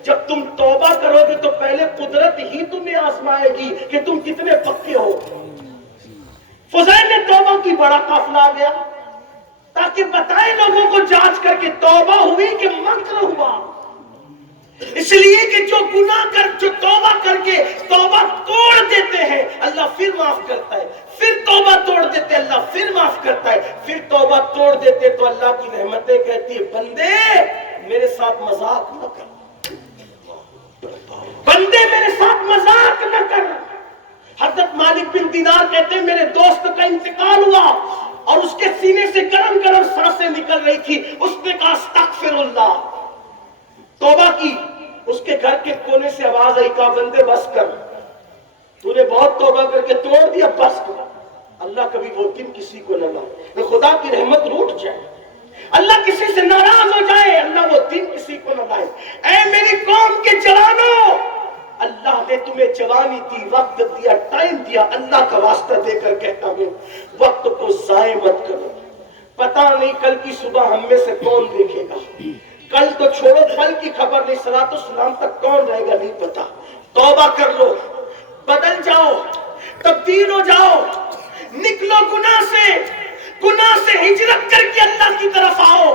جب تم توبہ کرو گے تو پہلے قدرت ہی تمہیں آزمائے گی کہ تم کتنے پکے ہو. فضیل نے توبہ کی، بڑا قافلہ آ گیا تاکہ بتائے لوگوں کو جانچ کر کے توبہ ہوئی کہ مکر ہوا. اس لیے کہ جو گناہ کر، جو توبہ کر کے توبہ توڑ دیتے ہیں اللہ پھر معاف کرتا ہے، پھر توبہ توڑ دیتے اللہ پھر معاف کرتا ہے، پھر توبہ توڑ دیتے تو اللہ کی رحمتیں کہتی ہے بندے میرے ساتھ مذاق نہ کر، بندے میرے ساتھ مذاق نہ کر. حضرت مالک بن دینار کہتے ہیں میرے دوست کا انتقال ہوا اور اس کے سینے سے گرم گرم سانسیں نکل رہی تھی. اس نے کہا استغفر اللہ، توبہ کی. اس کے گھر کے کونے سے آواز آئی، کہا بندے بس کر، تو نے بہت توبہ کر کے توڑ دیا، بس کر. اللہ کبھی وہ دن کسی کو نہ لائے خدا کی رحمت روٹ جائے، اللہ کسی سے ناراض ہو جائے، اللہ وہ دن کسی کو نہ لائے. اے میری قوم کے جوانوں، اللہ نے تمہیں جوانی دی، وقت دیا، ٹائم دیا. اللہ کا واسطہ دے کر کہتا ہوں وقت کو ضائع مت کرو. پتہ نہیں کل کی صبح ہم میں سے کون دیکھے گا، کل تو چھوڑو کل کی خبر نہیں، صلاۃ و سلام تک کون رہے گا نہیں پتا. توبہ کر لو، بدل جاؤ، تبدیل ہو جاؤ، نکلو گناہ سے ہجرت کر کے اللہ کی طرف آؤ.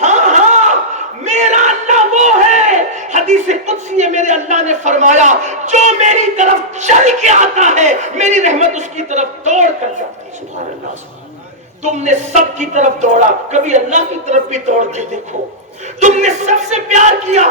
ہاں میرا اللہ وہ ہے، حدیث قدسی ہے، میرے اللہ نے فرمایا جو میری طرف چل کے آتا ہے میری رحمت اس کی طرف دوڑ کر جاتی ہے. سبحان اللہ. تم نے سب کی طرف دوڑا، کبھی اللہ کی طرف بھی دوڑ کے دیکھو. تم نے سب سے پیار کیا،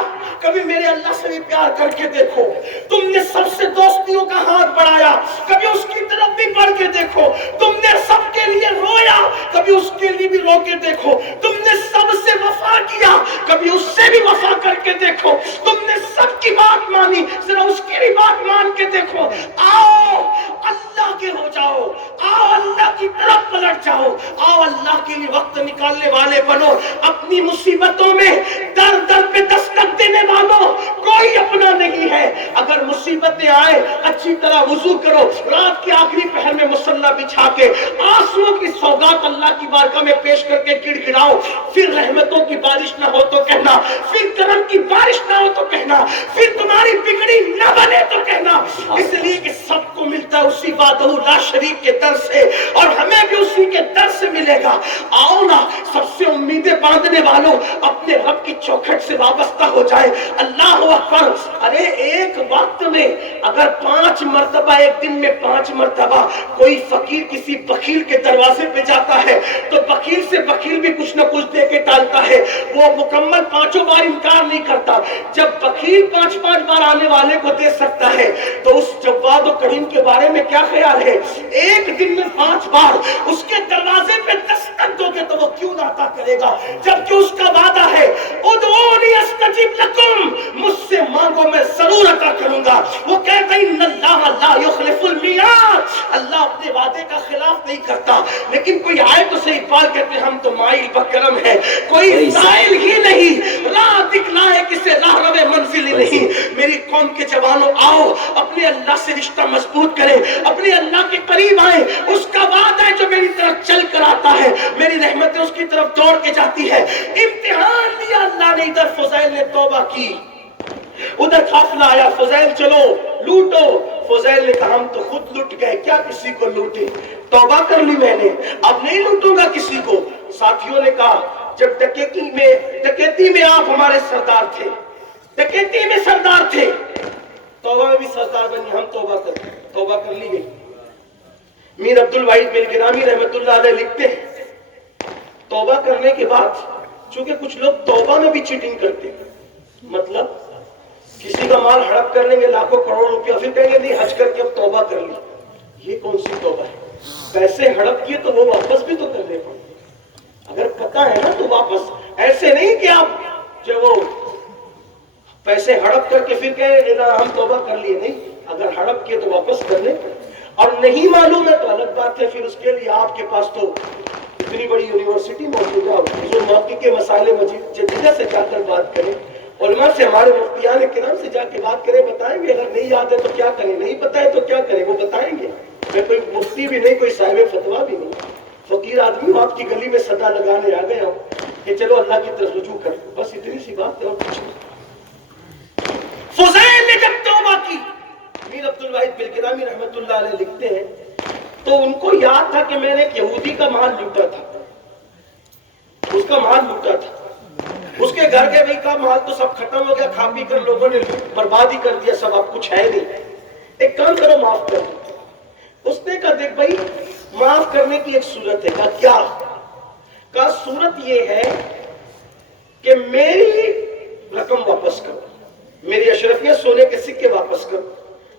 کبھی میرے اللہ سے بھی پیار کر کے دیکھو. تم نے سب سے دوستیوں کا ہاتھ بڑھایا، کبھی اس کی طرف بھی بڑھ کے دیکھو. تم نے سب کے لیے رویا، کبھی اس کے لیے بھی رو کے دیکھو. تم نے سب سے وفا کیا، کبھی اس سے بھی وفا کر کے دیکھو. تم نے سب کی بات مانی، ذرا اس کی بھی بات مان کے دیکھو. آؤ اللہ کے ہو جاؤ، آؤ اللہ کی طرف پلٹ جاؤ، آؤ اللہ کے لیے وقت نکالنے والے بنو. اپنی مصیبتوں میں در در پہ دستک دینے والوں کوئی اپنا نہیں ہے. اگر مصیبتیں آئے اچھی طرح وضو کرو، رات کے آخری پہر میں مصلی بچھا کے آنسوؤں کی سوگات اللہ کی بارگاہ میں پیش کر کے گڑ گڑاؤ. پھر رحمتوں کی بارش نہ ہو تو کہنا، پھر کرم کی بارش نہ ہو تو کہنا، پھر تمہاری بگڑی نہ بنے تو کہنا. اس لیے کہ سب کو ملتا ہے اسی وحدہ لا شریک کے در سے، اور ہمیں بھی اسی کے در سے ملے گا. آؤ نا سب سے امیدیں باندھنے والوں اپنے رب کی چوکھٹ سے وابستہ ہو جائے. اللہ اکبر. ارے ایک وقت میں اگر 5 مرتبہ، ایک دن میں 5 مرتبہ کوئی فقیر کسی بخیل کے دروازے پہ جاتا ہے تو بخیل سے بخیل بھی کچھ نہ کچھ دے کے ٹالتا ہے، وہ مکمل 5 بار انکار نہیں کرتا. جب بخیل 5 بار آنے والے کو دے سکتا ہے تو اس جواد و کریم کے بارے میں کیا خیال ہے؟ ایک دن میں 5 بار اس کے دروازے پہ دستک دو گے تو وہ کیوں نہ عطا کرے گا، جبکہ اس کا وعدہ ہے ادعونی استجب لکم، مجھ سے مانگو میں ضرور عطا کروں گا. وہ کہتا ہے ان اللہ لا یخلف المیعاد، اللہ اپنے وعدے کا خلاف نہیں کرتا. لیکن کوئی آئے تو صحیح بات کہتے ہم تو مائل بکرم ہے، کوئی سائل ہی نہیں، راہ دکھلائے کسے راہ روے منزل ہی نہیں. میری قوم کے جوانوں آؤ اپنے اللہ سے رشتہ مضبوط کریں، اپنے اللہ کے قریب آئیں. اس کا وعدہ ہے جو میری طرف چل کر آتا ہے میری رحمتیں اس کی طرف دوڑ کے جاتی ہے. امتحان لیا اللہ نے. ادھر فضیل نے توبہ کی، ادھر قافلہ آیا، فضیل چلو لوٹو. فضیل نے کہا ہم تو خود لٹ گئے، کیا کسی کو لوٹے، توبہ کر لی میں نے، اب نہیں لوٹوں گا کسی کو. ساتھیوں نے کہا جب ڈکیتی میں آپ ہمارے سردار تھے، ڈکیتی میں سردار تھے، توبہ میں بھی سردار بنی، ہم توبہ کر لی گئی۔ میر عبد الواحد بن گرامی رحمت اللہ علیہ لکھتے ہیں توبہ کرنے کے بعد، چونکہ کچھ لوگ توبہ میں بھی چیٹنگ کرتے ہیں، مطلب کسی کا مال ہڑپ کر لیں گے لاکھوں کروڑوں روپیہ، پھر کہیں گے نہیں حج کر کے اب توبہ کر لی۔ یہ کون سی توبہ ہے؟ پیسے ہڑپ کیے تو وہ واپس بھی تو کرنے پڑے، اگر پتہ ہے نا تو واپس، ایسے نہیں کہ آپ جو وہ پیسے ہڑپ کر کے پھر کہیں ہم توبہ کر لیے، نہیں، اگر ہڑپ کیے تو واپس کرنے پڑے، اور نہیں معلوم ہے تو الگ بات ہے، پھر اس کے لیے آپ کے پاس تو اتنی بڑی یونیورسٹی موجود ہے، جو موقع کے مسائل جدیدہ سے جا کر بات کریں، علماء سے، ہمارے مفتیان کرام سے جا کے بات کریں، بتائیں گے، اگر نہیں یاد ہے تو کیا کریں، نہیں پتہ ہے تو کیا کریں، وہ بتائیں گے۔ میں کوئی مفتی بھی نہیں، کوئی صاحب فتویٰ بھی نہیں، فقیر آدمی ہوں، آپ کی گلی میں صدا لگانے آ گیا ہوں کہ چلو اللہ کی طرف رجوع کر، بس اتنی سی بات ہے، اور کچھ نہیں۔ فضیل نے جب توبہ کی، میر عبد الواحد بالگرامی رحمت اللہ علیہ لکھتے ہیں، تو ان کو یاد تھا کہ میں نے ایک یہودی کا مال لوٹا تھا، اس کا مال لوٹا تھا، اس کے گھر کے بھائی کا مال تو سب ختم ہو گیا، کھا پی کر لوگوں نے برباد ہی کر دیا، سب اب کچھ ہے نہیں، ایک کام کرو معاف کر دو۔ اس نے کہا دیکھ بھائی معاف کرنے کی ایک صورت ہے۔ کہا کیا؟ کہا صورت یہ ہے کہ میری رقم واپس کرو، میری اشرفیہ سونے کے سکے واپس کرو۔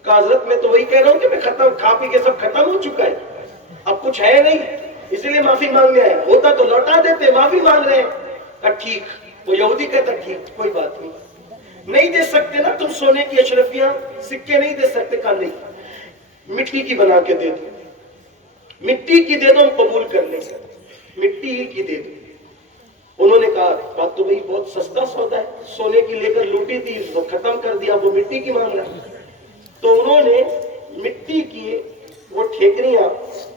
کہا حضرت میں تو وہی کہہ رہا ہوں کہ میں ختم، کھا پی کے سب ختم ہو چکا ہے، اب کچھ ہے نہیں، اسی لیے معافی مانگنے آیا، ہوتا تو لوٹا دیتے، معافی مانگ رہے ہیں۔ کہا ٹھیک، وہ یہودی کہتا ٹھیک، کوئی بات نہیں، نہیں دے سکتے نا تم سونے کی اشرفیاں، سکے نہیں دے سکتے؟ کہا نہیں، مٹی کی بنا کے دے دو، مٹی کی دے دو، ہم قبول کر لیں گے، مٹی ہی کی دے دو۔ انہوں نے کہا بات تو بھائی بہت سستا سودا ہے، سونے کی لے کر لوٹی تھی، وہ ختم کر دیا، وہ مٹی کی مانگ رہا ہے۔ تو انہوں نے مٹی کی وہ ٹھیکریاں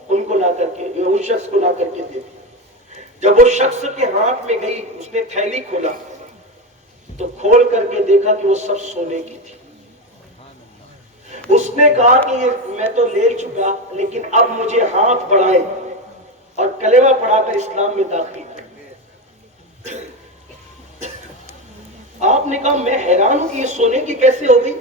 ان کو لا کر کے، اس شخص کو لا کر کے دے دی۔ جب وہ شخص کے ہاتھ میں گئی، اس نے تھیلی کھولا تو کھول کر کے دیکھا کہ وہ سب سونے کی تھی۔ اس نے کہا کہ یہ میں تو لے چکا، لیکن اب مجھے ہاتھ بڑھائیں اور کلمہ پڑھا کر اسلام میں داخل کر۔ آپ نے کہا میں حیران ہوں کہ یہ سونے کی کیسے ہو گئی،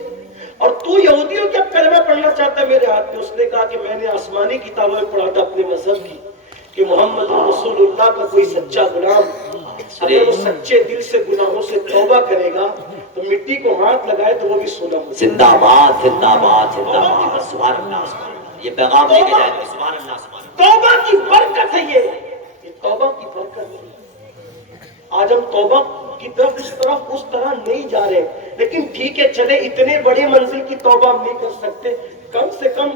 اور تو یہودی ہو کیا کلمہ پڑھنا چاہتا ہے میرے ہاتھ میں؟ اس نے کہا کہ میں نے آسمانی کتابوں میں پڑھا تھا اپنے مذہب کی کہ محمد رسول اللہ کا کوئی سچا غلام اگر وہ سچے دل سے گناہوں سے توبہ کرے گا تو مٹی کو ہاتھ لگائے تو وہ بھی سونا ہو۔ زندہ باد، زندہ باد، زندہ باد، سبحان اللہ، سبحان اللہ۔ یہ پیغام لے کے جائے گا، سبحان اللہ، سبحان اللہ۔ توبہ کی برکت ہے، یہ توبہ کی برکت ہے۔ آج ہم توبہ کی طرف اس طرح نہیں جا رہے، لیکن ٹھیک ہے چلے، اتنے بڑے منزل کی توبہ ہم نہیں کر سکتے، کم سے کم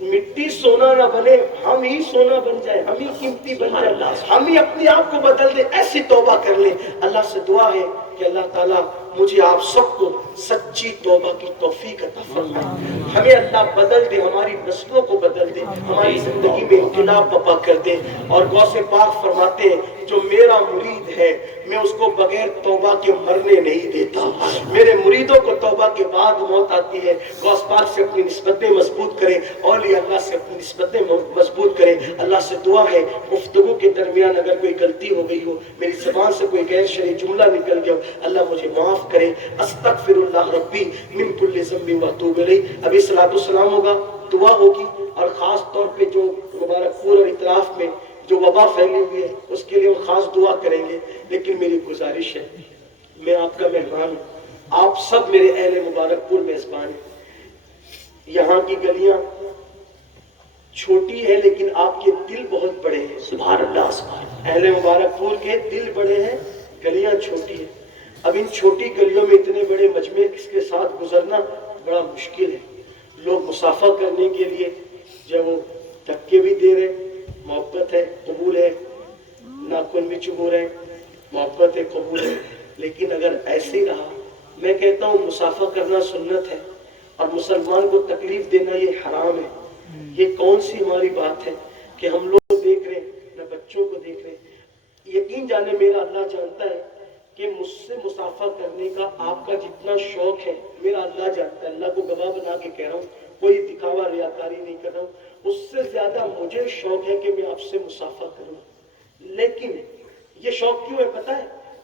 مٹی سونا نہ بنے، ہم ہی سونا بن جائے، ہم ہی قیمتی بن جائے، ہم ہی اپنے آپ کو بدل دیں، ایسی توبہ کر لیں۔ اللہ سے دعا ہے کہ اللہ تعالیٰ مجھے آپ سب کو سچی توبہ کی توفیق عطا فرمائے، ہمیں اللہ بدل دے، ہماری نسلوں کو بدل دے، ہماری زندگی میں انقلاب برپا کر دے۔ اور غوث پاک فرماتے ہیں جو میرا مرید ہے میں اس کو بغیر توبہ کے مرنے نہیں دیتا، میرے مریدوں کو توبہ کے بعد موت آتی ہے۔ غوث پاک سے اپنی نسبتیں مضبوط کریں، اولیاء اللہ سے اپنی نسبتیں مضبوط کریں۔ اللہ سے دعا ہے گفتگو کے درمیان اگر کوئی غلطی ہو گئی ہو، میری زبان سے کوئی غیر شرعی جملہ نکل گیا ہو، اللہ مجھے معاف کرے۔ استغفر اللہ ربی من کل ذنب واتوب الیہ۔ ابھی صلاۃ السلام ہوگا، دعا ہوگی، اور خاص طور پہ جو مبارک پور اور اطراف میں جو وبا پھیلی ہوئی ہے اس کے لیے ہم خاص دعا کریں گے۔ لیکن میری گزارش ہے، میں آپ کا مہمان ہوں، آپ سب میرے اہل مبارک پور میزبان ہیں۔ یہاں کی گلیاں چھوٹی ہے لیکن آپ کے دل بہت بڑے ہیں، سبحان اللہ، سبحان اللہ۔ اہل مبارک پور کے دل بڑے ہیں، گلیاں چھوٹی ہیں۔ اب ان چھوٹی گلیوں میں اتنے بڑے مجمع کے ساتھ گزرنا بڑا مشکل ہے۔ لوگ مسافہ کرنے کے لیے جب وہ دھکے بھی دے رہے، محبت ہے، قبول ہے، ناخن بھی چبو رہے، محبت ہے، قبول ہے، لیکن اگر ایسے ہی رہا، میں کہتا ہوں مسافہ کرنا سنت ہے اور مسلمان کو تکلیف دینا یہ حرام ہے۔ یہ کون سی ہماری بات ہے کہ ہم لوگ دیکھ رہے ہیں نہ بچوں کو دیکھ رہے ہیں۔ یقین جانے میرا اللہ جانتا ہے کہ مجھ سے مسافہ کرنے کا آپ کا جتنا شوق ہے میرا اللہ جانتا ہے، اللہ کو گواہ بنا کے کہہ رہا ہوں، کوئی دکھاوا ریاکاری نہیں کر رہا ہوں، اس سے زیادہ مجھے شوق ہے کہ میں آپ سے مسافہ کروں۔ لیکن یہ شوق کیوں ہے پتہ ہے؟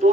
2